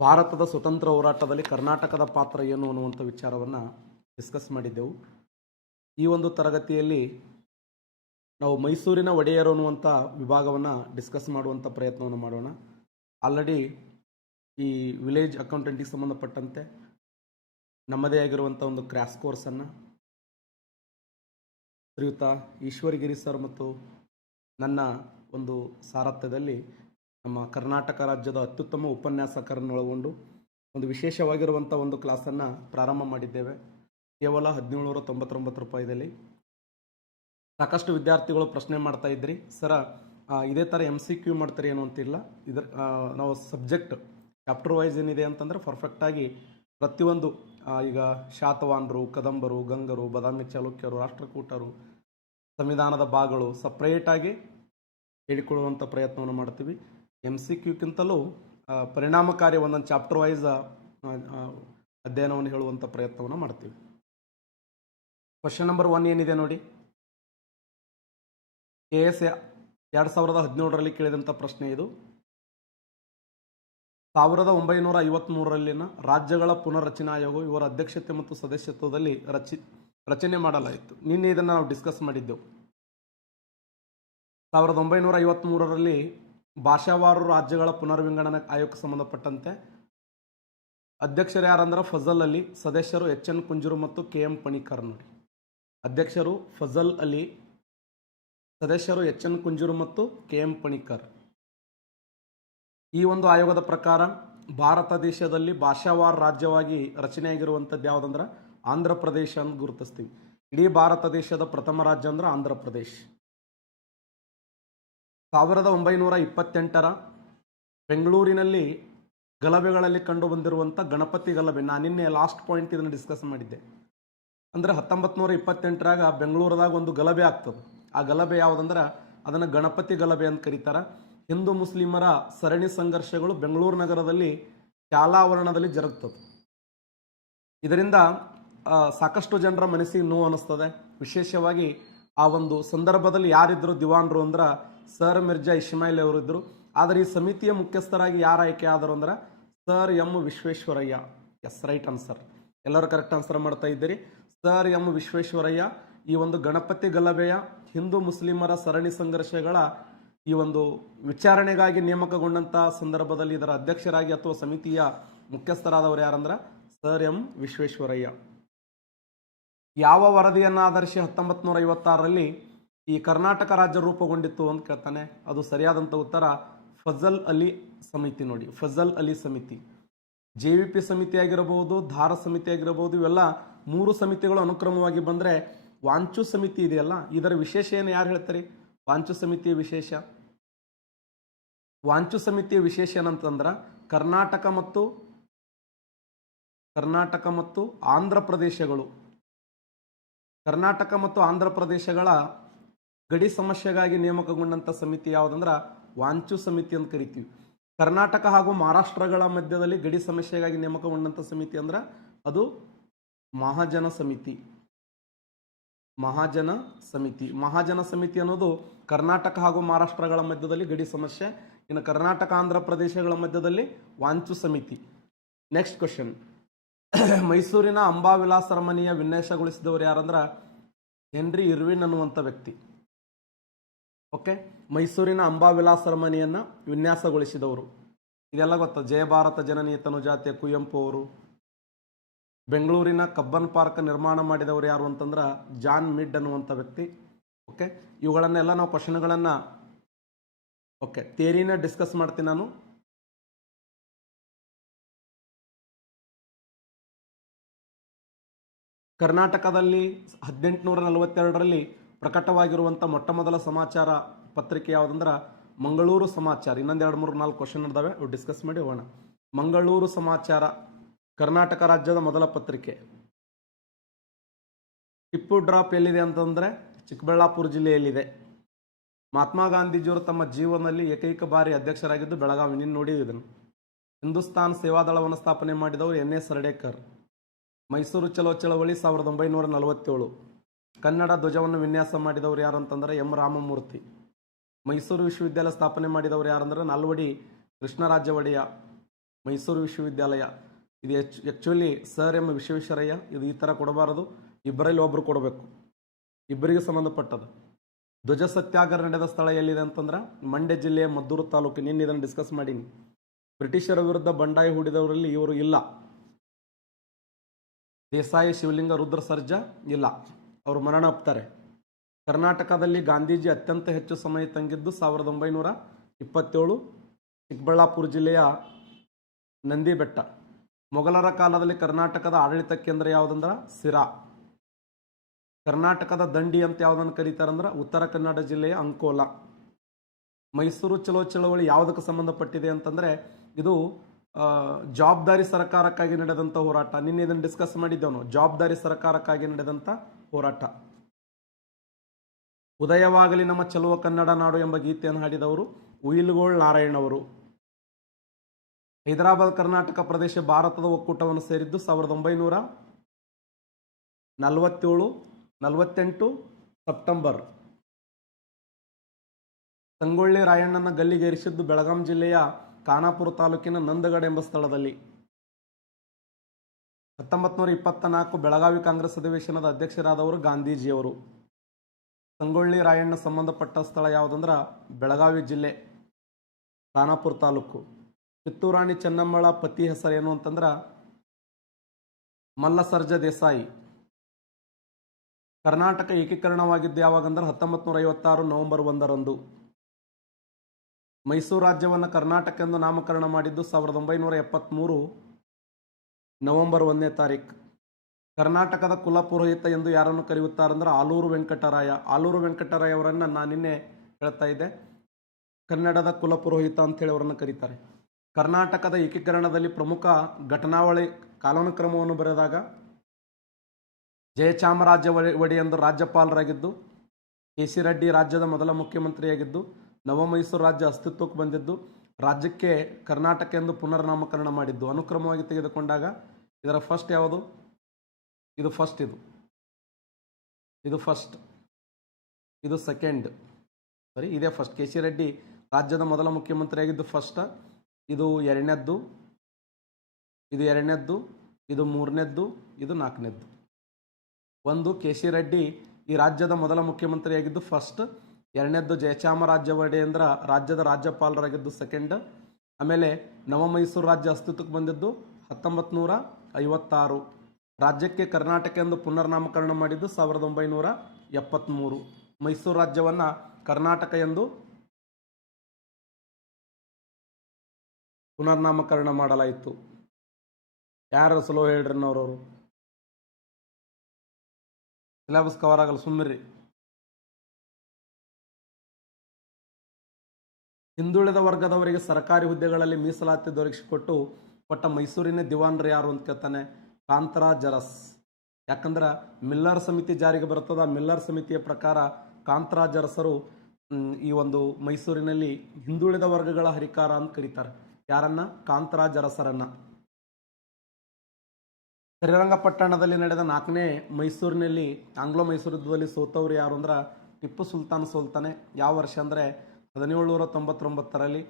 ಭಾರತದ ಸ್ವತಂತ್ರ ಹೋರಾಟದಲ್ಲಿ ಕರ್ನಾಟಕದ ಪಾತ್ರ ಏನು ಅನ್ನುವಂಥ ವಿಚಾರವನ್ನು ಡಿಸ್ಕಸ್ ಮಾಡಿದ್ದೆವು. ಈ ಒಂದು ತರಗತಿಯಲ್ಲಿ ನಾವು ಮೈಸೂರಿನ ಒಡೆಯರು ಅನ್ನುವಂಥ ವಿಭಾಗವನ್ನು ಡಿಸ್ಕಸ್ ಮಾಡುವಂಥ ಪ್ರಯತ್ನವನ್ನು ಮಾಡೋಣ. ಆಲ್ರೆಡಿ ಈ ವಿಲೇಜ್ ಅಕೌಂಟೆಂಟಿಗೆ ಸಂಬಂಧಪಟ್ಟಂತೆ ನಮ್ಮದೇ ಆಗಿರುವಂಥ ಒಂದು ಕ್ರ್ಯಾಶ್ ಕೋರ್ಸನ್ನು ಶ್ರೀಯುತ ಈಶ್ವರಗಿರಿ ಸರ್ ಮತ್ತು ನನ್ನ ಒಂದು ಸಾರಥ್ಯದಲ್ಲಿ ನಮ್ಮ ಕರ್ನಾಟಕ ರಾಜ್ಯದ ಅತ್ಯುತ್ತಮ ಉಪನ್ಯಾಸಕರನ್ನೊಳಗೊಂಡು ಒಂದು ವಿಶೇಷವಾಗಿರುವಂಥ ಒಂದು ಕ್ಲಾಸನ್ನು ಪ್ರಾರಂಭ ಮಾಡಿದ್ದೇವೆ. ಕೇವಲ 1799 ರೂಪಾಯಿದಲ್ಲಿ. ಸಾಕಷ್ಟು ವಿದ್ಯಾರ್ಥಿಗಳು ಪ್ರಶ್ನೆ ಮಾಡ್ತಾ ಇದ್ರಿ, ಸರ ಇದೇ ಥರ MCQ ಮಾಡ್ತಾರೆ ಏನು ಅಂತಿಲ್ಲ. ನಾವು ಸಬ್ಜೆಕ್ಟ್ ಚಾಪ್ಟರ್ ವೈಸ್ ಏನಿದೆ ಅಂತಂದರೆ ಪರ್ಫೆಕ್ಟಾಗಿ ಪ್ರತಿಯೊಂದು ಈಗ ಶಾತವಾಹನರು, ಕದಂಬರು, ಗಂಗರು, ಬಾದಾಮಿ ಚಾಲುಕ್ಯರು, ರಾಷ್ಟ್ರಕೂಟರು, ಸಂವಿಧಾನದ ಭಾಗಗಳು ಸಪ್ರೇಟಾಗಿ ಹೇಳಿಕೊಳ್ಳುವಂಥ ಪ್ರಯತ್ನವನ್ನು ಮಾಡ್ತೀವಿ. MCQಕ್ಕಿಂತಲೂ ಪರಿಣಾಮಕಾರಿ ಒಂದೊಂದು ಚಾಪ್ಟರ್ ವೈಸ್ ಅಧ್ಯಯನವನ್ನು ಹೇಳುವಂಥ ಪ್ರಯತ್ನವನ್ನು ಮಾಡ್ತೀವಿ. ಕ್ವಶನ್ ನಂಬರ್ 1 ಏನಿದೆ ನೋಡಿ. KS 2017ರಲ್ಲಿ ಕೇಳಿದಂಥ ಪ್ರಶ್ನೆ ಇದು. 1953ರಲ್ಲಿನ ರಾಜ್ಯಗಳ ಪುನರ್ರಚನಾ ಆಯೋಗ ಇವರ ಅಧ್ಯಕ್ಷತೆ ಮತ್ತು ಸದಸ್ಯತ್ವದಲ್ಲಿ ರಚನೆ ಮಾಡಲಾಯಿತು. ನಿನ್ನೆ ಇದನ್ನು ನಾವು ಡಿಸ್ಕಸ್ ಮಾಡಿದ್ದೆವು. 1953ರಲ್ಲಿ ಭಾಷಾವಾರು ರಾಜ್ಯಗಳ ಪುನರ್ವಿಂಗಡಣೆ ಆಯೋಗಕ್ಕೆ ಸಂಬಂಧಪಟ್ಟಂತೆ ಅಧ್ಯಕ್ಷರು ಯಾರಂದ್ರೆ ಫಜಲ್ ಅಲಿ, ಸದಸ್ಯರು HN ಕುಂಜೂರು ಮತ್ತು KM ಪಣಿಕರ್. ನೋಡಿ, ಅಧ್ಯಕ್ಷರು ಫಜಲ್ ಅಲಿ, ಸದಸ್ಯರು HN ಕುಂಜೂರು ಮತ್ತು KM ಪಣಿಕರ್. ಈ ಒಂದು ಆಯೋಗದ ಪ್ರಕಾರ ಭಾರತ ದೇಶದಲ್ಲಿ ಭಾಷಾವಾರು ರಾಜ್ಯವಾಗಿ ರಚನೆಯಾಗಿರುವಂಥದ್ದು ಯಾವುದಂದ್ರೆ ಆಂಧ್ರ ಪ್ರದೇಶ ಅಂತ ಗುರುತಿಸ್ತೀವಿ. ಇಡೀ ಭಾರತ ದೇಶದ ಪ್ರಥಮ ರಾಜ್ಯ ಅಂದ್ರೆ ಆಂಧ್ರ ಪ್ರದೇಶ್. 1928ರ ಬೆಂಗಳೂರಿನಲ್ಲಿ ಗಲಭೆಗಳಲ್ಲಿ ಕಂಡು ಬಂದಿರುವಂಥ ಗಣಪತಿ ಗಲಭೆ, ನಾನು ನಿನ್ನೆ ಲಾಸ್ಟ್ ಪಾಯಿಂಟ್ ಇದನ್ನು ಡಿಸ್ಕಸ್ ಮಾಡಿದ್ದೆ. ಅಂದರೆ 1928ರಾಗ ಬೆಂಗಳೂರದಾಗ ಒಂದು ಗಲಭೆ ಆಗ್ತದೆ. ಆ ಗಲಭೆ ಯಾವುದಂದ್ರೆ ಅದನ್ನು ಗಣಪತಿ ಗಲಭೆ ಅಂತ ಕರೀತಾರೆ. ಹಿಂದೂ ಮುಸ್ಲಿಮರ ಸರಣಿ ಸಂಘರ್ಷಗಳು ಬೆಂಗಳೂರು ನಗರದಲ್ಲಿ ಶಾಲಾವರಣದಲ್ಲಿ ಜರುಗ್ತದೆ. ಇದರಿಂದ ಸಾಕಷ್ಟು ಜನರ ಮನಸ್ಸಿಗೆ ನೋವು ಅನ್ನಿಸ್ತದೆ. ವಿಶೇಷವಾಗಿ ಆ ಒಂದು ಸಂದರ್ಭದಲ್ಲಿ ಯಾರಿದ್ರು ದಿವಾನರು ಅಂದ್ರೆ ಸರ್ ಮಿರ್ಜಾ ಇಸ್ಮಾಯಿಲ್ ಅವರಿದ್ದರು. ಆದರೆ ಈ ಸಮಿತಿಯ ಮುಖ್ಯಸ್ಥರಾಗಿ ಯಾರು ಆಯ್ಕೆ ಆದರು ಅಂದ್ರೆ sir M Visvesvaraya. Yes, right answer. ಎಲ್ಲರೂ ಕರೆಕ್ಟ್ ಆನ್ಸರ್ ಮಾಡ್ತಾ ಇದ್ದೀರಿ. ಸರ್ M ವಿಶ್ವೇಶ್ವರಯ್ಯ ಈ ಒಂದು ಗಣಪತಿ ಗಲಭೆಯ ಹಿಂದೂ ಮುಸ್ಲಿಮರ ಸರಣಿ ಸಂಘರ್ಷಗಳ ಈ ಒಂದು ವಿಚಾರಣೆಗಾಗಿ ನೇಮಕಗೊಂಡಂಥ ಸಂದರ್ಭದಲ್ಲಿ ಇದರ ಅಧ್ಯಕ್ಷರಾಗಿ ಅಥವಾ ಸಮಿತಿಯ ಮುಖ್ಯಸ್ಥರಾದವರು ಯಾರಂದ್ರೆ ಸರ್ M ವಿಶ್ವೇಶ್ವರಯ್ಯ. ಯಾವ ವರದಿಯನ್ನು ಆಧರಿಸಿ 1956ರಲ್ಲಿ ಈ ಕರ್ನಾಟಕ ರಾಜ್ಯ ರೂಪುಗೊಂಡಿತ್ತು ಅಂತ ಕೇಳ್ತಾನೆ. ಅದು ಸರಿಯಾದಂಥ ಉತ್ತರ ಫಜಲ್ ಅಲಿ ಸಮಿತಿ. ನೋಡಿ, ಫಜಲ್ ಅಲಿ ಸಮಿತಿ. JVP ಸಮಿತಿ ಆಗಿರಬಹುದು, ಧಾರ ಸಮಿತಿ ಆಗಿರಬಹುದು, ಇವೆಲ್ಲ 3 ಸಮಿತಿಗಳು ಅನುಕ್ರಮವಾಗಿ ಬಂದರೆ ವಾಂಚು ಸಮಿತಿ ಇದೆಯಲ್ಲ, ಇದರ ವಿಶೇಷ ಏನು ಯಾರು ಹೇಳ್ತಾರೆ? ವಾಂಚು ಸಮಿತಿಯ ವಿಶೇಷ, ವಾಂಚು ಸಮಿತಿಯ ವಿಶೇಷ ಏನಂತಂದ್ರೆ ಕರ್ನಾಟಕ ಮತ್ತು ಆಂಧ್ರ ಪ್ರದೇಶಗಳು, ಕರ್ನಾಟಕ ಮತ್ತು ಆಂಧ್ರ ಪ್ರದೇಶಗಳ ಗಡಿ ಸಮಸ್ಯೆಗಾಗಿ ನೇಮಕಗೊಂಡಂಥ ಸಮಿತಿ ಯಾವುದಂದ್ರೆ ವಾಂಚು ಸಮಿತಿ ಅಂತ ಕರಿತೀವಿ. ಕರ್ನಾಟಕ ಹಾಗೂ ಮಹಾರಾಷ್ಟ್ರಗಳ ಮಧ್ಯದಲ್ಲಿ ಗಡಿ ಸಮಸ್ಯೆಗಾಗಿ ನೇಮಕಗೊಂಡಂಥ ಸಮಿತಿ ಅಂದ್ರೆ ಅದು ಮಹಾಜನ ಸಮಿತಿ. ಮಹಾಜನ ಸಮಿತಿ ಅನ್ನೋದು ಕರ್ನಾಟಕ ಹಾಗೂ ಮಹಾರಾಷ್ಟ್ರಗಳ ಮಧ್ಯದಲ್ಲಿ ಗಡಿ ಸಮಸ್ಯೆ. ಇನ್ನು ಕರ್ನಾಟಕ ಆಂಧ್ರ ಪ್ರದೇಶಗಳ ಮಧ್ಯದಲ್ಲಿ ವಾಂಚು ಸಮಿತಿ. Next question. ಮೈಸೂರಿನ ಅಂಬಾವಿಲಾಸ ಅರಮನೆಯ ವಿನ್ಯಾಸಗೊಳಿಸಿದವರು ಯಾರಂದ್ರೆ ಹೆನ್ರಿ ಇರ್ವಿನ್ ಅನ್ನುವಂಥ ವ್ಯಕ್ತಿ. ಓಕೆ, ಮೈಸೂರಿನ ಅಂಬಾವಿಲಾಸ ಅರಮನೆಯನ್ನು ವಿನ್ಯಾಸಗೊಳಿಸಿದವರು ಇದೆಲ್ಲ ಗೊತ್ತಾ. ಜಯಭಾರತ ಜನನಿ ತನುಜಾತಿಯ ಕುವೆಂಪು ಅವರು. ಬೆಂಗಳೂರಿನ ಕಬ್ಬನ್ ಪಾರ್ಕ್ ನಿರ್ಮಾಣ ಮಾಡಿದವರು ಯಾರು ಅಂತಂದ್ರೆ ಜಾನ್ ಮಿಡ್ ಅನ್ನುವಂಥ ವ್ಯಕ್ತಿ. ಓಕೆ, ಇವುಗಳನ್ನೆಲ್ಲ ನಾವು ಕ್ವಶನ್ಗಳನ್ನು ಥಿಯರಿನ ಡಿಸ್ಕಸ್ ಮಾಡ್ತೀನಿ ನಾನು. ಕರ್ನಾಟಕದಲ್ಲಿ 1842ರಲ್ಲಿ ಪ್ರಕಟವಾಗಿರುವಂಥ ಮೊಟ್ಟ ಮೊದಲ ಸಮಾಚಾರ ಪತ್ರಿಕೆ ಯಾವುದಂದ್ರೆ ಮಂಗಳೂರು ಸಮಾಚಾರ. ಇನ್ನೊಂದು 2, 3, 4 ಕ್ವಶನ್ ಇದ್ದಾವೆ, ಅವು ಡಿಸ್ಕಸ್ ಮಾಡಿ ಹೋಗೋಣ. ಮಂಗಳೂರು ಸಮಾಚಾರ ಕರ್ನಾಟಕ ರಾಜ್ಯದ ಮೊದಲ ಪತ್ರಿಕೆ. ಟಿಪ್ಪು ಡ್ರಾಪ್ ಎಲ್ಲಿದೆ ಅಂತಂದರೆ ಚಿಕ್ಕಬಳ್ಳಾಪುರ ಜಿಲ್ಲೆಯಲ್ಲಿದೆ. ಮಹಾತ್ಮ ಗಾಂಧೀಜಿಯವರು ತಮ್ಮ ಜೀವನದಲ್ಲಿ ಏಕೈಕ ಬಾರಿ ಅಧ್ಯಕ್ಷರಾಗಿದ್ದು ಬೆಳಗಾವಿ. ನೀನು ನೋಡಿ ಇದನ್ನು. ಹಿಂದೂಸ್ತಾನ್ ಸೇವಾದಳವನ್ನು ಸ್ಥಾಪನೆ ಮಾಡಿದವರು NS ಹರ್ಡೇಕರ್. ಮೈಸೂರು ಚಲೋ ಚಳವಳಿ 1947. ಕನ್ನಡ ಧ್ವಜವನ್ನು ವಿನ್ಯಾಸ ಮಾಡಿದವರು ಯಾರು ಅಂತಂದರೆ M ರಾಮಮೂರ್ತಿ. ಮೈಸೂರು ವಿಶ್ವವಿದ್ಯಾಲಯ ಸ್ಥಾಪನೆ ಮಾಡಿದವರು ಯಾರಂದ್ರೆ ನಾಲ್ವಡಿ ಕೃಷ್ಣರಾಜ ಒಡೆಯ. ಮೈಸೂರು ವಿಶ್ವವಿದ್ಯಾಲಯ. ಇದು ಆ್ಯಕ್ಚುಲಿ ಸರ್ ಎಂ ವಿಶ್ವೇಶ್ವರಯ್ಯ, ಇದು ಈ ಥರ ಕೊಡಬಾರದು, ಇಬ್ಬರಲ್ಲಿ ಒಬ್ಬರು ಕೊಡಬೇಕು, ಇಬ್ಬರಿಗೆ ಸಂಬಂಧಪಟ್ಟದು. ಧ್ವಜ ಸತ್ಯಾಗ್ರಹ ನಡೆದ ಸ್ಥಳ ಎಲ್ಲಿದೆ ಅಂತಂದ್ರೆ ಮಂಡ್ಯ ಜಿಲ್ಲೆಯ ಮದ್ದೂರು ತಾಲೂಕು. ನಿನ್ನೆ ಇದನ್ನು ಡಿಸ್ಕಸ್ ಮಾಡೀನಿ. ಬ್ರಿಟಿಷರ ವಿರುದ್ಧ ಬಂಡಾಯ ಹೂಡಿದವರಲ್ಲಿ ಇವರು ಇಲ್ಲ. ದೇಸಾಯಿ, ಶಿವಲಿಂಗ, ರುದ್ರ ಸರ್ಜಾ ಇಲ್ಲ, ಅವರು ಮರಣ ಅಪ್ತಾರೆ. ಕರ್ನಾಟಕದಲ್ಲಿ ಗಾಂಧೀಜಿ ಅತ್ಯಂತ ಹೆಚ್ಚು ಸಮಯ ತಂಗಿದ್ದು 1927, ಚಿಕ್ಕಬಳ್ಳಾಪುರ ಜಿಲ್ಲೆಯ ನಂದಿ ಬೆಟ್ಟ. ಮೊಘಲರ ಕಾಲದಲ್ಲಿ ಕರ್ನಾಟಕದ ಆಡಳಿತ ಕೇಂದ್ರ ಯಾವುದಂದ್ರೆ ಸಿರಾ. ಕರ್ನಾಟಕದ ದಂಡಿ ಅಂತ ಯಾವುದನ್ನು ಕರೀತಾರಂದ್ರೆ ಉತ್ತರ ಕನ್ನಡ ಜಿಲ್ಲೆಯ ಅಂಕೋಲಾ. ಮೈಸೂರು ಚಲೋ ಚಳವಳಿ ಯಾವುದಕ್ಕೆ ಸಂಬಂಧಪಟ್ಟಿದೆ ಅಂತಂದರೆ ಇದು ಜವಾಬ್ದಾರಿ ಸರ್ಕಾರಕ್ಕಾಗಿ ನಡೆದಂಥ ಹೋರಾಟ. ನಿನ್ನೆ ಇದನ್ನು ಡಿಸ್ಕಸ್ ಮಾಡಿದ್ದವನು, ಜವಾಬ್ದಾರಿ ಸರ್ಕಾರಕ್ಕಾಗಿ ನಡೆದಂಥ ಹೋರಾಟ. ಉದಯವಾಗಲಿ ನಮ್ಮ ಚಲುವ ಕನ್ನಡ ನಾಡು ಎಂಬ ಗೀತೆಯನ್ನು ಹಾಡಿದವರು ಉಯಿಲ್ಗೋಳ್ ನಾರಾಯಣ್ ಅವರು. ಹೈದರಾಬಾದ್ ಕರ್ನಾಟಕ ಪ್ರದೇಶ ಭಾರತದ ಒಕ್ಕೂಟವನ್ನು ಸೇರಿದ್ದು 1948 ಸೆಪ್ಟೆಂಬರ್. ಸಂಗೊಳ್ಳಿ ರಾಯಣ್ಣನ ಗಲ್ಲಿಗೇರಿಸಿದ್ದು ಬೆಳಗಾಂ ಜಿಲ್ಲೆಯ ಖಾನಾಪುರ ತಾಲೂಕಿನ ನಂದಗಡ ಎಂಬ ಸ್ಥಳದಲ್ಲಿ. 1924 ಬೆಳಗಾವಿ ಕಾಂಗ್ರೆಸ್ ಅಧಿವೇಶನದ ಅಧ್ಯಕ್ಷರಾದವರು ಗಾಂಧೀಜಿಯವರು. ಸಂಗೊಳ್ಳಿ ರಾಯಣ್ಣ ಸಂಬಂಧಪಟ್ಟ ಸ್ಥಳ ಯಾವುದಂದ್ರೆ ಬೆಳಗಾವಿ ಜಿಲ್ಲೆ, ಖಾನಾಪುರ ತಾಲೂಕು. ಕಿತ್ತೂರಾಣಿ ಚೆನ್ನಮ್ಮಳ ಪತಿ ಹೆಸರೇನು ಅಂತಂದ್ರೆ ಮಲ್ಲಸರ್ಜ ದೇಸಾಯಿ. ಕರ್ನಾಟಕ ಏಕೀಕರಣವಾಗಿದ್ದು ಯಾವಾಗಂದ್ರೆ 1956 ನವೆಂಬರ್ 1ರಂದು. ಮೈಸೂರು ರಾಜ್ಯವನ್ನು ಕರ್ನಾಟಕ ಎಂದು ನಾಮಕರಣ ಮಾಡಿದ್ದು 1973 ನವೆಂಬರ್ 1ನೇ ತಾರೀಕು. ಕರ್ನಾಟಕದ ಕುಲ ಪುರೋಹಿತ ಎಂದು ಯಾರನ್ನು ಕರೆಯುತ್ತಾರಂದ್ರೆ ಆಲೂರು ವೆಂಕಟರಾಯ. ಆಲೂರು ವೆಂಕಟರಾಯ ಅವರನ್ನು ನಾನು ನಿನ್ನೆ ಹೇಳ್ತಾ ಇದ್ದೆ, ಕನ್ನಡದ ಕುಲ ಪುರೋಹಿತ ಅಂತೇಳಿ ಅವರನ್ನು ಕರೀತಾರೆ. ಕರ್ನಾಟಕದ ಏಕೀಕರಣದಲ್ಲಿ ಪ್ರಮುಖ ಘಟನಾವಳಿ ಕಾಲಾನುಕ್ರಮವನ್ನು ಬರೆದಾಗ ಜಯಚಾಮರಾಜ ಒಡೆಯರ್ ರಾಜ್ಯಪಾಲರಾಗಿದ್ದು, ಕೆ.ಸಿ. ರೆಡ್ಡಿ ರಾಜ್ಯದ ಮೊದಲ ಮುಖ್ಯಮಂತ್ರಿಯಾಗಿದ್ದು, ನವ ಮೈಸೂರು ರಾಜ್ಯ ಅಸ್ತಿತ್ವಕ್ಕೆ ಬಂದಿದ್ದು, ರಾಜ್ಯಕ್ಕೆ ಕರ್ನಾಟಕ ಎಂದು ಪುನರ್ನಾಮಕರಣ ಮಾಡಿದ್ದು. ಅನುಕ್ರಮವಾಗಿ ತೆಗೆದುಕೊಂಡಾಗ ಇದರ ಫಸ್ಟ್ ಯಾವುದು? ಇದು ಫಸ್ಟ್, ಇದು ಫಸ್ಟ್, ಇದು ಸೆಕೆಂಡ್, ಸರಿ, ಇದೇ ಫಸ್ಟ್. ಕೆ.ಸಿ. ರೆಡ್ಡಿ ರಾಜ್ಯದ ಮೊದಲ ಮುಖ್ಯಮಂತ್ರಿಯಾಗಿದ್ದು ಫಸ್ಟ್, ಇದು ಎರಡನೇದ್ದು, ಇದು ಎರಡನೇದ್ದು, ಇದು ಮೂರನೇದ್ದು, ಇದು ನಾಲ್ಕನೇದ್ದು. ಒಂದು, ಕೆ.ಸಿ. ರೆಡ್ಡಿ ಈ ರಾಜ್ಯದ ಮೊದಲ ಮುಖ್ಯಮಂತ್ರಿಯಾಗಿದ್ದು ಫಸ್ಟ್. ಎರಡನೇದ್ದು ಜಯಚಾಮರಾಜ ಒಡೆಯರ್ ರಾಜ್ಯದ ರಾಜ್ಯಪಾಲರಾಗಿದ್ದು ಸೆಕೆಂಡ್. ಆಮೇಲೆ ನವ ಮೈಸೂರು ರಾಜ್ಯ ಅಸ್ತಿತ್ವಕ್ಕೆ ಬಂದಿದ್ದು 1956. ರಾಜ್ಯಕ್ಕೆ ಕರ್ನಾಟಕ ಎಂದು ಪುನರ್ನಾಮಕರಣ ಮಾಡಿದ್ದು 1973. ಮೈಸೂರು ರಾಜ್ಯವನ್ನು ಕರ್ನಾಟಕ ಎಂದು ಪುನರ್ನಾಮಕರಣ ಮಾಡಲಾಯಿತು. ಯಾರು ಸ್ಲೋ ಹೇಳ್ರಿ ಅವ್ರವರು, ಸಿಲೆಬಸ್ ಕವರ್ ಆಗಲ್ಲ, ಸುಮ್ಮಿರಿ. ಹಿಂದುಳಿದ ವರ್ಗದವರಿಗೆ ಸರ್ಕಾರಿ ಹುದ್ದೆಗಳಲ್ಲಿ ಮೀಸಲಾತಿ ದೊರಕಿಸಿಕೊಟ್ಟು ಕೊಟ್ಟ ಮೈಸೂರಿನ ದಿವಾನರು ಯಾರು ಅಂತ ಕೇಳ್ತಾನೆ? ಕಾಂತರಾಜ್ ಅರಸ್. ಯಾಕಂದ್ರೆ ಮಿಲ್ಲರ್ ಸಮಿತಿ ಜಾರಿಗೆ ಬರ್ತದ, ಮಿಲ್ಲರ್ ಸಮಿತಿಯ ಪ್ರಕಾರ ಕಾಂತರಾಜ್ ಅರಸರು ಈ ಒಂದು ಮೈಸೂರಿನಲ್ಲಿ ಹಿಂದುಳಿದ ವರ್ಗಗಳ ಹರಿಕಾರ ಅಂತ ಕರೀತಾರೆ. ಯಾರನ್ನ? ಕಾಂತರಾಜ್ ಅರಸರನ್ನ. ಶ್ರೀರಂಗಪಟ್ಟಣದಲ್ಲಿ ನಡೆದ 4ನೇ ಮೈಸೂರಿನಲ್ಲಿ ಆಂಗ್ಲೋ ಮೈಸೂರು ಯುದ್ಧದಲ್ಲಿ ಸೋತವರು ಯಾರು ಅಂದ್ರೆ ಟಿಪ್ಪು ಸುಲ್ತಾನ್ ಸೋಲ್ತಾನೆ. ಯಾವ ವರ್ಷ ಅಂದರೆ 1799ರಲ್ಲಿ.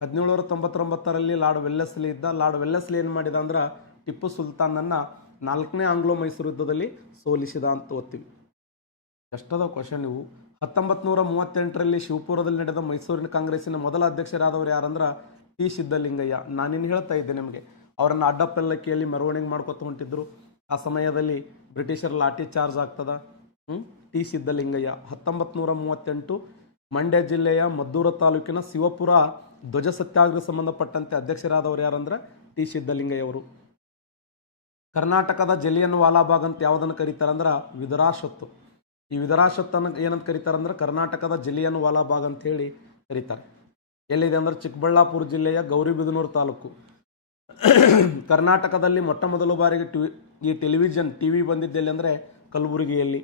1799ರಲ್ಲಿ ಲಾರ್ಡ್ ವೆಲ್ಲೆಸ್ಲಿ ಇದ್ದ. ಲಾರ್ಡ್ ವೆಲ್ಲೆಸ್ಲಿ ಏನು ಮಾಡಿದ ಅಂದ್ರೆ ಟಿಪ್ಪು ಸುಲ್ತಾನನ್ನು 4ನೇ ಆಂಗ್ಲೋ ಮೈಸೂರು ಯುದ್ಧದಲ್ಲಿ ಸೋಲಿಸಿದ ಅಂತ ಓದ್ತೀವಿ. ಎಷ್ಟದ ಕ್ವಶನ್ ಇವು. 1938ರಲ್ಲಿ ಶಿವಪುರದಲ್ಲಿ ನಡೆದ ಮೈಸೂರಿನ ಕಾಂಗ್ರೆಸ್ಸಿನ ಮೊದಲ ಅಧ್ಯಕ್ಷರಾದವರು ಯಾರಂದ್ರೆ ಟಿ ಸಿದ್ದಲಿಂಗಯ್ಯ. ನಾನಿನ್ನು ಹೇಳ್ತಾ ಇದ್ದೆ ನಿಮಗೆ, ಅವರನ್ನು ಅಡ್ಡಪಲ್ಲಕ್ಕಿಯಲ್ಲಿ ಮೆರವಣಿಗೆ ಮಾಡ್ಕೊತ ಹೊಂಟಿದ್ರು. ಆ ಸಮಯದಲ್ಲಿ ಬ್ರಿಟಿಷರ ಲಾಠಿ ಚಾರ್ಜ್ ಆಗ್ತದ. ಟಿ ಸಿದ್ದಲಿಂಗಯ್ಯ. 1938 ಮಂಡ್ಯ ಜಿಲ್ಲೆಯ ಮದ್ದೂರು ತಾಲೂಕಿನ ಶಿವಪುರ ಧ್ವಜ ಸತ್ಯಾಗ್ರಹ ಸಂಬಂಧಪಟ್ಟಂತೆ ಅಧ್ಯಕ್ಷರಾದವರು ಯಾರಂದ್ರೆ ಟಿ ಸಿದ್ದಲಿಂಗಯ್ಯ ಅವರು. ಕರ್ನಾಟಕದ ಜಲಿಯನ್ ವಾಲಾಬಾಗ್ ಅಂತ ಯಾವುದನ್ನು ಕರೀತಾರಂದ್ರೆ ವಿಧುರಾಶ್ವತ್ತು. ಈ ವಿಧುರಾಶ್ವತ್ತನ್ನು ಏನಂತ ಕರೀತಾರಂದ್ರೆ ಕರ್ನಾಟಕದ ಜಲಿಯನ್ ವಾಲಾಬಾಗ್ ಅಂತ ಹೇಳಿ ಕರೀತಾರೆ. ಎಲ್ಲಿದೆ ಅಂದ್ರೆ ಚಿಕ್ಕಬಳ್ಳಾಪುರ ಜಿಲ್ಲೆಯ ಗೌರಿಬಿದನೂರು ತಾಲೂಕು. ಕರ್ನಾಟಕದಲ್ಲಿ ಮೊಟ್ಟ ಮೊದಲ ಬಾರಿಗೆ ಈ ಟೆಲಿವಿಷನ್ ಟಿವಿ ಬಂದಿದ್ದೆಲ್ಲಿ ಅಂದರೆ ಕಲಬುರಗಿಯಲ್ಲಿ.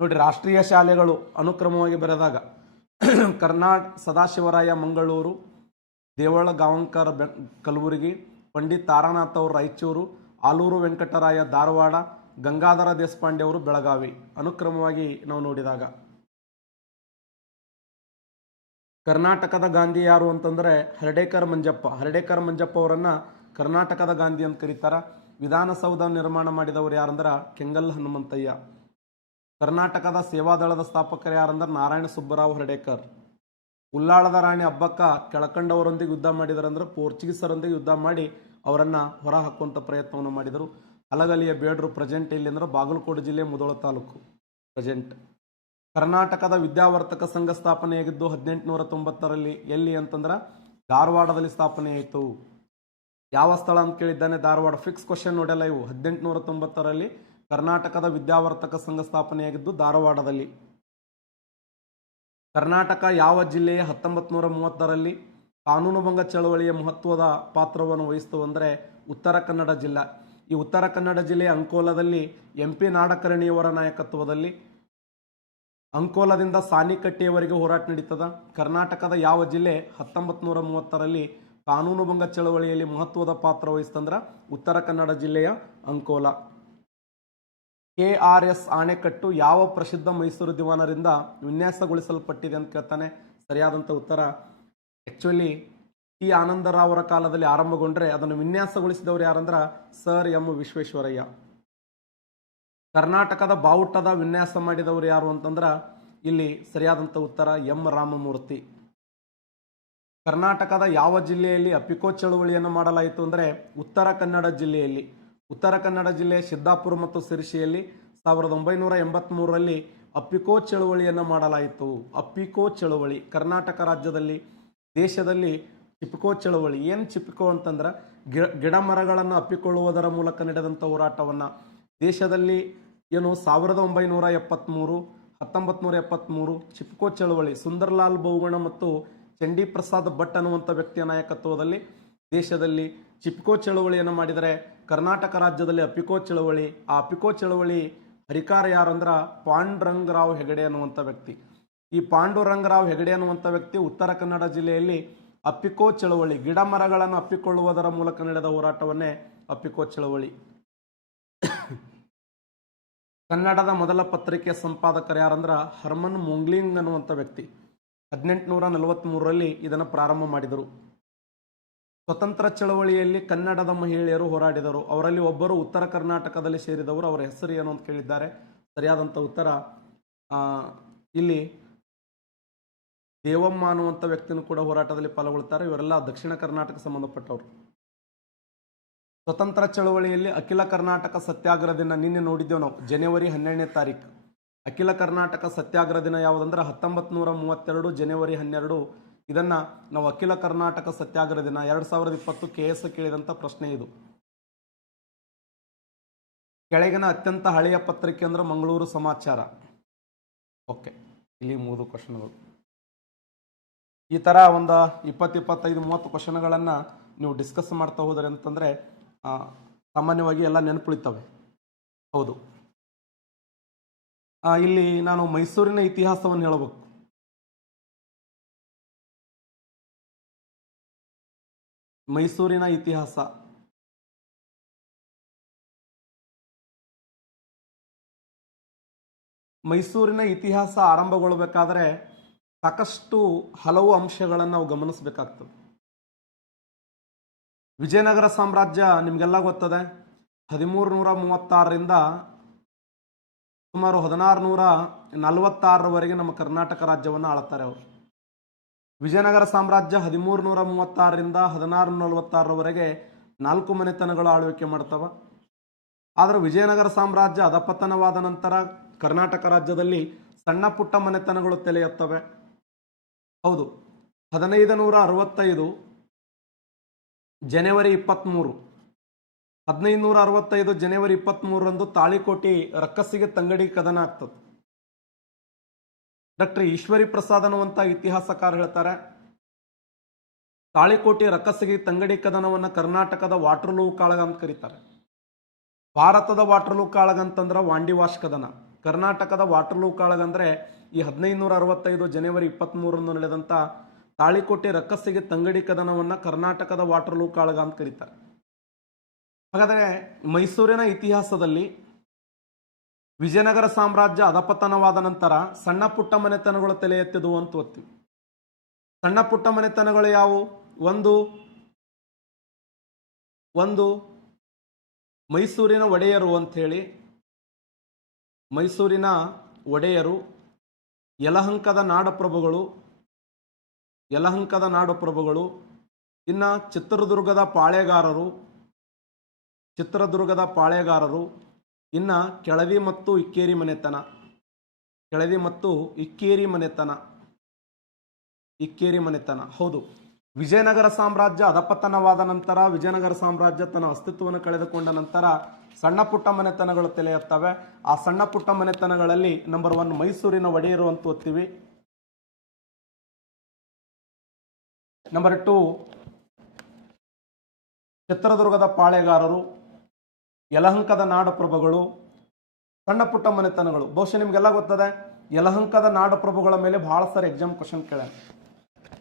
ನೋಡಿ, ರಾಷ್ಟ್ರೀಯ ಶಾಲೆಗಳು ಅನುಕ್ರಮವಾಗಿ ಬರೆದಾಗ ಸದಾಶಿವರಾಯ ಮಂಗಳೂರು, ದೇವಳ ಗಾವಂಕರ್ ಕಲಬುರಗಿ, ಪಂಡಿತ್ ತಾರಾನಾಥ್ ಅವರು ರಾಯಚೂರು, ಆಲೂರು ವೆಂಕಟರಾಯ ಧಾರವಾಡ, ಗಂಗಾಧರ ದೇಶಪಾಂಡೆ ಅವರು ಬೆಳಗಾವಿ. ಅನುಕ್ರಮವಾಗಿ ನಾವು ನೋಡಿದಾಗ ಕರ್ನಾಟಕದ ಗಾಂಧಿ ಯಾರು ಅಂತಂದರೆ ಹರ್ಡೇಕರ್ ಮಂಜಪ್ಪ ಅವರನ್ನು ಕರ್ನಾಟಕದ ಗಾಂಧಿ ಅಂತ ಕರೀತಾರೆ. ವಿಧಾನಸೌಧ ನಿರ್ಮಾಣ ಮಾಡಿದವರು ಯಾರಂದ್ರೆ ಕೆಂಗಲ್ ಹನುಮಂತಯ್ಯ. ಕರ್ನಾಟಕದ ಸೇವಾದಳದ ಸ್ಥಾಪಕರು ಯಾರಂದ್ರೆ ನಾರಾಯಣ ಸುಬ್ಬರಾವ್ ಹರ್ಡೇಕರ್. ಉಲ್ಲಾಳದ ರಾಣಿ ಹಬ್ಬಕ್ಕ ಕೆಳಕಂಡವರೊಂದಿಗೆ ಯುದ್ಧ ಮಾಡಿದರಂದ್ರೆ ಪೋರ್ಚುಗೀಸರೊಂದಿಗೆ ಯುದ್ಧ ಮಾಡಿ ಅವರನ್ನು ಹೊರ ಹಾಕುವಂಥ ಪ್ರಯತ್ನವನ್ನು ಮಾಡಿದರು. ಹಲಗಲಿಯ ಬೇಡರು ಪ್ರೆಸೆಂಟ್ ಇಲ್ಲಿ ಅಂದ್ರೆ ಬಾಗಲಕೋಟೆ ಜಿಲ್ಲೆ ಮುಧೋಳ ತಾಲೂಕು ಪ್ರೆಸೆಂಟ್. ಕರ್ನಾಟಕದ ವಿದ್ಯಾವರ್ತಕ ಸಂಘ ಸ್ಥಾಪನೆಯಾಗಿದ್ದು 1890ರಲ್ಲಿ. ಎಲ್ಲಿ ಅಂತಂದ್ರೆ ಧಾರವಾಡದಲ್ಲಿ ಸ್ಥಾಪನೆ ಆಯಿತು. ಯಾವ ಸ್ಥಳ ಅಂತ ಕೇಳಿದ್ದಾನೆ, ಧಾರವಾಡ. ಫಿಕ್ಸ್ ಕ್ವಶನ್ ನೋಡಲ್ಲ ಇವು. 1890ರಲ್ಲಿ ಕರ್ನಾಟಕದ ವಿದ್ಯಾವರ್ತಕ ಸಂಘ ಸ್ಥಾಪನೆಯಾಗಿದ್ದು ಧಾರವಾಡದಲ್ಲಿ. ಕರ್ನಾಟಕ ಯಾವ ಜಿಲ್ಲೆಯ 1930ರಲ್ಲಿ ಕಾನೂನುಭಂಗ ಚಳವಳಿಯ ಮಹತ್ವದ ಪಾತ್ರವನ್ನು ವಹಿಸಿತು ಅಂದರೆ ಉತ್ತರ ಕನ್ನಡ ಜಿಲ್ಲೆ. ಈ ಉತ್ತರ ಕನ್ನಡ ಜಿಲ್ಲೆಯ ಅಂಕೋಲದಲ್ಲಿ MP ನಾಡಕರ್ಣಿಯವರ ನಾಯಕತ್ವದಲ್ಲಿ ಅಂಕೋಲದಿಂದ ಸಾನಿಕಟ್ಟೆಯವರೆಗೆ ಹೋರಾಟ ನಡೀತದ. ಕರ್ನಾಟಕದ ಯಾವ ಜಿಲ್ಲೆ 1930ರಲ್ಲಿ ಕಾನೂನುಭಂಗ ಚಳವಳಿಯಲ್ಲಿ ಮಹತ್ವದ ಪಾತ್ರ ವಹಿಸ್ತಂದ್ರೆ ಉತ್ತರ ಕನ್ನಡ ಜಿಲ್ಲೆಯ ಅಂಕೋಲ. KRS ಆಣೆಕಟ್ಟು ಯಾವ ಪ್ರಸಿದ್ಧ ಮೈಸೂರು ದಿವಾನರಿಂದ ವಿನ್ಯಾಸಗೊಳಿಸಲ್ಪಟ್ಟಿದೆ ಅಂತ ಕೇಳ್ತಾನೆ. ಸರಿಯಾದಂಥ ಉತ್ತರ ಆ್ಯಕ್ಚುಲಿ T ಆನಂದರಾವ್ ಅವರ ಕಾಲದಲ್ಲಿ ಆರಂಭಗೊಂಡ್ರೆ ಅದನ್ನು ವಿನ್ಯಾಸಗೊಳಿಸಿದವರು ಯಾರಂದ್ರೆ ಸರ್ M ವಿಶ್ವೇಶ್ವರಯ್ಯ. ಕರ್ನಾಟಕದ ಬಾವುಟದ ವಿನ್ಯಾಸ ಮಾಡಿದವರು ಯಾರು ಅಂತಂದ್ರೆ ಇಲ್ಲಿ ಸರಿಯಾದಂಥ ಉತ್ತರ M ರಾಮಮೂರ್ತಿ. ಕರ್ನಾಟಕದ ಯಾವ ಜಿಲ್ಲೆಯಲ್ಲಿ ಅಪಿಕೋ ಚಳುವಳಿಯನ್ನು ಮಾಡಲಾಯಿತು ಅಂದರೆ ಉತ್ತರ ಕನ್ನಡ ಜಿಲ್ಲೆಯಲ್ಲಿ. ಉತ್ತರ ಕನ್ನಡ ಜಿಲ್ಲೆಯ ಸಿದ್ದಾಪುರ ಮತ್ತು ಸಿರಿಸಿಯಲ್ಲಿ 1983ರಲ್ಲಿ ಅಪಿಕೋ ಚಳುವಳಿಯನ್ನು ಮಾಡಲಾಯಿತು. ಅಪಿಕೋ ಚಳುವಳಿ ಕರ್ನಾಟಕ ರಾಜ್ಯದಲ್ಲಿ, ದೇಶದಲ್ಲಿ ಚಿಪಿಕೋ ಚಳುವಳಿ. ಏನು ಚಿಪಿಕೋ ಅಂತಂದ್ರೆ ಗಿಡ ಮರಗಳನ್ನು ಅಪ್ಪಿಕೊಳ್ಳುವುದರ ಮೂಲಕ ನಡೆದಂಥ ಹೋರಾಟವನ್ನು ದೇಶದಲ್ಲಿ ಏನು 1973, 1973 ಚಿಪಿಕೋ ಚಳುವಳಿ. ಸುಂದರ್ಲಾಲ್ ಬಹುಗುಣ ಮತ್ತು ಚಂಡಿ ಪ್ರಸಾದ್ ಭಟ್ ಅನ್ನುವಂಥ ವ್ಯಕ್ತಿಯ ನಾಯಕತ್ವದಲ್ಲಿ ದೇಶದಲ್ಲಿ ಚಿಪಿಕೋ ಚಳುವಳಿಯನ್ನು ಮಾಡಿದರೆ ಕರ್ನಾಟಕ ರಾಜ್ಯದಲ್ಲಿ ಅಪಿಕೋ ಚಳುವಳಿ. ಆ ಅಪಿಕೋ ಚಳುವಳಿ ಹರಿಕಾರ ಯಾರು ಅಂದ್ರೆ ಪಾಂಡುರಂಗರಾವ್ ಹೆಗಡೆ ಅನ್ನುವಂಥ ವ್ಯಕ್ತಿ. ಈ ಪಾಂಡುರಂಗರಾವ್ ಹೆಗಡೆ ಅನ್ನುವಂಥ ವ್ಯಕ್ತಿ ಉತ್ತರ ಕನ್ನಡ ಜಿಲ್ಲೆಯಲ್ಲಿ ಅಪಿಕೋ ಚಳುವಳಿ, ಗಿಡ ಮರಗಳನ್ನು ಅಪ್ಪಿಕೊಳ್ಳುವುದರ ಮೂಲಕ ನಡೆದ ಹೋರಾಟವನ್ನೇ ಅಪಿಕೋ ಚಳುವಳಿ. ಕನ್ನಡದ ಮೊದಲ ಪತ್ರಿಕೆಯ ಸಂಪಾದಕರು ಯಾರಂದ್ರೆ ಹರ್ಮನ್ ಮೊಂಗ್ಲಿಂಗ್ ಅನ್ನುವಂಥ ವ್ಯಕ್ತಿ. 1843ರಲ್ಲಿ ಇದನ್ನು ಪ್ರಾರಂಭ ಮಾಡಿದರು. ಸ್ವತಂತ್ರ ಚಳವಳಿಯಲ್ಲಿ ಕನ್ನಡದ ಮಹಿಳೆಯರು ಹೋರಾಡಿದರು. ಅವರಲ್ಲಿ ಒಬ್ಬರು ಉತ್ತರ ಕರ್ನಾಟಕದಲ್ಲಿ ಸೇರಿದವರು. ಅವರ ಹೆಸರು ಏನು ಅಂತ ಕೇಳಿದ್ದಾರೆ. ಸರಿಯಾದಂಥ ಉತ್ತರ ಇಲ್ಲಿ ದೇವಮ್ಮ ಅನ್ನುವಂಥ ವ್ಯಕ್ತಿನೂ ಕೂಡ ಹೋರಾಟದಲ್ಲಿ ಪಾಲ್ಗೊಳ್ತಾರೆ. ಇವರೆಲ್ಲ ದಕ್ಷಿಣ ಕರ್ನಾಟಕ ಸಂಬಂಧಪಟ್ಟವರು. ಸ್ವತಂತ್ರ ಚಳವಳಿಯಲ್ಲಿ ಅಖಿಲ ಕರ್ನಾಟಕ ಸತ್ಯಾಗ್ರಹ ದಿನ ನಿನ್ನೆ ನೋಡಿದ್ದೇವೆ ನಾವು, ಜನವರಿ 12ನೇ ತಾರೀಕು. ಅಖಿಲ ಕರ್ನಾಟಕ ಸತ್ಯಾಗ್ರಹ ದಿನ ಯಾವುದಂದ್ರೆ 1932 ಜನವರಿ 12. ಇದನ್ನು ನಾವು ಅಖಿಲ ಕರ್ನಾಟಕ ಸತ್ಯಾಗ್ರಹ ದಿನ 2020 KS ಕೇಳಿದಂಥ ಪ್ರಶ್ನೆ ಇದು. ಕೆಳಗಿನ ಅತ್ಯಂತ ಹಳೆಯ ಪತ್ರಿಕೆ ಅಂದ್ರೆ ಮಂಗಳೂರು ಸಮಾಚಾರ. ಓಕೆ, ಇಲ್ಲಿ 3 ಕ್ವಶನ್ಗಳು. ಈ ಥರ ಒಂದು 20-25-30 ಕ್ವಶನ್ಗಳನ್ನು ನೀವು ಡಿಸ್ಕಸ್ ಮಾಡ್ತಾ ಹೋದರೆ ಅಂತಂದರೆ ಸಾಮಾನ್ಯವಾಗಿ ಎಲ್ಲ ನೆನಪುಳಿತವೆ. ಹೌದು, ಇಲ್ಲಿ ನಾನು ಮೈಸೂರಿನ ಇತಿಹಾಸವನ್ನು ಹೇಳಬೇಕು. ಮೈಸೂರಿನ ಇತಿಹಾಸ ಆರಂಭಗೊಳ್ಳಬೇಕಾದ್ರೆ ಸಾಕಷ್ಟು ಹಲವು ಅಂಶಗಳನ್ನು ನಾವು ಗಮನಿಸಬೇಕಾಗ್ತದೆ. ವಿಜಯನಗರ ಸಾಮ್ರಾಜ್ಯ ನಿಮಗೆಲ್ಲ ಗೊತ್ತದೆ. 1336ರಿಂದ ಸುಮಾರು 1646ರವರೆಗೆ ನಮ್ಮ ಕರ್ನಾಟಕ ರಾಜ್ಯವನ್ನು ಆಳ್ತಾರೆ ಅವರು. ವಿಜಯನಗರ ಸಾಮ್ರಾಜ್ಯ 1336ರಿಂದ 1646ರವರೆಗೆ 4 ಮನೆತನಗಳು ಆಳ್ವಿಕೆ ಮಾಡ್ತವೆ. ಆದರೆ ವಿಜಯನಗರ ಸಾಮ್ರಾಜ್ಯ ಅಧಪತನವಾದ ನಂತರ ಕರ್ನಾಟಕ ರಾಜ್ಯದಲ್ಲಿ ಸಣ್ಣ ಪುಟ್ಟ ಮನೆತನಗಳು ತಲೆ ಎತ್ತವೆ. ಹೌದು, 1565 ಜನವರಿ 23, 1565 ಜನವರಿ 23ರಂದು ತಾಳಿಕೋಟೆ ರಕ್ಕಸಿಗೆ ತಂಗಡಿ ಕದನ ಆಗ್ತದೆ. ಡಾಕ್ಟರ್ ಈಶ್ವರಿ ಪ್ರಸಾದ್ ಅನ್ನುವಂಥ ಇತಿಹಾಸಕಾರ ಹೇಳ್ತಾರೆ, ತಾಳಿಕೋಟೆ ರಕ್ಕಸಿಗೆ ತಂಗಡಿ ಕದನವನ್ನು ಕರ್ನಾಟಕದ ವಾಟರ್ಲೂ ಕಾಳಗ ಅಂತ ಕರೀತಾರೆ. ಭಾರತದ ವಾಟರ್ಲೂ ಕಾಳಗ ಅಂತಂದ್ರೆ ವಾಂಡಿವಾಶ್ ಕದನ. ಕರ್ನಾಟಕದ ವಾಟರ್ಲೂ ಕಾಳಗ ಅಂದರೆ ಈ 1565 ಜನವರಿ 23ರಂದು ನಡೆದಂಥ ತಾಳಿಕೋಟೆ ರಕ್ಕಸಿಗೆ ತಂಗಡಿ ಕದನವನ್ನು ಕರ್ನಾಟಕದ ವಾಟರ್ಲೂ ಕಾಳಗ ಅಂತ ಕರೀತಾರೆ. ಹಾಗಾದರೆ ಮೈಸೂರಿನ ಇತಿಹಾಸದಲ್ಲಿ ವಿಜಯನಗರ ಸಾಮ್ರಾಜ್ಯ ಅಧಪತನವಾದ ನಂತರ ಸಣ್ಣ ಪುಟ್ಟ ಮನೆತನಗಳು ತಲೆ ಎತ್ತಿದುವು ಅಂತ ಓದ್ತೀವಿ. ಸಣ್ಣ ಪುಟ್ಟ ಮನೆತನಗಳು ಯಾವುವು? ಒಂದು ಮೈಸೂರಿನ ಒಡೆಯರು ಅಂಥೇಳಿ, ಮೈಸೂರಿನ ಒಡೆಯರು, ಯಲಹಂಕದ ನಾಡಪ್ರಭುಗಳು, ಇನ್ನು ಚಿತ್ರದುರ್ಗದ ಪಾಳೆಗಾರರು, ಇನ್ನು ಕೆಳದಿ ಮತ್ತು ಇಕ್ಕೇರಿ ಮನೆತನ. ಹೌದು, ವಿಜಯನಗರ ಸಾಮ್ರಾಜ್ಯ ಅಧಪತನವಾದ ನಂತರ, ವಿಜಯನಗರ ಸಾಮ್ರಾಜ್ಯ ತನ್ನ ಅಸ್ತಿತ್ವವನ್ನು ಕಳೆದುಕೊಂಡ ನಂತರ ಸಣ್ಣ ಪುಟ್ಟ ಮನೆತನಗಳು ತಲೆ ಎತ್ತವೆ. ಆ ಸಣ್ಣ ಪುಟ್ಟ ಮನೆತನಗಳಲ್ಲಿ ನಂಬರ್ 1 ಮೈಸೂರಿನ ಒಡೆಯರು ಅಂತ ಓದ್ತೀವಿ. ನಂಬರ್ 2 ಚಿತ್ರದುರ್ಗದ ಪಾಳೆಗಾರರು, ಯಲಹಂಕದ ನಾಡಪ್ರಭುಗಳು, ಸಣ್ಣ ಪುಟ್ಟ ಮನೆತನಗಳು. ಬಹುಶಃ ನಿಮ್ಗೆಲ್ಲ ಗೊತ್ತದೆ, ಯಲಹಂಕದ ನಾಡಪ್ರಭುಗಳ ಮೇಲೆ ಬಹಳ ಸಾರಿ ಎಕ್ಸಾಮ್ ಕ್ವಶನ್ ಕೇಳ.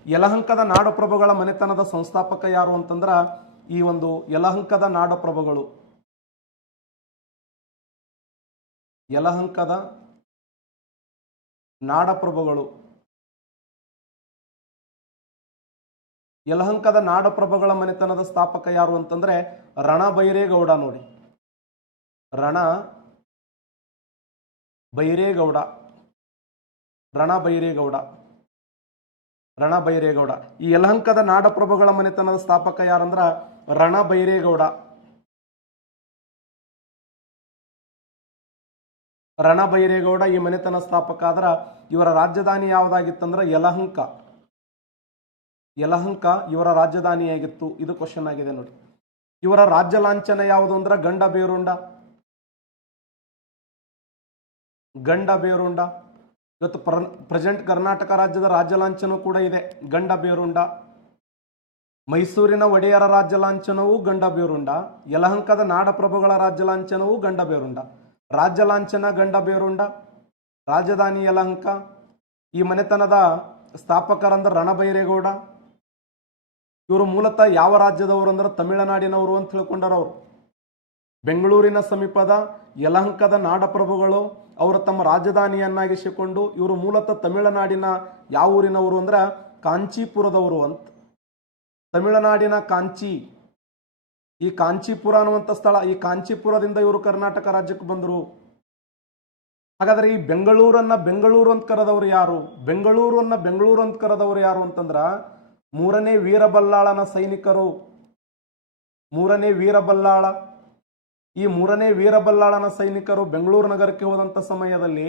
ಯಲಹಂಕದ ನಾಡಪ್ರಭುಗಳ ಮನೆತನದ ಸಂಸ್ಥಾಪಕ ಯಾರು ಅಂತಂದ್ರ ಈ ಒಂದು ಯಲಹಂಕದ ನಾಡಪ್ರಭುಗಳು ಯಲಹಂಕದ ನಾಡಪ್ರಭುಗಳ ಮನೆತನದ ಸ್ಥಾಪಕ ಯಾರು ಅಂತಂದ್ರೆ ರಣಬೈರೇಗೌಡ. ನೋಡಿ, ರಣಬೈರೇಗೌಡ. ಈ ಯಲಹಂಕದ ನಾಡಪ್ರಭುಗಳ ಮನೆತನದ ಸ್ಥಾಪಕ ಯಾರಂದ್ರ ರಣಬೈರೇಗೌಡ. ಈ ಮನೆತನ ಸ್ಥಾಪಕ ಆದ್ರ ಇವರ ರಾಜಧಾನಿ ಯಾವುದಾಗಿತ್ತಂದ್ರ ಯಲಹಂಕ ಇವರ ರಾಜಧಾನಿಯಾಗಿತ್ತು. ಇದು ಕ್ವಶನ್ ಆಗಿದೆ ನೋಡಿ. ಇವರ ರಾಜ್ಯ ಲಾಂಛನ ಯಾವುದು ಅಂದ್ರೆ ಗಂಡ ಬೇರುಂಡ. ಇವತ್ತು ಪ್ರೆಸೆಂಟ್ ಕರ್ನಾಟಕ ರಾಜ್ಯದ ರಾಜ್ಯ ಲಾಂಛನ ಕೂಡ ಇದೆ ಗಂಡ ಬೇರುಂಡ. ಮೈಸೂರಿನ ಒಡೆಯರ ರಾಜ್ಯ ಲಾಂಛನವೂ ಗಂಡ ಬೇರುಂಡ, ಯಲಹಂಕದ ನಾಡಪ್ರಭುಗಳ ರಾಜ್ಯ ಲಾಂಛನವೂ ಗಂಡ ಬೇರುಂಡ. ರಾಜ್ಯ ಲಾಂಛನ ಗಂಡ ಬೇರುಂಡ, ರಾಜಧಾನಿ ಯಲಹಂಕ. ಈ ಮನೆತನದ ಸ್ಥಾಪಕರಂದ್ರ ರಣಬೈರೇಗೌಡ. ಇವರು ಮೂಲತಃ ಯಾವ ರಾಜ್ಯದವರು ಅಂದ್ರೆ ತಮಿಳುನಾಡಿನವರು ಅಂತ ತಿಳ್ಕೊಂಡರವರು. ಬೆಂಗಳೂರಿನ ಸಮೀಪದ ಯಲಹಂಕದ ನಾಡಪ್ರಭುಗಳು ಅವರು ತಮ್ಮ ರಾಜಧಾನಿಯನ್ನಾಗಿಸಿಕೊಂಡು ಇವರು ಮೂಲತಃ ತಮಿಳುನಾಡಿನ ಯಾವ ಊರಿನವರು ಅಂದ್ರೆ ಕಾಂಚೀಪುರದವರು ಅಂತ. ತಮಿಳುನಾಡಿನ ಕಾಂಚಿ, ಈ ಕಾಂಚೀಪುರ ಅನ್ನುವಂಥ ಸ್ಥಳ, ಈ ಕಾಂಚೀಪುರದಿಂದ ಇವರು ಕರ್ನಾಟಕ ರಾಜ್ಯಕ್ಕೆ ಬಂದರು. ಹಾಗಾದ್ರೆ ಈ ಬೆಂಗಳೂರು ಅಂತ ಕರೆದವರು ಯಾರು? ಬೆಂಗಳೂರು ಅಂತ ಕರೆದವರು ಯಾರು ಅಂತಂದ್ರ ಮೂರನೇ ವೀರಬಲ್ಲಾಳನ ಸೈನಿಕರು. ಈ ಮೂರನೇ ವೀರಬಲ್ಲಾಳನ ಸೈನಿಕರು ಬೆಂಗಳೂರು ನಗರಕ್ಕೆ ಹೋದಂಥ ಸಮಯದಲ್ಲಿ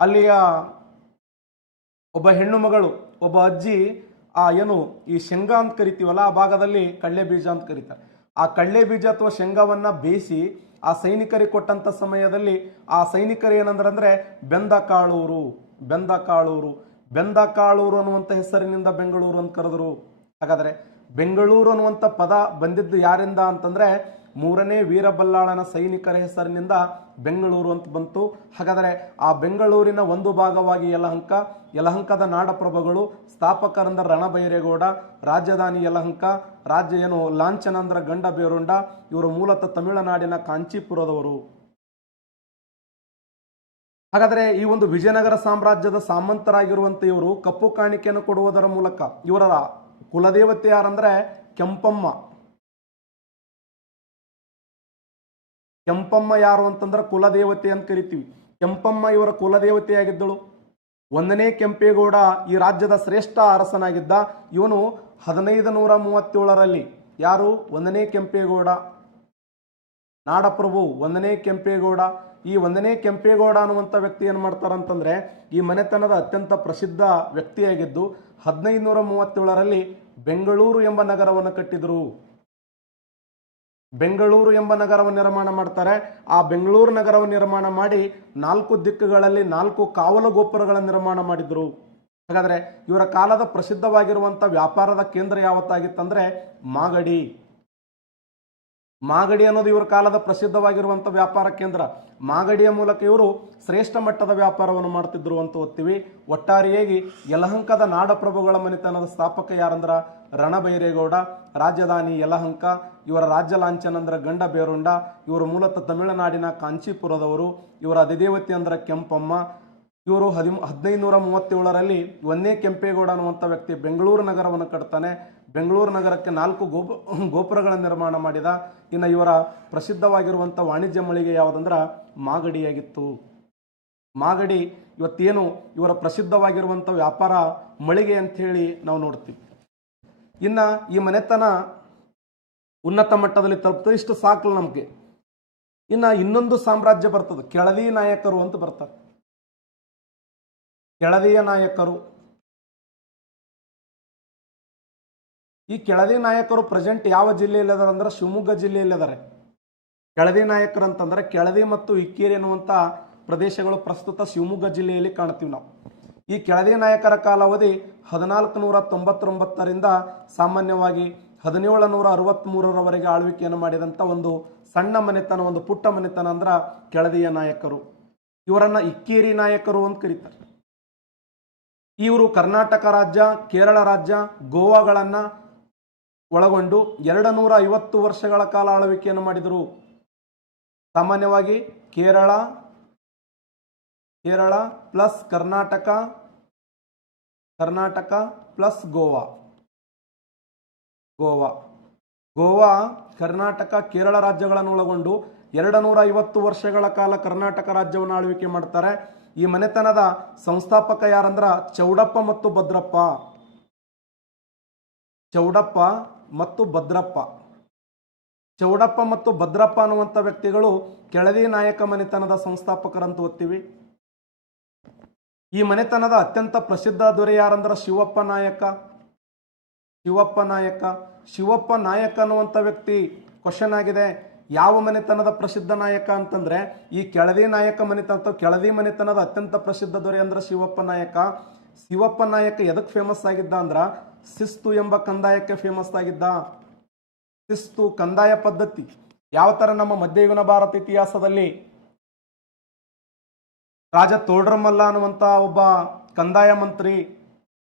ಅಲ್ಲಿಯ ಒಬ್ಬ ಹೆಣ್ಣು ಮಗಳು, ಒಬ್ಬ ಅಜ್ಜಿ ಈ ಶೇಂಗಾ ಅಂತ ಕರಿತೀವಲ್ಲ, ಆ ಭಾಗದಲ್ಲಿ ಕಳ್ಳೆ ಬೀಜ ಅಂತ ಕರೀತಾರೆ. ಆ ಕಳ್ಳೆ ಬೀಜ ಅಥವಾ ಶೇಂಗಾವನ್ನ ಬೇಯಿಸಿ ಆ ಸೈನಿಕರಿಗೆ ಕೊಟ್ಟಂತ ಸಮಯದಲ್ಲಿ ಆ ಸೈನಿಕರು ಏನಂದ್ರೆ ಬೆಂದಕಾಳೂರು ಅನ್ನುವಂಥ ಹೆಸರಿನಿಂದ ಬೆಂಗಳೂರು ಅಂತ ಕರೆದರು. ಹಾಗಾದ್ರೆ ಬೆಂಗಳೂರು ಅನ್ನುವಂಥ ಪದ ಬಂದಿದ್ದು ಯಾರಿಂದ ಅಂತಂದ್ರೆ ಮೂರನೇ ವೀರಬಲ್ಲಾಳನ ಸೈನಿಕರ ಹೆಸರಿನಿಂದ ಬೆಂಗಳೂರು ಅಂತ ಬಂತು. ಹಾಗಾದರೆ ಆ ಬೆಂಗಳೂರಿನ ಒಂದು ಭಾಗವಾಗಿ ಯಲಹಂಕದ ನಾಡಪ್ರಭುಗಳು, ಸ್ಥಾಪಕರಂದ್ರ ರಣಬೈರೇಗೌಡ, ರಾಜಧಾನಿ ಯಲಹಂಕ, ರಾಜ್ಯ ಲಾಂಛನ ಅಂದ್ರ ಗಂಡ ಬೇರುಂಡ. ಇವರು ಮೂಲತಃ ತಮಿಳುನಾಡಿನ ಕಾಂಚೀಪುರದವರು. ಹಾಗಾದರೆ ಈ ಒಂದು ವಿಜಯನಗರ ಸಾಮ್ರಾಜ್ಯದ ಸಾಮಂತರಾಗಿರುವಂತ ಇವರು ಕಪ್ಪು ಕಾಣಿಕೆಯನ್ನು ಕೊಡುವುದರ ಮೂಲಕ ಇವರ ಕುಲದೇವತೆ ಯಾರಂದ್ರೆ ಕೆಂಪಮ್ಮ ಯಾರು ಅಂತಂದ್ರೆ ಕುಲದೇವತೆ ಅಂತ ಕರಿತೀವಿ. ಕೆಂಪಮ್ಮ ಇವರ ಕುಲದೇವತೆಯಾಗಿದ್ದಳು. 1ನೇ ಕೆಂಪೇಗೌಡ ಈ ರಾಜ್ಯದ ಶ್ರೇಷ್ಠ ಅರಸನಾಗಿದ್ದ. ಇವನು 1537ರಲ್ಲಿ ಯಾರು 1ನೇ ಕೆಂಪೇಗೌಡ ನಾಡಪ್ರಭು 1ನೇ ಕೆಂಪೇಗೌಡ. ಈ 1ನೇ ಕೆಂಪೇಗೌಡ ಅನ್ನುವಂಥ ವ್ಯಕ್ತಿ ಏನ್ ಮಾಡ್ತಾರಂತಂದ್ರೆ ಈ ಮನೆತನದ ಅತ್ಯಂತ ಪ್ರಸಿದ್ಧ ವ್ಯಕ್ತಿಯಾಗಿದ್ದು 1537ರಲ್ಲಿ ಬೆಂಗಳೂರು ಎಂಬ ನಗರವನ್ನು ಕಟ್ಟಿದ್ರು. ಬೆಂಗಳೂರು ಎಂಬ ನಗರವನ್ನು ನಿರ್ಮಾಣ ಮಾಡ್ತಾರೆ. ಆ ಬೆಂಗಳೂರು ನಗರವನ್ನು ನಿರ್ಮಾಣ ಮಾಡಿ 4 ದಿಕ್ಕುಗಳಲ್ಲಿ 4 ಕಾವಲು ಗೋಪುರಗಳನ್ನು ನಿರ್ಮಾಣ ಮಾಡಿದ್ರು. ಹಾಗಾದ್ರೆ ಇವರ ಕಾಲದ ಪ್ರಸಿದ್ಧವಾಗಿರುವಂತ ವ್ಯಾಪಾರದ ಕೇಂದ್ರ ಯಾವತ್ತಾಗಿತ್ತಂದ್ರೆ ಮಾಗಡಿ ಅನ್ನೋದು ಇವರ ಕಾಲದ ಪ್ರಸಿದ್ಧವಾಗಿರುವಂತ ವ್ಯಾಪಾರ ಕೇಂದ್ರ. ಮಾಗಡಿಯ ಮೂಲಕ ಇವರು ಶ್ರೇಷ್ಠ ಮಟ್ಟದ ವ್ಯಾಪಾರವನ್ನು ಮಾಡ್ತಿದ್ರು ಅಂತ ಓದ್ತೀವಿ. ಒಟ್ಟಾರೆಯಾಗಿ ಯಲಹಂಕದ ನಾಡಪ್ರಭುಗಳ ಮನೆತನದ ಸ್ಥಾಪಕ ಯಾರಂದ್ರ ರಣಬೈರೇಗೌಡ, ರಾಜಧಾನಿ ಯಲಹಂಕ, ಇವರ ರಾಜ್ಯ ಲಾಂಛನ ಅಂದ್ರ ಗಂಡ ಬೇರುಂಡ. ಇವರು ಮೂಲತಃ ತಮಿಳುನಾಡಿನ ಕಾಂಚೀಪುರದವರು. ಇವರ ಅಧಿದೇವತೆ ಅಂದ್ರ ಕೆಂಪಮ್ಮ. ಇವರು 1537ರಲ್ಲಿ 1ನೇ ಕೆಂಪೇಗೌಡ ಅನ್ನುವಂಥ ವ್ಯಕ್ತಿ ಬೆಂಗಳೂರು ನಗರವನ್ನು ಕಟ್ತಾನೆ. ಬೆಂಗಳೂರು ನಗರಕ್ಕೆ 4 ಗೋಪುರಗಳನ್ನು ನಿರ್ಮಾಣ ಮಾಡಿದ. ಇನ್ನು ಇವರ ಪ್ರಸಿದ್ಧವಾಗಿರುವಂಥ ವಾಣಿಜ್ಯ ಮಳಿಗೆ ಯಾವುದಂದ್ರೆ ಮಾಗಡಿಯಾಗಿತ್ತು. ಮಾಗಡಿ ಇವತ್ತೇನು ಇವರ ಪ್ರಸಿದ್ಧವಾಗಿರುವಂಥ ವ್ಯಾಪಾರ ಮಳಿಗೆ ಅಂಥೇಳಿ ನಾವು ನೋಡ್ತೀವಿ. ಇನ್ನು ಈ ಮನೆತನ ಉನ್ನತ ಮಟ್ಟದಲ್ಲಿ ತಲುಪ್ತದೆ. ಇಷ್ಟು ಸಾಕಲ್ಲ ನಮಗೆ. ಇನ್ನು ಇನ್ನೊಂದು ಸಾಮ್ರಾಜ್ಯ ಬರ್ತದೆ, ಕೆಳದಿ ನಾಯಕರು ಅಂತ ಬರ್ತಾರೆ. ಕೆಳದಿಯ ನಾಯಕರು. ಈ ಕೆಳದಿ ನಾಯಕರು ಪ್ರೆಸೆಂಟ್ ಯಾವ ಜಿಲ್ಲೆಯಲ್ಲಿ ಅದಾರೆ ಅಂದ್ರೆ ಶಿವಮೊಗ್ಗ ಜಿಲ್ಲೆಯಲ್ಲಿ ಅದಾರೆ. ಕೆಳದಿ ನಾಯಕರು ಅಂತಂದ್ರೆ ಕೆಳದಿ ಮತ್ತು ಇಕ್ಕೇರಿ ಅನ್ನುವಂಥ ಪ್ರದೇಶಗಳು ಪ್ರಸ್ತುತ ಶಿವಮೊಗ್ಗ ಜಿಲ್ಲೆಯಲ್ಲಿ ಕಾಣ್ತೀವಿ ನಾವು. ಈ ಕೆಳದಿ ನಾಯಕರ ಕಾಲಾವಧಿ 1499ರಿಂದ ಸಾಮಾನ್ಯವಾಗಿ 1763ರವರೆಗೆ ಆಳ್ವಿಕೆಯನ್ನು ಮಾಡಿದಂಥ ಒಂದು ಸಣ್ಣ ಮನೆತನ, ಒಂದು ಪುಟ್ಟ ಮನೆತನ ಅಂದ್ರೆ ಕೆಳದಿಯ ನಾಯಕರು. ಇವರನ್ನ ಇಕ್ಕೇರಿ ನಾಯಕರು ಅಂತ ಕರೀತಾರೆ. ಇವರು ಕರ್ನಾಟಕ ರಾಜ್ಯ, ಕೇರಳ ರಾಜ್ಯ, ಗೋವಾಗಳನ್ನು ಒಳಗೊಂಡು 250 ವರ್ಷಗಳ ಕಾಲ ಆಳ್ವಿಕೆಯನ್ನು ಮಾಡಿದರು. ಸಾಮಾನ್ಯವಾಗಿ ಕೇರಳ ಪ್ಲಸ್ ಕರ್ನಾಟಕ ಪ್ಲಸ್ ಗೋವಾ, ಕರ್ನಾಟಕ, ಕೇರಳ ರಾಜ್ಯಗಳನ್ನು ಒಳಗೊಂಡು 250 ವರ್ಷಗಳ ಕಾಲ ಕರ್ನಾಟಕ ರಾಜ್ಯವನ್ನು ಆಳ್ವಿಕೆ ಮಾಡ್ತಾರೆ. ಈ ಮನೆತನದ ಸಂಸ್ಥಾಪಕ ಯಾರಂದ್ರ ಚೌಡಪ್ಪ ಮತ್ತು ಭದ್ರಪ್ಪ. ಚೌಡಪ್ಪ ಮತ್ತು ಭದ್ರಪ್ಪ ಅನ್ನುವಂಥ ವ್ಯಕ್ತಿಗಳು ಕೆಳದಿ ನಾಯಕ ಮನೆತನದ ಸಂಸ್ಥಾಪಕರಂತ ಓದ್ತೀವಿ. ಈ ಮನೆತನದ ಅತ್ಯಂತ ಪ್ರಸಿದ್ಧ ದೊರೆ ಯಾರಂದ್ರ ಶಿವಪ್ಪ ನಾಯಕ ಅನ್ನುವಂಥ ವ್ಯಕ್ತಿ ಕ್ವಶನ್ ಆಗಿದೆ. ಯಾವ ಮನೆತನದ ಪ್ರಸಿದ್ಧ ನಾಯಕ ಅಂತಂದ್ರೆ ಈ ಕೆಳದಿ ನಾಯಕ ಮನೆತನ, ಕೆಳದಿ ಮನೆತನದ ಅತ್ಯಂತ ಪ್ರಸಿದ್ಧ ದೊರೆ ಅಂದ್ರೆ ಶಿವಪ್ಪ ನಾಯಕ ಎದಕ್ಕೆ ಫೇಮಸ್ ಆಗಿದ್ದ ಅಂದ್ರ ಶಿಸ್ತು ಎಂಬ ಕಂದಾಯಕ್ಕೆ ಫೇಮಸ್ ಆಗಿದ್ದ. ಶಿಸ್ತು ಕಂದಾಯ ಪದ್ಧತಿ ಯಾವ ತರ ನಮ್ಮ ಮಧ್ಯಯುಗೀನ ಭಾರತ ಇತಿಹಾಸದಲ್ಲಿ ರಾಜ ತೋಡ್ರಮಲ್ಲ ಅನ್ನುವಂಥ ಒಬ್ಬ ಕಂದಾಯ ಮಂತ್ರಿ,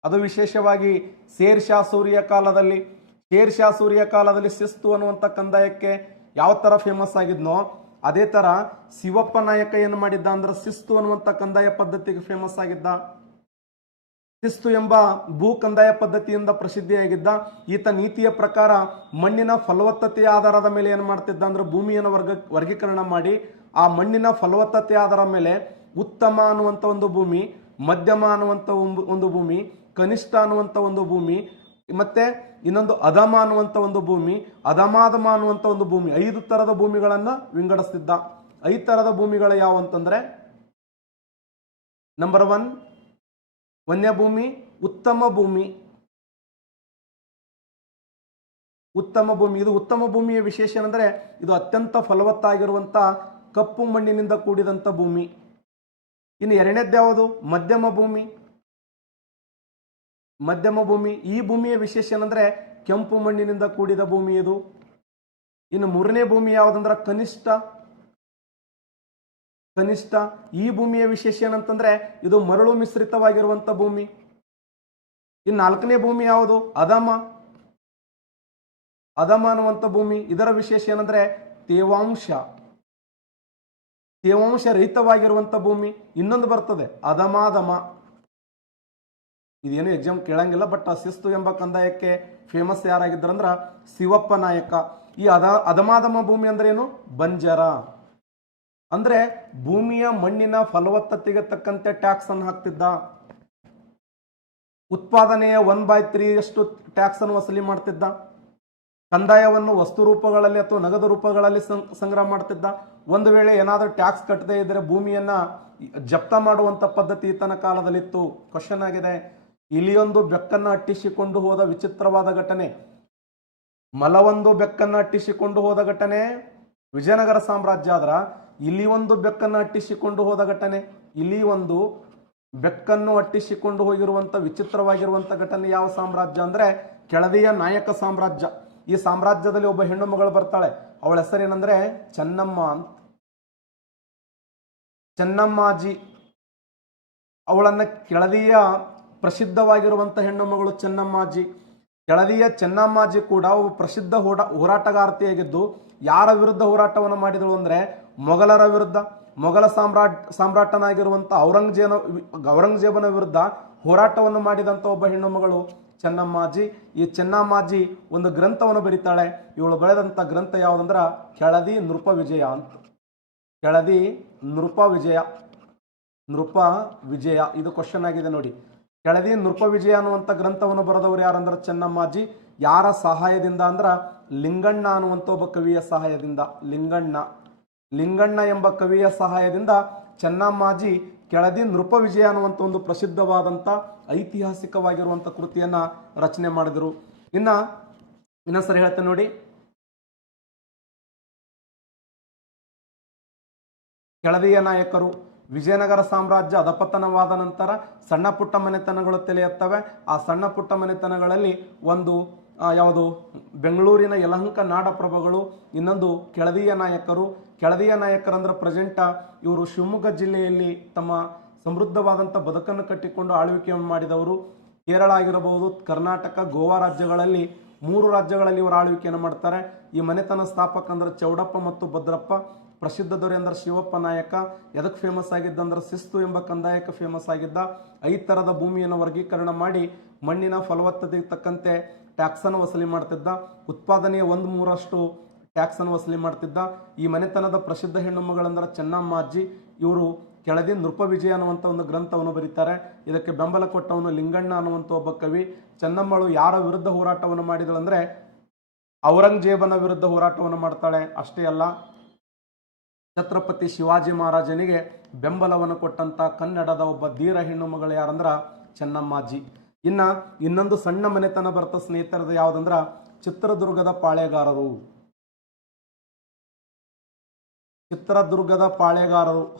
ಅದು ವಿಶೇಷವಾಗಿ ಶೇರ್ ಶಾ ಸೂರಿಯ ಕಾಲದಲ್ಲಿ ಶಿಸ್ತು ಅನ್ನುವಂಥ ಕಂದಾಯಕ್ಕೆ ಯಾವ ತರ ಫೇಮಸ್ ಆಗಿದ್ನೋ ಅದೇ ತರ ಶಿವಪ್ಪ ನಾಯಕ ಏನು ಮಾಡಿದ್ದ ಅಂದ್ರೆ ಶಿಸ್ತು ಅನ್ನುವಂಥ ಕಂದಾಯ ಪದ್ಧತಿಗೆ ಫೇಮಸ್ ಆಗಿದ್ದ. ಶಿಸ್ತು ಎಂಬ ಭೂ ಕಂದಾಯ ಪದ್ಧತಿಯಿಂದ ಪ್ರಸಿದ್ಧಿಯಾಗಿದ್ದ. ಈತ ನೀತಿಯ ಪ್ರಕಾರ ಮಣ್ಣಿನ ಫಲವತ್ತತೆಯ ಆಧಾರದ ಮೇಲೆ ಏನು ಮಾಡ್ತಿದ್ದ ಅಂದ್ರೆ ಭೂಮಿಯನ್ನು ವರ್ಗೀಕರಣ ಮಾಡಿ ಆ ಮಣ್ಣಿನ ಫಲವತ್ತತೆಯ ಆಧಾರದ ಮೇಲೆ ಉತ್ತಮ ಅನ್ನುವಂಥ ಒಂದು ಭೂಮಿ, ಮಧ್ಯಮ ಅನ್ನುವಂಥ ಒಂದು ಭೂಮಿ, ಕನಿಷ್ಠ ಅನ್ನುವಂಥ ಒಂದು ಭೂಮಿ, ಮತ್ತೆ ಇನ್ನೊಂದು ಅಧಮ ಅನ್ನುವಂಥ ಒಂದು ಭೂಮಿ, ಅಧಮಾಧಮ ಅನ್ನುವಂಥ ಒಂದು ಭೂಮಿ, 5 ತರದ ಭೂಮಿಗಳನ್ನ ವಿಂಗಡಿಸ್ತಿದ್ದ. 5 ತರದ ಭೂಮಿಗಳು ಯಾವ ಅಂತಂದ್ರೆ ನಂಬರ್ 1 ವನ್ಯ ಭೂಮಿ, ಉತ್ತಮ ಭೂಮಿ. ಇದು ಉತ್ತಮ ಭೂಮಿಯ ವಿಶೇಷ ಅಂದ್ರೆ ಇದು ಅತ್ಯಂತ ಫಲವತ್ತಾಗಿರುವಂತ ಕಪ್ಪು ಮಣ್ಣಿನಿಂದ ಕೂಡಿದಂತ ಭೂಮಿ. ಇನ್ನು ಎರಡನೇದ್ದು ಯಾವುದು? ಮಧ್ಯಮ ಭೂಮಿ. ಈ ಭೂಮಿಯ ವಿಶೇಷ ಏನಂದ್ರೆ ಕೆಂಪು ಮಣ್ಣಿನಿಂದ ಕೂಡಿದ ಭೂಮಿ ಇದು. ಇನ್ನು ಮೂರನೇ ಭೂಮಿ ಯಾವುದಂದ್ರೆ ಕನಿಷ್ಠ. ಈ ಭೂಮಿಯ ವಿಶೇಷ ಏನಂತಂದ್ರೆ ಇದು ಮರಳು ಮಿಶ್ರಿತವಾಗಿರುವಂತ ಭೂಮಿ. ಇನ್ನು ನಾಲ್ಕನೇ ಭೂಮಿ ಯಾವುದು? ಅಧಮ ಅನ್ನುವಂಥ ಭೂಮಿ. ಇದರ ವಿಶೇಷ ಏನಂದ್ರೆ ತೇವಾಂಶ ರಹಿತವಾಗಿರುವಂತ ಭೂಮಿ. ಇನ್ನೊಂದು ಬರ್ತದೆ ಅಧಮಾಧಮ. ಇದೇನು ಎಕ್ಸಾಮ್ ಕೇಳಂಗಿಲ್ಲ, ಬಟ್ ಶಿಸ್ತು ಎಂಬ ಕಂದಾಯಕ್ಕೆ ಫೇಮಸ್ ಯಾರಾಗಿದ್ದಾರಂದ್ರ ಶಿವಪ್ಪ ನಾಯಕ. ಈ ಅಧಮಾಧಮ ಭೂಮಿ ಅಂದ್ರೆ ಏನು? ಬಂಜರ. ಅಂದ್ರೆ ಭೂಮಿಯ ಮಣ್ಣಿನ ಫಲವತ್ತತೆಗೆ ತಕ್ಕಂತೆ ಟ್ಯಾಕ್ಸ್ ಅನ್ನು ಹಾಕ್ತಿದ್ದ. ಉತ್ಪಾದನೆಯ 1/3 ಟ್ಯಾಕ್ಸ್ ಅನ್ನು ವಸೂಲಿ ಮಾಡ್ತಿದ್ದ. ಕಂದಾಯವನ್ನು ವಸ್ತು ರೂಪಗಳಲ್ಲಿ ಅಥವಾ ನಗದು ರೂಪಗಳಲ್ಲಿ ಸಂಗ್ರಹ ಮಾಡ್ತಿದ್ದ. ಒಂದು ವೇಳೆ ಏನಾದರೂ ಟ್ಯಾಕ್ಸ್ ಕಟ್ಟದೇ ಇದ್ದರೆ ಭೂಮಿಯನ್ನ ಜಪ್ತ ಮಾಡುವಂತ ಪದ್ಧತಿ ಈತನ ಕಾಲದಲ್ಲಿತ್ತು. ಕ್ವಶನ್ ಆಗಿದೆ. ಇಲಿಯೊಂದು ಬೆಕ್ಕನ್ನು ಅಟ್ಟಿಸಿಕೊಂಡು ಹೋದ ವಿಚಿತ್ರವಾದ ಘಟನೆ. ಮಲವೊಂದು ಬೆಕ್ಕನ್ನು ಅಟ್ಟಿಸಿಕೊಂಡು ಹೋದ ಘಟನೆ ವಿಜಯನಗರ ಸಾಮ್ರಾಜ್ಯ ಆದ್ರ ಇಲ್ಲಿ ಒಂದು ಬೆಕ್ಕನ್ನು ಅಟ್ಟಿಸಿಕೊಂಡು ಹೋದ ಘಟನೆ, ಇಲ್ಲಿ ಒಂದು ಬೆಕ್ಕನ್ನು ಅಟ್ಟಿಸಿಕೊಂಡು ಹೋಗಿರುವಂತ ವಿಚಿತ್ರವಾಗಿರುವಂತ ಘಟನೆ ಯಾವ ಸಾಮ್ರಾಜ್ಯ ಅಂದ್ರೆ ಕೆಳದಿಯ ನಾಯಕ ಸಾಮ್ರಾಜ್ಯ. ಈ ಸಾಮ್ರಾಜ್ಯದಲ್ಲಿ ಒಬ್ಬ ಹೆಣ್ಣು ಮಗಳು ಬರ್ತಾಳೆ. ಅವಳ ಹೆಸರೇನಂದ್ರೆ ಚೆನ್ನಮ್ಮಾಜಿ. ಅವಳನ್ನ ಕೆಳದಿಯ ಪ್ರಸಿದ್ಧವಾಗಿರುವಂತ ಹೆಣ್ಣು ಮಗಳು ಚೆನ್ನಮ್ಮಾಜಿ. ಕೆಳದಿಯ ಚೆನ್ನಮ್ಮಾಜಿ ಕೂಡ ಒಬ್ಬ ಪ್ರಸಿದ್ಧ ಹೋರಾಟಗಾರ್ತಿಯಾಗಿದ್ದು ಯಾರ ವಿರುದ್ಧ ಹೋರಾಟವನ್ನು ಮಾಡಿದಳು ಅಂದ್ರೆ ಮೊಘಲರ ವಿರುದ್ಧ. ಮೊಘಲ ಸಾಮ್ರಾಟನಾಗಿರುವಂಥ ಔರಂಗಜೇಬನ ವಿರುದ್ಧ ಹೋರಾಟವನ್ನು ಮಾಡಿದಂಥ ಒಬ್ಬ ಹೆಣ್ಣು ಮಗಳು ಚೆನ್ನಮ್ಮಾಜಿ. ಈ ಚೆನ್ನಮ್ಮಾಜಿ ಒಂದು ಗ್ರಂಥವನ್ನು ಬರೀತಾಳೆ. ಇವಳು ಬರೆದಂಥ ಗ್ರಂಥ ಯಾವುದಂದ್ರ ಕೆಳದಿ ನೃಪ ವಿಜಯ ಅಂತ. ಕೆಳದಿ ನೃಪ ವಿಜಯ ಇದು ಕ್ವಶನ್ ಆಗಿದೆ ನೋಡಿ. ಕೆಳದಿ ನೃಪ ವಿಜಯ ಅನ್ನುವಂಥ ಗ್ರಂಥವನ್ನು ಬರೆದವರು ಯಾರಂದ್ರೆ ಚೆನ್ನಮ್ಮಾಜಿ. ಯಾರ ಸಹಾಯದಿಂದ ಅಂದ್ರ ಲಿಂಗಣ್ಣ ಅನ್ನುವಂಥ ಒಬ್ಬ ಕವಿಯ ಸಹಾಯದಿಂದ, ಲಿಂಗಣ್ಣ ಎಂಬ ಕವಿಯ ಸಹಾಯದಿಂದ ಚೆನ್ನಮ್ಮಾಜಿ ಕೆಳದಿ ನೃಪ ವಿಜಯ ಅನ್ನುವಂಥ ಒಂದು ಪ್ರಸಿದ್ಧವಾದಂಥ ಐತಿಹಾಸಿಕವಾಗಿರುವಂಥ ಕೃತಿಯನ್ನ ರಚನೆ ಮಾಡಿದರು. ಇನ್ನೊಂದ್ಸರಿ ಹೇಳ್ತೇನೆ ನೋಡಿ. ಕೆಳದಿಯ ನಾಯಕರು. ವಿಜಯನಗರ ಸಾಮ್ರಾಜ್ಯ ಅಧಪತನವಾದ ನಂತರ ಸಣ್ಣ ಪುಟ್ಟ ಮನೆತನಗಳು ತಲೆ ಎತ್ತವೆ. ಆ ಸಣ್ಣ ಪುಟ್ಟ ಮನೆತನಗಳಲ್ಲಿ ಒಂದು ಯಾವುದು ಬೆಂಗಳೂರಿನ ಯಲಹಂಕ ನಾಡಪ್ರಭುಗಳು, ಇನ್ನೊಂದು ಕೆಳದಿಯ ನಾಯಕರು. ಕೆಳದಿಯ ನಾಯಕರಂದ್ರೆ ಪ್ರೆಸೆಂಟ ಇವರು ಶಿವಮೊಗ್ಗ ಜಿಲ್ಲೆಯಲ್ಲಿ ತಮ್ಮ ಸಮೃದ್ಧವಾದಂಥ ಬದುಕನ್ನು ಕಟ್ಟಿಕೊಂಡು ಆಳ್ವಿಕೆಯನ್ನು ಮಾಡಿದವರು. ಕೇರಳ ಆಗಿರಬಹುದು, ಕರ್ನಾಟಕ, ಗೋವಾ ರಾಜ್ಯಗಳಲ್ಲಿ 3 ರಾಜ್ಯಗಳಲ್ಲಿ ಇವರು ಆಳ್ವಿಕೆಯನ್ನು ಮಾಡ್ತಾರೆ. ಈ ಮನೆತನ ಸ್ಥಾಪಕ ಅಂದ್ರೆ ಚೌಡಪ್ಪ ಮತ್ತು ಭದ್ರಪ್ಪ. ಪ್ರಸಿದ್ಧ ದೊರೆ ಅಂದ್ರೆ ಶಿವಪ್ಪ ನಾಯಕ. ಎದಕ್ಕೆ ಫೇಮಸ್ ಆಗಿದ್ದಂದ್ರೆ ಶಿಸ್ತು ಎಂಬ ಕಂದಾಯಕ್ಕೆ ಫೇಮಸ್ ಆಗಿದ್ದ. 5 ಥರದ ಭೂಮಿಯನ್ನು ವರ್ಗೀಕರಣ ಮಾಡಿ ಮಣ್ಣಿನ ಫಲವತ್ತತೆಗೆ ತಕ್ಕಂತೆ ಟ್ಯಾಕ್ಸನ್ನು ವಸೂಲಿ ಮಾಡ್ತಿದ್ದ. ಉತ್ಪಾದನೆಯ 1/3 ಟ್ಯಾಕ್ಸನ್ನು ವಸೂಲಿ ಮಾಡ್ತಿದ್ದ. ಈ ಮನೆತನದ ಪ್ರಸಿದ್ಧ ಹೆಣ್ಣು ಮಗಳಂದ್ರೆ ಚೆನ್ನಮ್ಮಾಜಿ. ಇವರು ಕೆಳದಿ ನೃಪ ವಿಜಯ ಅನ್ನುವಂಥ ಒಂದು ಗ್ರಂಥವನ್ನು ಬರೀತಾರೆ. ಇದಕ್ಕೆ ಬೆಂಬಲ ಕೊಟ್ಟವನು ಲಿಂಗಣ್ಣ ಅನ್ನುವಂಥ ಒಬ್ಬ ಕವಿ. ಚೆನ್ನಮ್ಮಳು ಯಾರ ವಿರುದ್ಧ ಹೋರಾಟವನ್ನು ಮಾಡಿದಳು ಅಂದ್ರೆ ಔರಂಗಜೇಬನ ವಿರುದ್ಧ ಹೋರಾಟವನ್ನು ಮಾಡ್ತಾಳೆ. ಅಷ್ಟೇ ಅಲ್ಲ, ಛತ್ರಪತಿ ಶಿವಾಜಿ ಮಹಾರಾಜನಿಗೆ ಬೆಂಬಲವನ್ನು ಕೊಟ್ಟಂತ ಕನ್ನಡದ ಒಬ್ಬ ಧೀರ ಹೆಣ್ಣು ಮಗಳು ಯಾರಂದ್ರ ಚೆನ್ನಮ್ಮಾಜಿ. ಇನ್ನೊಂದು ಸಣ್ಣ ಮನೆತನ ಬರ್ತ ಸ್ನೇಹಿತರದ ಯಾವುದಂದ್ರ ಚಿತ್ರದುರ್ಗದ ಪಾಳೆಗಾರರು.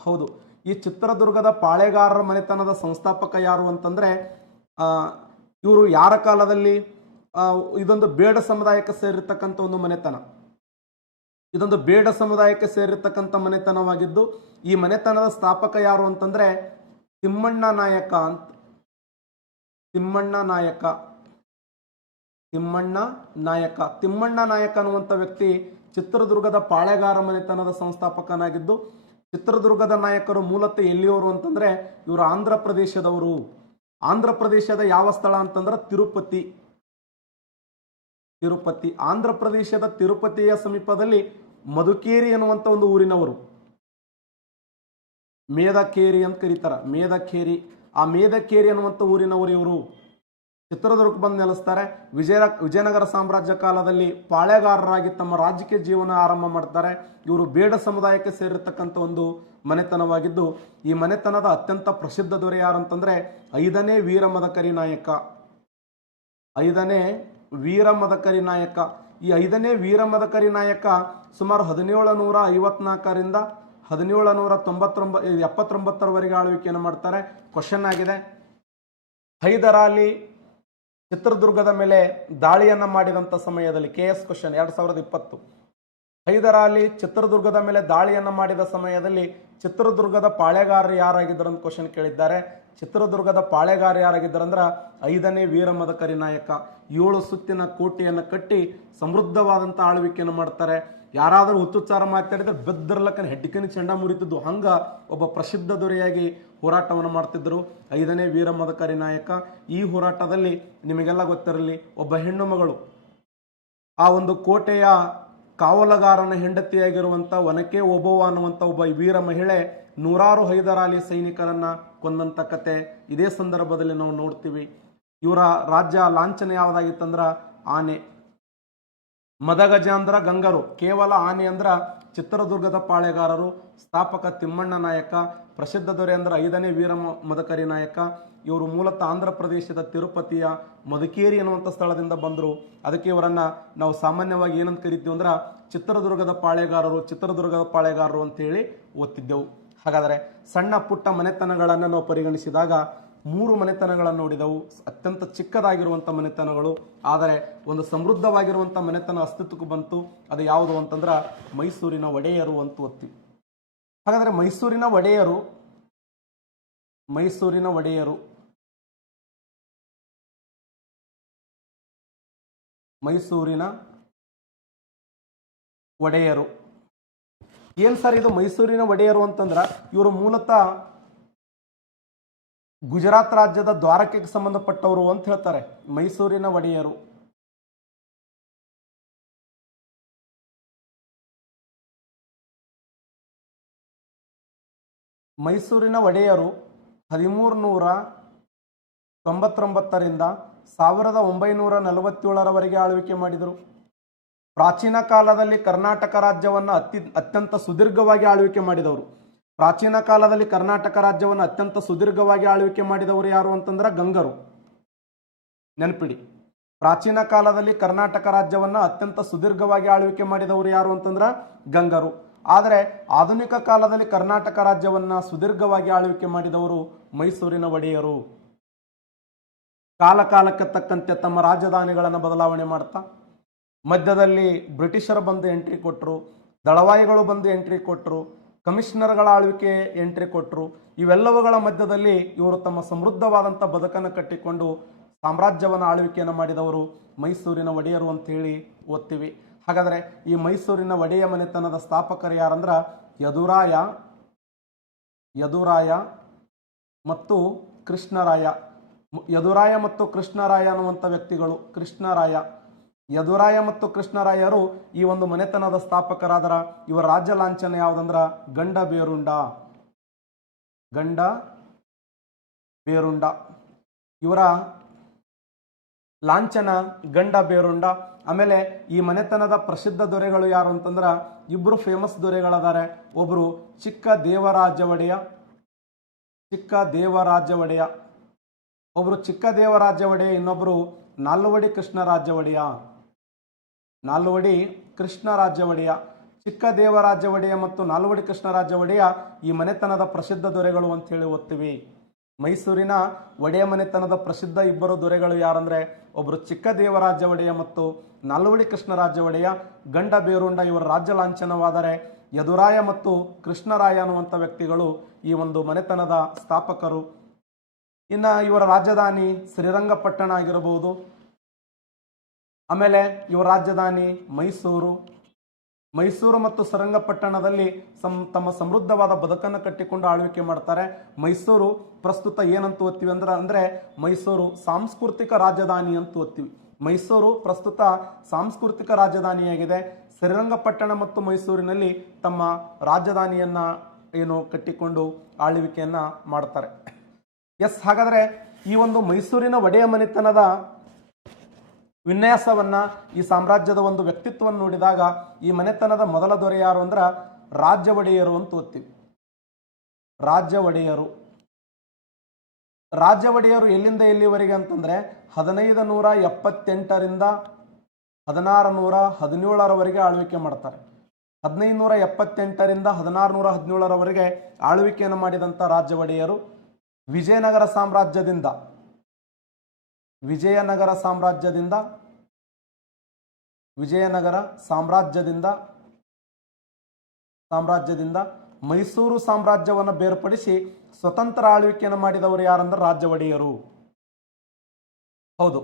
ಹೌದು, ಈ ಚಿತ್ರದುರ್ಗದ ಪಾಳೆಗಾರರ ಮನೆತನದ ಸಂಸ್ಥಾಪಕ ಯಾರು ಅಂತಂದ್ರೆ ಇವರು ಯಾರ ಕಾಲದಲ್ಲಿ ಇದೊಂದು ಬೇಡ ಸಮುದಾಯಕ್ಕೆ ಸೇರಿರ್ತಕ್ಕಂಥ ಒಂದು ಮನೆತನ. ಇದೊಂದು ಬೇಡ ಸಮುದಾಯಕ್ಕೆ ಸೇರಿರ್ತಕ್ಕಂಥ ಮನೆತನವಾಗಿದ್ದು ಈ ಮನೆತನದ ಸ್ಥಾಪಕ ಯಾರು ಅಂತಂದ್ರೆ ತಿಮ್ಮಣ್ಣ ನಾಯಕ ಅಂತ. ತಿಮ್ಮಣ್ಣ ನಾಯಕ ಅನ್ನುವಂಥ ವ್ಯಕ್ತಿ ಚಿತ್ರದುರ್ಗದ ಪಾಳೆಗಾರ ಮನೆತನದ ಸಂಸ್ಥಾಪಕನಾಗಿದ್ದು, ಚಿತ್ರದುರ್ಗದ ನಾಯಕರು ಮೂಲತಃ ಎಲ್ಲಿಯವರು ಅಂತಂದ್ರೆ ಇವರು ಆಂಧ್ರ ಪ್ರದೇಶದವರು. ಆಂಧ್ರ ಪ್ರದೇಶದ ಯಾವ ಸ್ಥಳ ಅಂತಂದ್ರೆ ತಿರುಪತಿ. ಆಂಧ್ರ ಪ್ರದೇಶದ ತಿರುಪತಿಯ ಸಮೀಪದಲ್ಲಿ ಮಧುಕೇರಿ ಅನ್ನುವಂಥ ಒಂದು ಊರಿನವರು. ಮೇದಕೇರಿ ಅಂತ ಕರೀತಾರ, ಮೇದಕೇರಿ. ಆ ಮೇದಕೇರಿ ಅನ್ನುವಂಥ ಊರಿನವರು ಇವರು ಚಿತ್ರದುರ್ಗ ಬಂದು ನೆಲೆಸ್ತಾರೆ. ವಿಜಯನಗರ ಸಾಮ್ರಾಜ್ಯ ಕಾಲದಲ್ಲಿ ಪಾಳೆಗಾರರಾಗಿ ತಮ್ಮ ರಾಜಕೀಯ ಜೀವನ ಆರಂಭ ಮಾಡ್ತಾರೆ. ಇವರು ಬೇಡ ಸಮುದಾಯಕ್ಕೆ ಸೇರಿರ್ತಕ್ಕಂಥ ಒಂದು ಮನೆತನವಾಗಿದ್ದು ಈ ಮನೆತನದ ಅತ್ಯಂತ ಪ್ರಸಿದ್ಧ ದೊರೆ ಯಾರಂತಂದ್ರೆ 5ನೇ ವೀರಮದಕರಿ ನಾಯಕ. ಈ 5ನೇ ವೀರಮದಕರಿ ನಾಯಕ ಸುಮಾರು 1754ರಿಂದ 1779 ಆಳ್ವಿಕೆಯನ್ನು ಮಾಡ್ತಾರೆ. ಕ್ವಶನ್ ಆಗಿದೆ, ಹೈದರಾಲಿ ಚಿತ್ರದುರ್ಗದ ಮೇಲೆ ದಾಳಿಯನ್ನ ಮಾಡಿದಂಥ ಸಮಯದಲ್ಲಿ KS ಕ್ವಶನ್ 2020 ಹೈದರಾಲಿ ಚಿತ್ರದುರ್ಗದ ಮೇಲೆ ದಾಳಿಯನ್ನ ಮಾಡಿದ ಸಮಯದಲ್ಲಿ ಚಿತ್ರದುರ್ಗದ ಪಾಳೆಗಾರರು ಯಾರಾಗಿದ್ದರು ಅಂತ ಕ್ವಶನ್ ಕೇಳಿದ್ದಾರೆ. ಚಿತ್ರದುರ್ಗದ ಪಾಳೆಗಾರ ಯಾರಾಗಿದ್ದಾರಂದ್ರ 5ನೇ ವೀರಮದಕರಿ ನಾಯಕ. 7 ಸುತ್ತಿನ ಕೋಟೆಯನ್ನು ಕಟ್ಟಿ ಸಮೃದ್ಧವಾದಂಥ ಆಳ್ವಿಕೆಯನ್ನು ಮಾಡ್ತಾರೆ. ಯಾರಾದರೂ ಹುಚ್ಚುಚ್ಚಾರ ಮಾತಾಡಿದ್ರೆ ಬೆದ್ದರ್ಲಕ್ಕನ ಹೆಡ್ಡಿಕನಿ ಚೆಂಡ ಮುರಿತಿದ್ದು ಹಂಗ ಒಬ್ಬ ಪ್ರಸಿದ್ಧ ದೊರೆಯಾಗಿ ಹೋರಾಟವನ್ನು ಮಾಡ್ತಿದ್ದರು 5ನೇ ವೀರಮದಕರಿ ನಾಯಕ. ಈ ಹೋರಾಟದಲ್ಲಿ ನಿಮಗೆಲ್ಲ ಗೊತ್ತಿರಲಿ, ಒಬ್ಬ ಹೆಣ್ಣು ಮಗಳು ಆ ಒಂದು ಕೋಟೆಯ ಕಾವಲುಗಾರನ ಹೆಂಡತಿಯಾಗಿರುವಂಥ ಒನಕೆ ಓಬವ್ವ ಅನ್ನುವಂಥ ಒಬ್ಬ ವೀರ ಮಹಿಳೆ ನೂರಾರು ಹೈದರಾಲಿ ಸೈನಿಕರನ್ನ ಕೊಂದಂಥ ಕತೆ ಇದೇ ಸಂದರ್ಭದಲ್ಲಿ ನಾವು ನೋಡ್ತೀವಿ. ಇವರ ರಾಜ್ಯ ಲಾಂಛನ ಯಾವುದಾಗಿತ್ತಂದ್ರ ಆನೆ. ಮದಗಜ ಅಂದ್ರ ಗಂಗರು, ಕೇವಲ ಆನೆ ಅಂದ್ರ ಚಿತ್ರದುರ್ಗದ ಪಾಳೆಗಾರರು. ಸ್ಥಾಪಕ ತಿಮ್ಮಣ್ಣ ನಾಯಕ. ಪ್ರಸಿದ್ಧ ದೊರೆ ಅಂದ್ರೆ 5ನೇ ವೀರಮದಕರಿ ನಾಯಕ. ಇವರು ಮೂಲತಃ ಆಂಧ್ರ ಪ್ರದೇಶದ ತಿರುಪತಿಯ ಮಧುಕೇರಿ ಅನ್ನುವಂಥ ಸ್ಥಳದಿಂದ ಬಂದರು. ಅದಕ್ಕೆ ಇವರನ್ನ ನಾವು ಸಾಮಾನ್ಯವಾಗಿ ಏನಂತ ಕರಿತೀವಿ ಅಂದ್ರೆ ಚಿತ್ರದುರ್ಗದ ಪಾಳೆಗಾರರು ಅಂತ ಹೇಳಿ ಓದ್ತಿದ್ದೆವು. ಹಾಗಾದರೆ ಸಣ್ಣ ಪುಟ್ಟ ಮನೆತನಗಳನ್ನು ನಾವು ಪರಿಗಣಿಸಿದಾಗ 3 ಮನೆತನಗಳನ್ನು ನೋಡಿದೆವು. ಅತ್ಯಂತ ಚಿಕ್ಕದಾಗಿರುವಂಥ ಮನೆತನಗಳು, ಆದರೆ ಒಂದು ಸಮೃದ್ಧವಾಗಿರುವಂಥ ಮನೆತನ ಅಸ್ತಿತ್ವಕ್ಕೆ ಬಂತು. ಅದು ಯಾವುದು ಅಂತಂದ್ರೆ ಮೈಸೂರಿನ ಒಡೆಯರು ಅಂತ ಓದ್ತೀವಿ. ಹಾಗಾದರೆ ಮೈಸೂರಿನ ಒಡೆಯರು ಏನ್ ಸರ್ ಇದು ಮೈಸೂರಿನ ಒಡೆಯರು ಅಂತಂದ್ರೆ ಇವರು ಮೂಲತಃ ಗುಜರಾತ್ ರಾಜ್ಯದ ದ್ವಾರಕೆಗೆ ಸಂಬಂಧಪಟ್ಟವರು ಅಂತ ಹೇಳ್ತಾರೆ. ಮೈಸೂರಿನ ಒಡೆಯರು ಮೈಸೂರಿನ ಒಡೆಯರು 1399ರಿಂದ 1947ರವರೆಗೆ ಆಳ್ವಿಕೆ ಮಾಡಿದರು. ಪ್ರಾಚೀನ ಕಾಲದಲ್ಲಿ ಕರ್ನಾಟಕ ರಾಜ್ಯವನ್ನು ಅತ್ಯಂತ ಸುದೀರ್ಘವಾಗಿ ಆಳ್ವಿಕೆ ಮಾಡಿದವರು. ಪ್ರಾಚೀನ ಕಾಲದಲ್ಲಿ ಕರ್ನಾಟಕ ರಾಜ್ಯವನ್ನು ಅತ್ಯಂತ ಸುದೀರ್ಘವಾಗಿ ಆಳ್ವಿಕೆ ಮಾಡಿದವರು ಯಾರು ಅಂತಂದ್ರೆ ಗಂಗರು. ನೆನಪಿಡಿ, ಪ್ರಾಚೀನ ಕಾಲದಲ್ಲಿ ಕರ್ನಾಟಕ ರಾಜ್ಯವನ್ನು ಅತ್ಯಂತ ಸುದೀರ್ಘವಾಗಿ ಆಳ್ವಿಕೆ ಮಾಡಿದವರು ಯಾರು ಅಂತಂದ್ರೆ ಗಂಗರು. ಆದರೆ ಆಧುನಿಕ ಕಾಲದಲ್ಲಿ ಕರ್ನಾಟಕ ರಾಜ್ಯವನ್ನ ಸುದೀರ್ಘವಾಗಿ ಆಳ್ವಿಕೆ ಮಾಡಿದವರು ಮೈಸೂರಿನ ಒಡೆಯರು. ಕಾಲ ಕಾಲಕ್ಕೆ ತಕ್ಕಂತೆ ತಮ್ಮ ರಾಜಧಾನಿಗಳನ್ನು ಬದಲಾವಣೆ ಮಾಡ್ತಾ, ಮಧ್ಯದಲ್ಲಿ ಬ್ರಿಟಿಷರು ಬಂದು ಎಂಟ್ರಿ ಕೊಟ್ಟರು, ದಳವಾಯಿಗಳು ಬಂದು ಎಂಟ್ರಿ ಕೊಟ್ಟರು, ಕಮಿಷನರ್ಗಳ ಆಳ್ವಿಕೆ ಎಂಟ್ರಿ ಕೊಟ್ಟರು. ಇವೆಲ್ಲವುಗಳ ಮಧ್ಯದಲ್ಲಿ ಇವರು ತಮ್ಮ ಸಮೃದ್ಧವಾದಂಥ ಬದುಕನ್ನು ಕಟ್ಟಿಕೊಂಡು ಸಾಮ್ರಾಜ್ಯವನ್ನು ಆಳ್ವಿಕೆಯನ್ನು ಮಾಡಿದವರು ಮೈಸೂರಿನ ಒಡೆಯರು ಅಂತೇಳಿ ಓದ್ತೀವಿ. ಹಾಗಾದರೆ ಈ ಮೈಸೂರಿನ ಒಡೆಯ ಮನೆತನದ ಸ್ಥಾಪಕರು ಯಾರಂದ್ರೆ ಯದುರಾಯ ಮತ್ತು ಕೃಷ್ಣರಾಯ. ಯದುರಾಯ ಮತ್ತು ಕೃಷ್ಣರಾಯ ಅನ್ನುವಂಥ ವ್ಯಕ್ತಿಗಳು. ಯದುರಾಯ ಮತ್ತು ಕೃಷ್ಣರಾಯರು ಈ ಒಂದು ಮನೆತನದ ಸ್ಥಾಪಕರಾದರ. ಇವರ ರಾಜ್ಯ ಲಾಂಛನ ಯಾವುದಂದ್ರ ಗಂಡ ಬೇರುಂಡ. ಇವರ ಲಾಂಛನ ಗಂಡ ಬೇರುಂಡ. ಆಮೇಲೆ ಈ ಮನೆತನದ ಪ್ರಸಿದ್ಧ ದೊರೆಗಳು ಯಾರು ಅಂತಂದ್ರ ಇಬ್ರು ಫೇಮಸ್ ದೊರೆಗಳದಾರೆ. ಒಬ್ರು ಚಿಕ್ಕ ದೇವರಾಜ ಒಡೆಯ, ಇನ್ನೊಬ್ರು ನಾಲ್ವಡಿ ಕೃಷ್ಣರಾಜ ಒಡೆಯ. ಚಿಕ್ಕ ದೇವರಾಜ ಒಡೆಯ ಮತ್ತು ನಾಲ್ವಡಿ ಕೃಷ್ಣರಾಜ ಒಡೆಯ ಈ ಮನೆತನದ ಪ್ರಸಿದ್ಧ ದೊರೆಗಳು ಅಂತ ಹೇಳಿ ಓದ್ತೀವಿ. ಮೈಸೂರಿನ ಒಡೆಯ ಮನೆತನದ ಪ್ರಸಿದ್ಧ ಇಬ್ಬರು ದೊರೆಗಳು ಯಾರಂದ್ರೆ ಒಬ್ರು ಚಿಕ್ಕ ದೇವರಾಜ ಒಡೆಯ ಮತ್ತು ನಾಲ್ವಡಿ ಕೃಷ್ಣರಾಜ ಒಡೆಯ. ಗಂಡ ಬೇರುಂಡ ಇವರ ರಾಜ್ಯ ಲಾಂಛನವಾದರೆ ಯದುರಾಯ ಮತ್ತು ಕೃಷ್ಣರಾಯ ಅನ್ನುವಂಥ ವ್ಯಕ್ತಿಗಳು ಈ ಒಂದು ಮನೆತನದ ಸ್ಥಾಪಕರು. ಇನ್ನ ಇವರ ರಾಜಧಾನಿ ಶ್ರೀರಂಗಪಟ್ಟಣ ಆಗಿರಬಹುದು. ಆಮೇಲೆ ಇವರ ರಾಜಧಾನಿ ಮೈಸೂರು ಮತ್ತು ಶ್ರೀರಂಗಪಟ್ಟಣದಲ್ಲಿ ತಮ್ಮ ಸಮೃದ್ಧವಾದ ಬದುಕನ್ನು ಕಟ್ಟಿಕೊಂಡು ಆಳ್ವಿಕೆ ಮಾಡ್ತಾರೆ. ಮೈಸೂರು ಪ್ರಸ್ತುತ ಏನಂತ ಓದ್ತೀವಿ ಅಂದ್ರೆ ಮೈಸೂರು ಸಾಂಸ್ಕೃತಿಕ ರಾಜಧಾನಿ ಅಂತ ಓದ್ತೀವಿ. ಮೈಸೂರು ಪ್ರಸ್ತುತ ಸಾಂಸ್ಕೃತಿಕ ರಾಜಧಾನಿಯಾಗಿದೆ. ಶ್ರೀರಂಗಪಟ್ಟಣ ಮತ್ತು ಮೈಸೂರಿನಲ್ಲಿ ತಮ್ಮ ರಾಜಧಾನಿಯನ್ನ ಕಟ್ಟಿಕೊಂಡು ಆಳ್ವಿಕೆಯನ್ನ ಮಾಡ್ತಾರೆ. ಹಾಗಾದ್ರೆ ಈ ಒಂದು ಮೈಸೂರಿನ ಒಡೆಯ ಮನೆತನದ ವಿನ್ಯಾಸವನ್ನ, ಈ ಸಾಮ್ರಾಜ್ಯದ ಒಂದು ವ್ಯಕ್ತಿತ್ವವನ್ನು ನೋಡಿದಾಗ ಈ ಮನೆತನದ ಮೊದಲ ದೊರೆ ಯಾರು ಅಂದ್ರೆ ರಾಜ್ಯ ಒಡೆಯರು ಅಂತ ಓದ್ತೀವಿ. ರಾಜ್ಯ ಒಡೆಯರು ಎಲ್ಲಿಂದ ಎಲ್ಲಿವರೆಗೆ ಅಂತಂದ್ರೆ 1578ರಿಂದ 1617ರವರೆಗೆ ಆಳ್ವಿಕೆ ಮಾಡ್ತಾರೆ. 1578ರಿಂದ 1617ರವರೆಗೆ ಆಳ್ವಿಕೆಯನ್ನು ಮಾಡಿದಂಥ ರಾಜ್ಯ ಒಡೆಯರು ವಿಜಯನಗರ ಸಾಮ್ರಾಜ್ಯದಿಂದ ಮೈಸೂರು ಸಾಮ್ರಾಜ್ಯವನ್ನು ಬೇರ್ಪಡಿಸಿ ಸ್ವತಂತ್ರ ಆಳ್ವಿಕೆಯನ್ನು ಮಾಡಿದವರು ಯಾರಂದ್ರೆ ರಾಜ್ಯ ಒಡೆಯರು. ಹೌದು,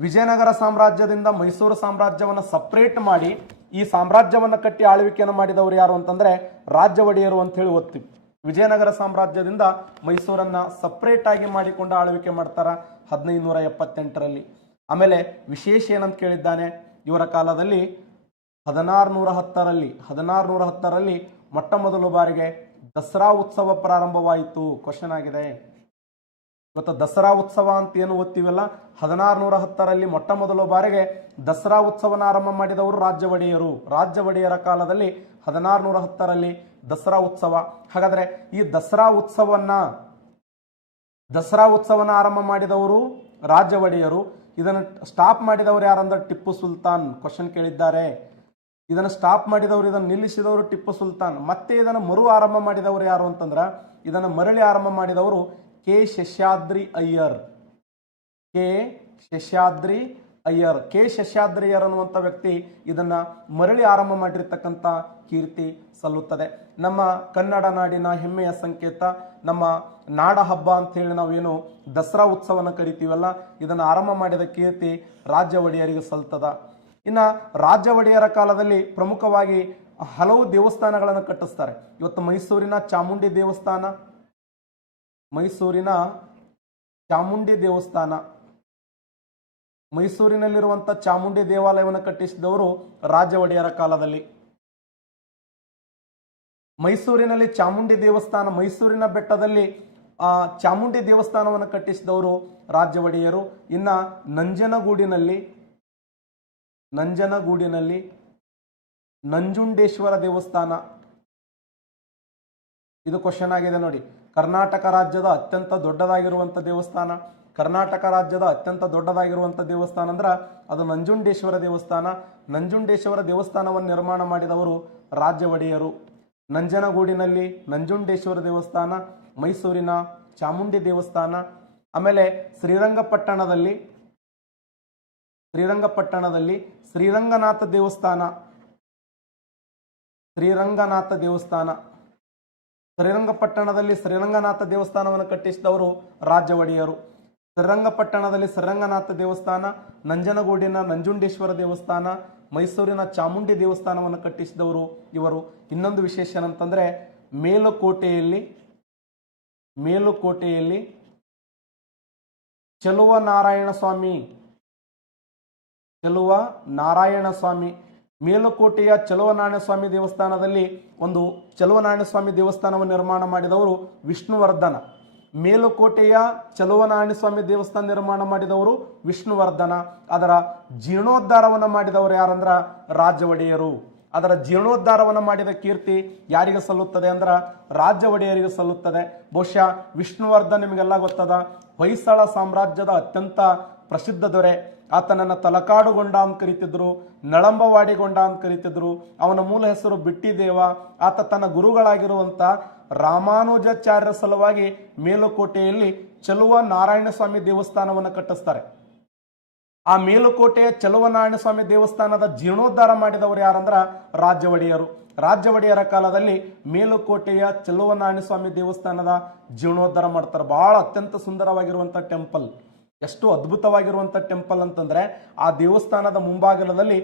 ವಿಜಯನಗರ ಸಾಮ್ರಾಜ್ಯದಿಂದ ಮೈಸೂರು ಸಾಮ್ರಾಜ್ಯವನ್ನು ಸಪರೇಟ್ ಮಾಡಿ ಈ ಸಾಮ್ರಾಜ್ಯವನ್ನು ಕಟ್ಟಿ ಆಳ್ವಿಕೆಯನ್ನು ಮಾಡಿದವರು ಯಾರು ಅಂತಂದ್ರೆ ರಾಜ್ಯ ಒಡೆಯರು ಅಂತ ಹೇಳಿ ಓದ್ತೀವಿ. ವಿಜಯನಗರ ಸಾಮ್ರಾಜ್ಯದಿಂದ ಮೈಸೂರನ್ನ ಸಪರೇಟ್ ಆಗಿ ಮಾಡಿಕೊಂಡು ಆಳ್ವಿಕೆ ಮಾಡ್ತಾರ 1578ರಲ್ಲಿ. ಆಮೇಲೆ ವಿಶೇಷ ಏನಂತ ಕೇಳಿದ್ದಾನೆ, ಇವರ ಕಾಲದಲ್ಲಿ 1610ರಲ್ಲಿ ಮೊಟ್ಟ ಮೊದಲ ಬಾರಿಗೆ ದಸರಾ ಉತ್ಸವ ಪ್ರಾರಂಭವಾಯಿತು. ಕ್ವಶನ್ ಆಗಿದೆ. ಇವತ್ತು ದಸರಾ ಉತ್ಸವ ಅಂತ ಏನು ಓದ್ತೀವಲ್ಲ, 1610ರಲ್ಲಿ ಮೊಟ್ಟ ಮೊದಲ ಬಾರಿಗೆ ದಸರಾ ಉತ್ಸವನ ಆರಂಭ ಮಾಡಿದವರು ರಾಜ್ಯ ಒಡೆಯರು. ರಾಜ್ಯ ಒಡೆಯರ ಕಾಲದಲ್ಲಿ 1610ರಲ್ಲಿ ದಸರಾ ಉತ್ಸವ. ಹಾಗಾದ್ರೆ ಈ ದಸರಾ ಉತ್ಸವನ ಆರಂಭ ಮಾಡಿದವರು ರಾಜ್ಯ ಒಡೆಯರು. ಇದನ್ನು ಸ್ಟಾಪ್ ಮಾಡಿದವರು ಯಾರಂದ್ರೆ ಟಿಪ್ಪು ಸುಲ್ತಾನ್. ಕ್ವಶನ್ ಕೇಳಿದ್ದಾರೆ. ಇದನ್ನು ಸ್ಟಾಪ್ ಮಾಡಿದವರು, ಇದನ್ನು ನಿಲ್ಲಿಸಿದವರು ಟಿಪ್ಪು ಸುಲ್ತಾನ್. ಮತ್ತೆ ಇದನ್ನು ಮರು ಆರಂಭ ಮಾಡಿದವರು ಯಾರು ಅಂತಂದ್ರ ಇದನ್ನು ಮರಳಿ ಆರಂಭ ಮಾಡಿದವರು ಕೆ ಶೇಷಾದ್ರಿ ಅಯ್ಯರ್ ಅನ್ನುವಂಥ ವ್ಯಕ್ತಿ ಇದನ್ನ ಮರಳಿ ಆರಂಭ ಮಾಡಿರ್ತಕ್ಕಂಥ ಕೀರ್ತಿ ಸಲ್ಲುತ್ತದೆ. ನಮ್ಮ ಕನ್ನಡ ನಾಡಿನ ಹೆಮ್ಮೆಯ ಸಂಕೇತ, ನಮ್ಮ ನಾಡ ಹಬ್ಬ ಅಂತ ಹೇಳಿ ನಾವೇನು ದಸರಾ ಉತ್ಸವನ ಕರಿತೀವಲ್ಲ, ಇದನ್ನು ಆರಂಭ ಮಾಡಿದ ಕೀರ್ತಿ ರಾಜ್ಯ ಒಡೆಯರಿಗೆ ಸಲ್ತದ. ಇನ್ನು ರಾಜ್ಯ ಒಡೆಯರ ಕಾಲದಲ್ಲಿ ಪ್ರಮುಖವಾಗಿ ಹಲವು ದೇವಸ್ಥಾನಗಳನ್ನು ಕಟ್ಟಿಸ್ತಾರೆ. ಇವತ್ತು ಮೈಸೂರಿನ ಚಾಮುಂಡಿ ದೇವಸ್ಥಾನ, ಮೈಸೂರಿನ ಚಾಮುಂಡಿ ದೇವಸ್ಥಾನ, ಮೈಸೂರಿನಲ್ಲಿರುವಂಥ ಚಾಮುಂಡಿ ದೇವಾಲಯವನ್ನು ಕಟ್ಟಿಸಿದವರು ರಾಜ ಒಡೆಯರ ಕಾಲದಲ್ಲಿ. ಮೈಸೂರಿನಲ್ಲಿ ಚಾಮುಂಡಿ ದೇವಸ್ಥಾನ, ಮೈಸೂರಿನ ಬೆಟ್ಟದಲ್ಲಿ ಚಾಮುಂಡಿ ದೇವಸ್ಥಾನವನ್ನು ಕಟ್ಟಿಸಿದವರು ರಾಜ ಒಡೆಯರು. ಇನ್ನ ನಂಜನಗೂಡಿನಲ್ಲಿ ನಂಜುಂಡೇಶ್ವರ ದೇವಸ್ಥಾನ, ಇದು ಕ್ವಶನ್ ಆಗಿದೆ ನೋಡಿ. ಕರ್ನಾಟಕ ರಾಜ್ಯದ ಅತ್ಯಂತ ದೊಡ್ಡದಾಗಿರುವಂಥ ದೇವಸ್ಥಾನ, ಕರ್ನಾಟಕ ರಾಜ್ಯದ ಅತ್ಯಂತ ದೊಡ್ಡದಾಗಿರುವಂಥ ದೇವಸ್ಥಾನ ಅಂದ್ರೆ ಅದು ನಂಜುಂಡೇಶ್ವರ ದೇವಸ್ಥಾನ. ನಂಜುಂಡೇಶ್ವರ ದೇವಸ್ಥಾನವನ್ನು ನಿರ್ಮಾಣ ಮಾಡಿದವರು ರಾಜ ಒಡೆಯರು. ನಂಜನಗೂಡಿನಲ್ಲಿ ನಂಜುಂಡೇಶ್ವರ ದೇವಸ್ಥಾನ, ಮೈಸೂರಿನ ಚಾಮುಂಡಿ ದೇವಸ್ಥಾನ, ಆಮೇಲೆ ಶ್ರೀರಂಗಪಟ್ಟಣದಲ್ಲಿ ಶ್ರೀರಂಗನಾಥ ದೇವಸ್ಥಾನ, ಶ್ರೀರಂಗಪಟ್ಟಣದಲ್ಲಿ ಶ್ರೀರಂಗನಾಥ ದೇವಸ್ಥಾನವನ್ನು ಕಟ್ಟಿಸಿದವರು ರಾಜ ಒಡೆಯರು. ಶ್ರೀರಂಗಪಟ್ಟಣದಲ್ಲಿ ಶ್ರೀರಂಗನಾಥ ದೇವಸ್ಥಾನ, ನಂಜನಗೂಡಿನ ನಂಜುಂಡೇಶ್ವರ ದೇವಸ್ಥಾನ, ಮೈಸೂರಿನ ಚಾಮುಂಡಿ ದೇವಸ್ಥಾನವನ್ನು ಕಟ್ಟಿಸಿದವರು ಇವರು. ಇನ್ನೊಂದು ವಿಶೇಷ ಏನಂತಂದ್ರೆ ಮೇಲುಕೋಟೆಯಲ್ಲಿ ಚೆಲುವ ನಾರಾಯಣ ಸ್ವಾಮಿ ಮೇಲುಕೋಟೆಯ ಚೆಲುವನಾರಾಯಣ ಸ್ವಾಮಿ ದೇವಸ್ಥಾನದಲ್ಲಿ ಒಂದು ಚೆಲುವನಾರಾಯಣ ಸ್ವಾಮಿ ದೇವಸ್ಥಾನವನ್ನು ನಿರ್ಮಾಣ ಮಾಡಿದವರು ವಿಷ್ಣುವರ್ಧನ. ಮೇಲುಕೋಟೆಯ ಚೆಲುವನಾರಾಯಣ ಸ್ವಾಮಿ ದೇವಸ್ಥಾನ ನಿರ್ಮಾಣ ಮಾಡಿದವರು ವಿಷ್ಣುವರ್ಧನ. ಅದರ ಜೀರ್ಣೋದ್ಧಾರವನ್ನು ಮಾಡಿದವರು ಯಾರಂದ್ರ ರಾಜ ಒಡೆಯರು. ಅದರ ಜೀರ್ಣೋದ್ಧಾರವನ್ನು ಮಾಡಿದ ಕೀರ್ತಿ ಯಾರಿಗೆ ಸಲ್ಲುತ್ತದೆ ಅಂದ್ರ ರಾಜ ಒಡೆಯರಿಗೆ ಸಲ್ಲುತ್ತದೆ. ಬಹುಶಃ ವಿಷ್ಣುವರ್ಧನ್ ನಿಮಗೆಲ್ಲ ಗೊತ್ತದ, ಹೊಯ್ಸಳ ಸಾಮ್ರಾಜ್ಯದ ಅತ್ಯಂತ ಪ್ರಸಿದ್ಧ ದೊರೆ. ಆತನನ್ನ ತಲಕಾಡುಗೊಂಡ ಅಂತ ಕರೀತಿದ್ರು, ನಳಂಬವಾಡಿಗೊಂಡ ಅಂತ ಕರೀತಿದ್ರು. ಅವನ ಮೂಲ ಹೆಸರು ಬಿಟ್ಟಿದೇವ. ಆತ ತನ್ನ ಗುರುಗಳಾಗಿರುವಂತ ರಾಮಾನುಜಾಚಾರ್ಯರ ಸಲುವಾಗಿ ಮೇಲುಕೋಟೆಯಲ್ಲಿ ಚೆಲುವ ನಾರಾಯಣ ಸ್ವಾಮಿ ದೇವಸ್ಥಾನವನ್ನು ಕಟ್ಟಿಸ್ತಾರೆ. ಆ ಮೇಲುಕೋಟೆಯ ಚೆಲುವನಾರಾಯಣ ಸ್ವಾಮಿ ದೇವಸ್ಥಾನದ ಜೀರ್ಣೋದ್ಧಾರ ಮಾಡಿದವರು ಯಾರಂದ್ರ ರಾಜ ಒಡೆಯರು. ರಾಜ ಒಡೆಯರ ಕಾಲದಲ್ಲಿ ಮೇಲುಕೋಟೆಯ ಚೆಲುವನಾರಾಯಣ ಸ್ವಾಮಿ ದೇವಸ್ಥಾನದ ಜೀರ್ಣೋದ್ಧಾರ ಮಾಡ್ತಾರೆ. ಬಹಳ ಅತ್ಯಂತ ಸುಂದರವಾಗಿರುವಂತ ಟೆಂಪಲ್. ಎಷ್ಟು ಅದ್ಭುತವಾಗಿರುವಂಥ ಟೆಂಪಲ್ ಅಂತಂದ್ರೆ ಆ ದೇವಸ್ಥಾನದ ಮುಂಭಾಗದಲ್ಲಿ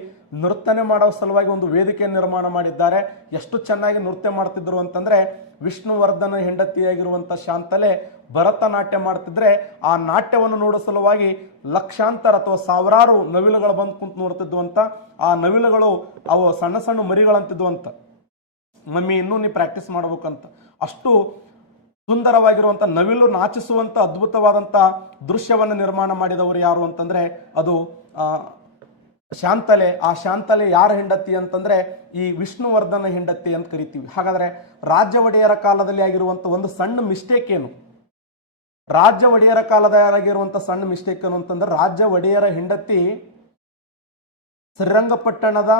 ನೃತ್ಯನೆ ಮಾಡೋ ಸಲುವಾಗಿ ಒಂದು ವೇದಿಕೆಯನ್ನು ನಿರ್ಮಾಣ ಮಾಡಿದ್ದಾರೆ. ಎಷ್ಟು ಚೆನ್ನಾಗಿ ನೃತ್ಯ ಮಾಡ್ತಿದ್ರು ಅಂತಂದ್ರೆ ವಿಷ್ಣುವರ್ಧನ ಹೆಂಡತಿಯಾಗಿರುವಂಥ ಶಾಂತಲೆ ಭರತನಾಟ್ಯ ಮಾಡ್ತಿದ್ರೆ ಆ ನಾಟ್ಯವನ್ನು ನೋಡೋ ಸಲುವಾಗಿ ಲಕ್ಷಾಂತರ ಅಥವಾ ಸಾವಿರಾರು ನವಿಲುಗಳು ಬಂದು ಕುಂತು ನೋಡ್ತಿದ್ವು ಅಂತ. ಆ ನವಿಲುಗಳು ಅವು ಸಣ್ಣ ಸಣ್ಣ ಮರಿಗಳಂತಿದ್ವು ಅಂತ. ಮಮ್ಮಿ ಇನ್ನೂ ನೀ ಪ್ರಾಕ್ಟೀಸ್ ಮಾಡ್ಬೇಕಂತ. ಅಷ್ಟು ಸುಂದರವಾಗಿರುವಂಥ ನವಿಲು ನಾಚಿಸುವಂಥ ಅದ್ಭುತವಾದಂಥ ದೃಶ್ಯವನ್ನು ನಿರ್ಮಾಣ ಮಾಡಿದವರು ಯಾರು ಅಂತಂದ್ರೆ ಅದು ಶಾಂತಲೆ. ಆ ಶಾಂತಲೆ ಯಾರ ಹೆಂಡತಿ ಅಂತಂದ್ರೆ ಈ ವಿಷ್ಣುವರ್ಧನ ಹೆಂಡತಿ ಅಂತ ಕರಿತೀವಿ. ಹಾಗಾದ್ರೆ ರಾಜ ಒಡೆಯರ ಕಾಲದಲ್ಲಿ ಆಗಿರುವಂಥ ಒಂದು ಸಣ್ಣ ಮಿಸ್ಟೇಕ್ ಏನು? ರಾಜ ಒಡೆಯರ ಕಾಲದಾಗಿರುವಂಥ ಸಣ್ಣ ಮಿಸ್ಟೇಕ್ ಏನು ಅಂತಂದ್ರೆ ರಾಜ ಒಡೆಯರ ಹೆಂಡತಿ ಶ್ರೀರಂಗಪಟ್ಟಣದ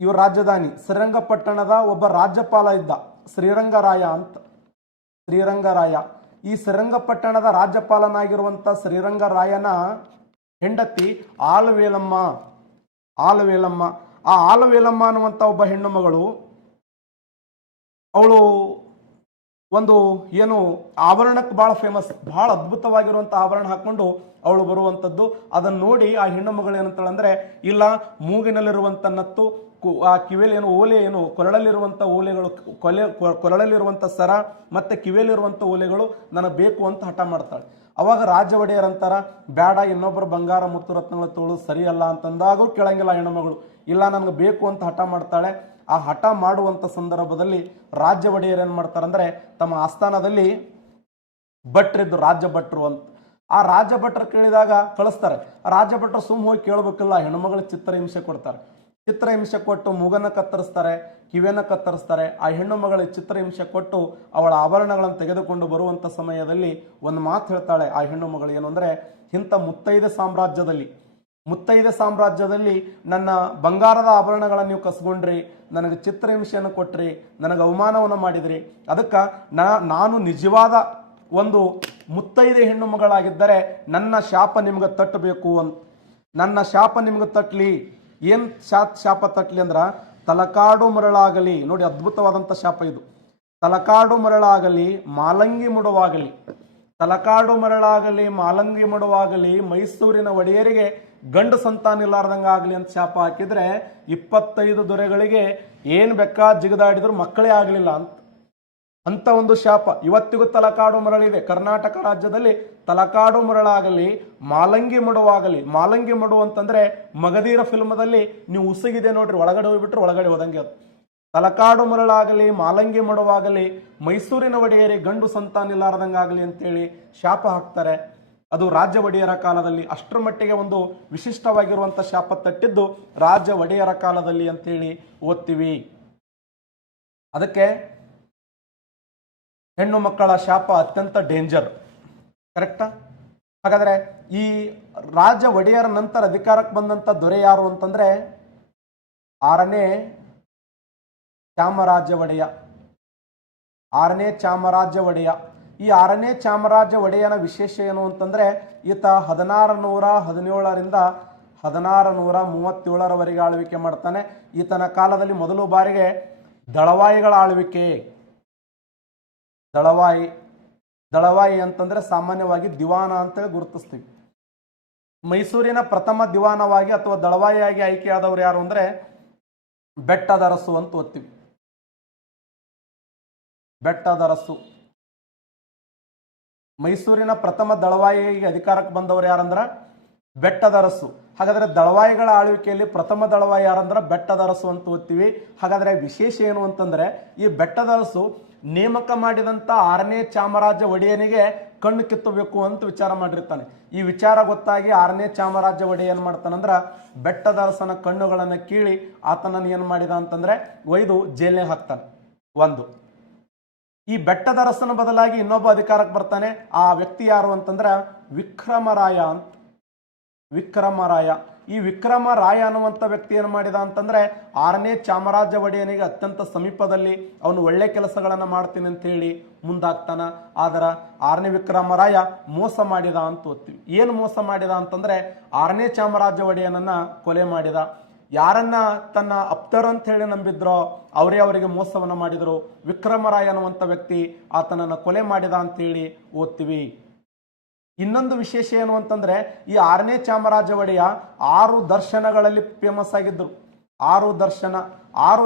ಇವ್ರ ರಾಜಧಾನಿ ಶ್ರೀರಂಗಪಟ್ಟಣದ ಒಬ್ಬ ರಾಜ್ಯಪಾಲ ಇದ್ದ, ಶ್ರೀರಂಗರಾಯ ಅಂತ. ಈ ಶ್ರೀರಂಗಪಟ್ಟಣದ ರಾಜ್ಯಪಾಲನಾಗಿರುವಂಥ ಶ್ರೀರಂಗರಾಯನ ಹೆಂಡತಿ ಆಲವೇಲಮ್ಮ. ಆ ಆಲವೇಲಮ್ಮ ಅನ್ನುವಂಥ ಒಬ್ಬ ಹೆಣ್ಣು ಮಗಳು, ಅವಳು ಒಂದು ಏನು ಆಭರಣಕ್ಕೆ ಬಹಳ ಫೇಮಸ್, ಬಹಳ ಅದ್ಭುತವಾಗಿರುವಂಥ ಆಭರಣ ಹಾಕೊಂಡು ಅವಳು ಬರುವಂಥದ್ದು. ಅದನ್ನು ನೋಡಿ ಆ ಹೆಣ್ಣು ಮಗಳು ಏನಂತಾಳೆ ಅಂದ್ರೆ, ಇಲ್ಲ ಮೂಗಿನಲ್ಲಿರುವಂಥ ನತ್ತು, ಆ ಕಿವಿಯಲ್ಲಿ ಏನು ಓಲೆ, ಏನು ಕೊರಳಲ್ಲಿರುವಂಥ ಓಲೆಗಳು, ಕೊರಳಲ್ಲಿರುವಂಥ ಸರ ಮತ್ತೆ ಕಿವಿಯಲ್ಲಿರುವಂಥ ಓಲೆಗಳು ನನಗೆ ಬೇಕು ಅಂತ ಹಠ ಮಾಡ್ತಾಳೆ. ಅವಾಗ ರಾಜ ಒಡೆಯರಂತಾರ, ಬೇಡ, ಇನ್ನೊಬ್ಬರು ಬಂಗಾರ ಮುತ್ತು ರತ್ನಗಳು ತೋಳು ಸರಿಯಲ್ಲ ಅಂತಂದಾಗೂ ಕೇಳಂಗಿಲ್ಲ ಹೆಣ್ಣುಮಗಳು. ಇಲ್ಲ ನನಗೆ ಬೇಕು ಅಂತ ಹಠ ಮಾಡ್ತಾಳೆ. ಆ ಹಠ ಮಾಡುವಂಥ ಸಂದರ್ಭದಲ್ಲಿ ರಾಜ ಒಡೆಯರು ಏನು ಮಾಡ್ತಾರೆ ಅಂದ್ರೆ, ತಮ್ಮ ಆಸ್ಥಾನದಲ್ಲಿ ಭಟ್ರಿದ್ದು, ರಾಜ್ಯ ಭಟ್ರು ಅಂತ. ಆ ರಾಜ ಭಟ್ರು ಕೇಳಿದಾಗ ಕಳಿಸ್ತಾರೆ. ರಾಜ ಭಟ್ರು ಸುಮ್ಮ ಹೋಗಿ ಕೇಳಬೇಕಿಲ್ಲ, ಹೆಣ್ಮಗಳ ಚಿತ್ರಹಿಂಸೆ ಕೊಡ್ತಾರೆ. ಚಿತ್ರಹಿಂಸೆ ಕೊಟ್ಟು ಮೂಗನ್ನ ಕತ್ತರಿಸ್ತಾರೆ, ಕಿವಿಯನ್ನು ಕತ್ತರಿಸ್ತಾರೆ. ಆ ಹೆಣ್ಣು ಮಗಳಿಗೆ ಚಿತ್ರಹಿಂಸೆ ಕೊಟ್ಟು ಅವಳ ಆಭರಣಗಳನ್ನು ತೆಗೆದುಕೊಂಡು ಬರುವಂಥ ಸಮಯದಲ್ಲಿ ಒಂದು ಮಾತು ಹೇಳ್ತಾಳೆ ಆ ಹೆಣ್ಣು ಮಗಳು. ಏನು ಅಂದರೆ, ಇಂಥ ಮುತ್ತೈದೆ ಸಾಮ್ರಾಜ್ಯದಲ್ಲಿ ನನ್ನ ಬಂಗಾರದ ಆಭರಣಗಳನ್ನು ನೀವು ಕಸ್ಕೊಂಡ್ರಿ, ನನಗೆ ಚಿತ್ರಹಿಂಸೆಯನ್ನು ಕೊಟ್ರಿ, ನನಗೆ ಅವಮಾನವನ್ನು ಮಾಡಿದ್ರಿ. ಅದಕ್ಕೆ ನಾನು ನಿಜವಾದ ಒಂದು ಮುತ್ತೈದೆ ಹೆಣ್ಣು ಮಗಳಾಗಿದ್ದರೆ ನನ್ನ ಶಾಪ ನಿಮ್ಗೆ ತಟ್ಟಬೇಕು ಅಂತ. ನನ್ನ ಶಾಪ ನಿಮ್ಗೆ ತಟ್ಟಲಿ. ಏನು ಶಾಪ ತಟ್ಟಲಿ ಅಂದ್ರೆ, ತಲಕಾಡು ಮರಳಾಗಲಿ. ನೋಡಿ, ಅದ್ಭುತವಾದಂಥ ಶಾಪ ಇದು. ತಲಕಾಡು ಮರಳಾಗಲಿ, ಮಾಲಂಗಿ ಮುಡುವಾಗಲಿ. ತಲಕಾಡು ಮರಳಾಗಲಿ ಮಾಲಂಗಿ ಮಡುವಾಗಲಿ ಮೈಸೂರಿನ ಒಡೆಯರಿಗೆ ಗಂಡು ಸಂತಾನ ಇಲ್ಲಾರ್ದಂಗಾಗಲಿ ಅಂತ ಶಾಪ ಹಾಕಿದ್ರೆ 25 ದೊರೆಗಳಿಗೆ ಏನು ಬೇಕಾ ಜಿಗದಾಡಿದ್ರು ಮಕ್ಕಳೇ ಆಗಲಿಲ್ಲ ಅಂತ ಒಂದು ಶಾಪ ಇವತ್ತಿಗೂ ತಲಕಾಡು ಮರಳಿದೆ. ಕರ್ನಾಟಕ ರಾಜ್ಯದಲ್ಲಿ ತಲಕಾಡು ಮರಳಾಗಲಿ ಮಾಲಂಗಿ ಮಡುವಾಗಲಿ, ಮಾಲಂಗಿ ಮಡು ಅಂತಂದ್ರೆ ಮಗಧೀರ ಫಿಲ್ಮದಲ್ಲಿ ನೀವು ಉಸುಗಿದೆ ನೋಡ್ರಿ, ಒಳಗಡೆ ಹೋಗ್ಬಿಟ್ರೆ ಒಳಗಡೆ ಹೋದಂಗೆ ಅದು. ತಲಕಾಡು ಮರಳಾಗಲಿ ಮಾಲಂಗಿ ಮಡುವಾಗಲಿ ಮೈಸೂರಿನ ಒಡೆಯರಿಗೆ ಗಂಡು ಸಂತಾನ ಇಲ್ಲಾರ್ದಂಗಾಗಲಿ ಅಂತೇಳಿ ಶಾಪ ಹಾಕ್ತಾರೆ. ಅದು ರಾಜ್ಯ ಒಡೆಯರ ಕಾಲದಲ್ಲಿ ಅಷ್ಟರ ಮಟ್ಟಿಗೆ ಒಂದು ವಿಶಿಷ್ಟವಾಗಿರುವಂಥ ಶಾಪ ತಟ್ಟಿದ್ದು ರಾಜ್ಯ ಒಡೆಯರ ಕಾಲದಲ್ಲಿ ಅಂತೇಳಿ ಓದ್ತೀವಿ. ಅದಕ್ಕೆ ಹೆಣ್ಣು ಮಕ್ಕಳ ಶಾಪ ಅತ್ಯಂತ ಡೇಂಜರ್. ಕರೆಕ್ಟಾ? ಹಾಗಾದ್ರೆ ಈ ರಾಜ್ಯ ಒಡೆಯರ ನಂತರ ಅಧಿಕಾರಕ್ಕೆ ಬಂದಂಥ ದೊರೆ ಯಾರು ಅಂತಂದ್ರೆ 6ನೇ ಚಾಮರಾಜ ಒಡೆಯ. 6ನೇ ಚಾಮರಾಜ ಒಡೆಯ. ಈ 6ನೇ ಚಾಮರಾಜ ಒಡೆಯನ ವಿಶೇಷ ಏನು ಅಂತಂದ್ರೆ ಈತ 1617ರಿಂದ 1637ರವರೆಗೆ ಆಳ್ವಿಕೆ ಮಾಡ್ತಾನೆ. ಈತನ ಕಾಲದಲ್ಲಿ ಮೊದಲು ಬಾರಿಗೆ ದಳವಾಯಿಗಳ ಆಳ್ವಿಕೆ. ದಳವಾಯಿ ಅಂತಂದ್ರೆ ಸಾಮಾನ್ಯವಾಗಿ ದಿವಾನ ಅಂತೇಳಿ ಗುರುತಿಸ್ತೀವಿ. ಮೈಸೂರಿನ ಪ್ರಥಮ ದಿವಾನವಾಗಿ ಅಥವಾ ದಳವಾಯಿಯಾಗಿ ಆಯ್ಕೆಯಾದವರು ಯಾರು ಅಂದ್ರೆ ಬೆಟ್ಟದರಸು ಅಂತ ಓದ್ತೀವಿ. ಬೆಟ್ಟದರಸು ಮೈಸೂರಿನ ಪ್ರಥಮ ದಳವಾಯಿಗೆ ಅಧಿಕಾರಕ್ಕೆ ಬಂದವರು ಯಾರಂದ್ರ ಬೆಟ್ಟದರಸು. ಹಾಗಾದ್ರೆ ದಳವಾಯಿಗಳ ಆಳ್ವಿಕೆಯಲ್ಲಿ ಪ್ರಥಮ ದಳವಾಯಿ ಯಾರಂದ್ರ ಬೆಟ್ಟದರಸು ಅಂತ ಓದ್ತೀವಿ. ಹಾಗಾದ್ರೆ ವಿಶೇಷ ಏನು ಅಂತಂದ್ರೆ ಈ ಬೆಟ್ಟದರಸು ನೇಮಕ ಮಾಡಿದಂತ 6ನೇ ಚಾಮರಾಜ ಒಡೆಯನಿಗೆ ಕಣ್ಣು ಕಿತ್ತಬೇಕು ಅಂತ ವಿಚಾರ ಮಾಡಿರ್ತಾನೆ. ಈ ವಿಚಾರ ಗೊತ್ತಾಗಿ 6ನೇ ಚಾಮರಾಜ ಒಡೆಯ ಏನ್ ಮಾಡ್ತಾನಂದ್ರ ಬೆಟ್ಟದರಸನ ಕಣ್ಣುಗಳನ್ನ ಕೀಳಿ ಆತನನ್ನು ಏನ್ ಮಾಡಿದ ಅಂತಂದ್ರೆ ಒಯ್ದು ಜೈಲಿಗೆ ಹಾಕ್ತಾನೆ. ಒಂದು ಈ ಬೆಟ್ಟದರಸನ ಬದಲಾಗಿ ಇನ್ನೊಬ್ಬ ಅಧಿಕಾರಕ್ಕೆ ಬರ್ತಾನೆ. ಆ ವ್ಯಕ್ತಿ ಯಾರು ಅಂತಂದ್ರ ವಿಕ್ರಮರಾಯ ಅಂತ. ವಿಕ್ರಮರಾಯ. ಈ ವಿಕ್ರಮರಾಯ ಅನ್ನುವಂಥ ವ್ಯಕ್ತಿ ಏನು ಮಾಡಿದ ಅಂತಂದ್ರೆ 6ನೇ ಚಾಮರಾಜ ಒಡೆಯನಿಗೆ ಅತ್ಯಂತ ಸಮೀಪದಲ್ಲಿ ಅವನು ಒಳ್ಳೆ ಕೆಲಸಗಳನ್ನ ಮಾಡ್ತೀನಿ ಅಂತ ಹೇಳಿ ಮುಂದಾಗ್ತಾನ. ಆದ್ರ 6ನೇ ವಿಕ್ರಮರಾಯ ಮೋಸ ಮಾಡಿದ ಅಂತ ಓದ್ತೀವಿ. ಏನು ಮೋಸ ಮಾಡಿದ ಅಂತಂದ್ರೆ 6ನೇ ಚಾಮರಾಜ ಒಡೆಯನನ್ನ ಕೊಲೆ ಮಾಡಿದ. ಯಾರನ್ನ ತನ್ನ ಅಪ್ತರ್ ಅಂತ ಹೇಳಿ ನಂಬಿದ್ರೋ ಅವರಿಗೆ ಮೋಸವನ್ನ ಮಾಡಿದ್ರು. ವಿಕ್ರಮರಾಯ ಅನ್ನುವಂಥ ವ್ಯಕ್ತಿ ಆತನನ್ನ ಕೊಲೆ ಮಾಡಿದ ಅಂತೇಳಿ ಓದ್ತೀವಿ. ಇನ್ನೊಂದು ವಿಶೇಷ ಏನು ಅಂತಂದ್ರೆ ಈ 6ನೇ ಚಾಮರಾಜ ಒಡೆಯ 6 ದರ್ಶನಗಳಲ್ಲಿ ಫೇಮಸ್ ಆಗಿದ್ರು. 6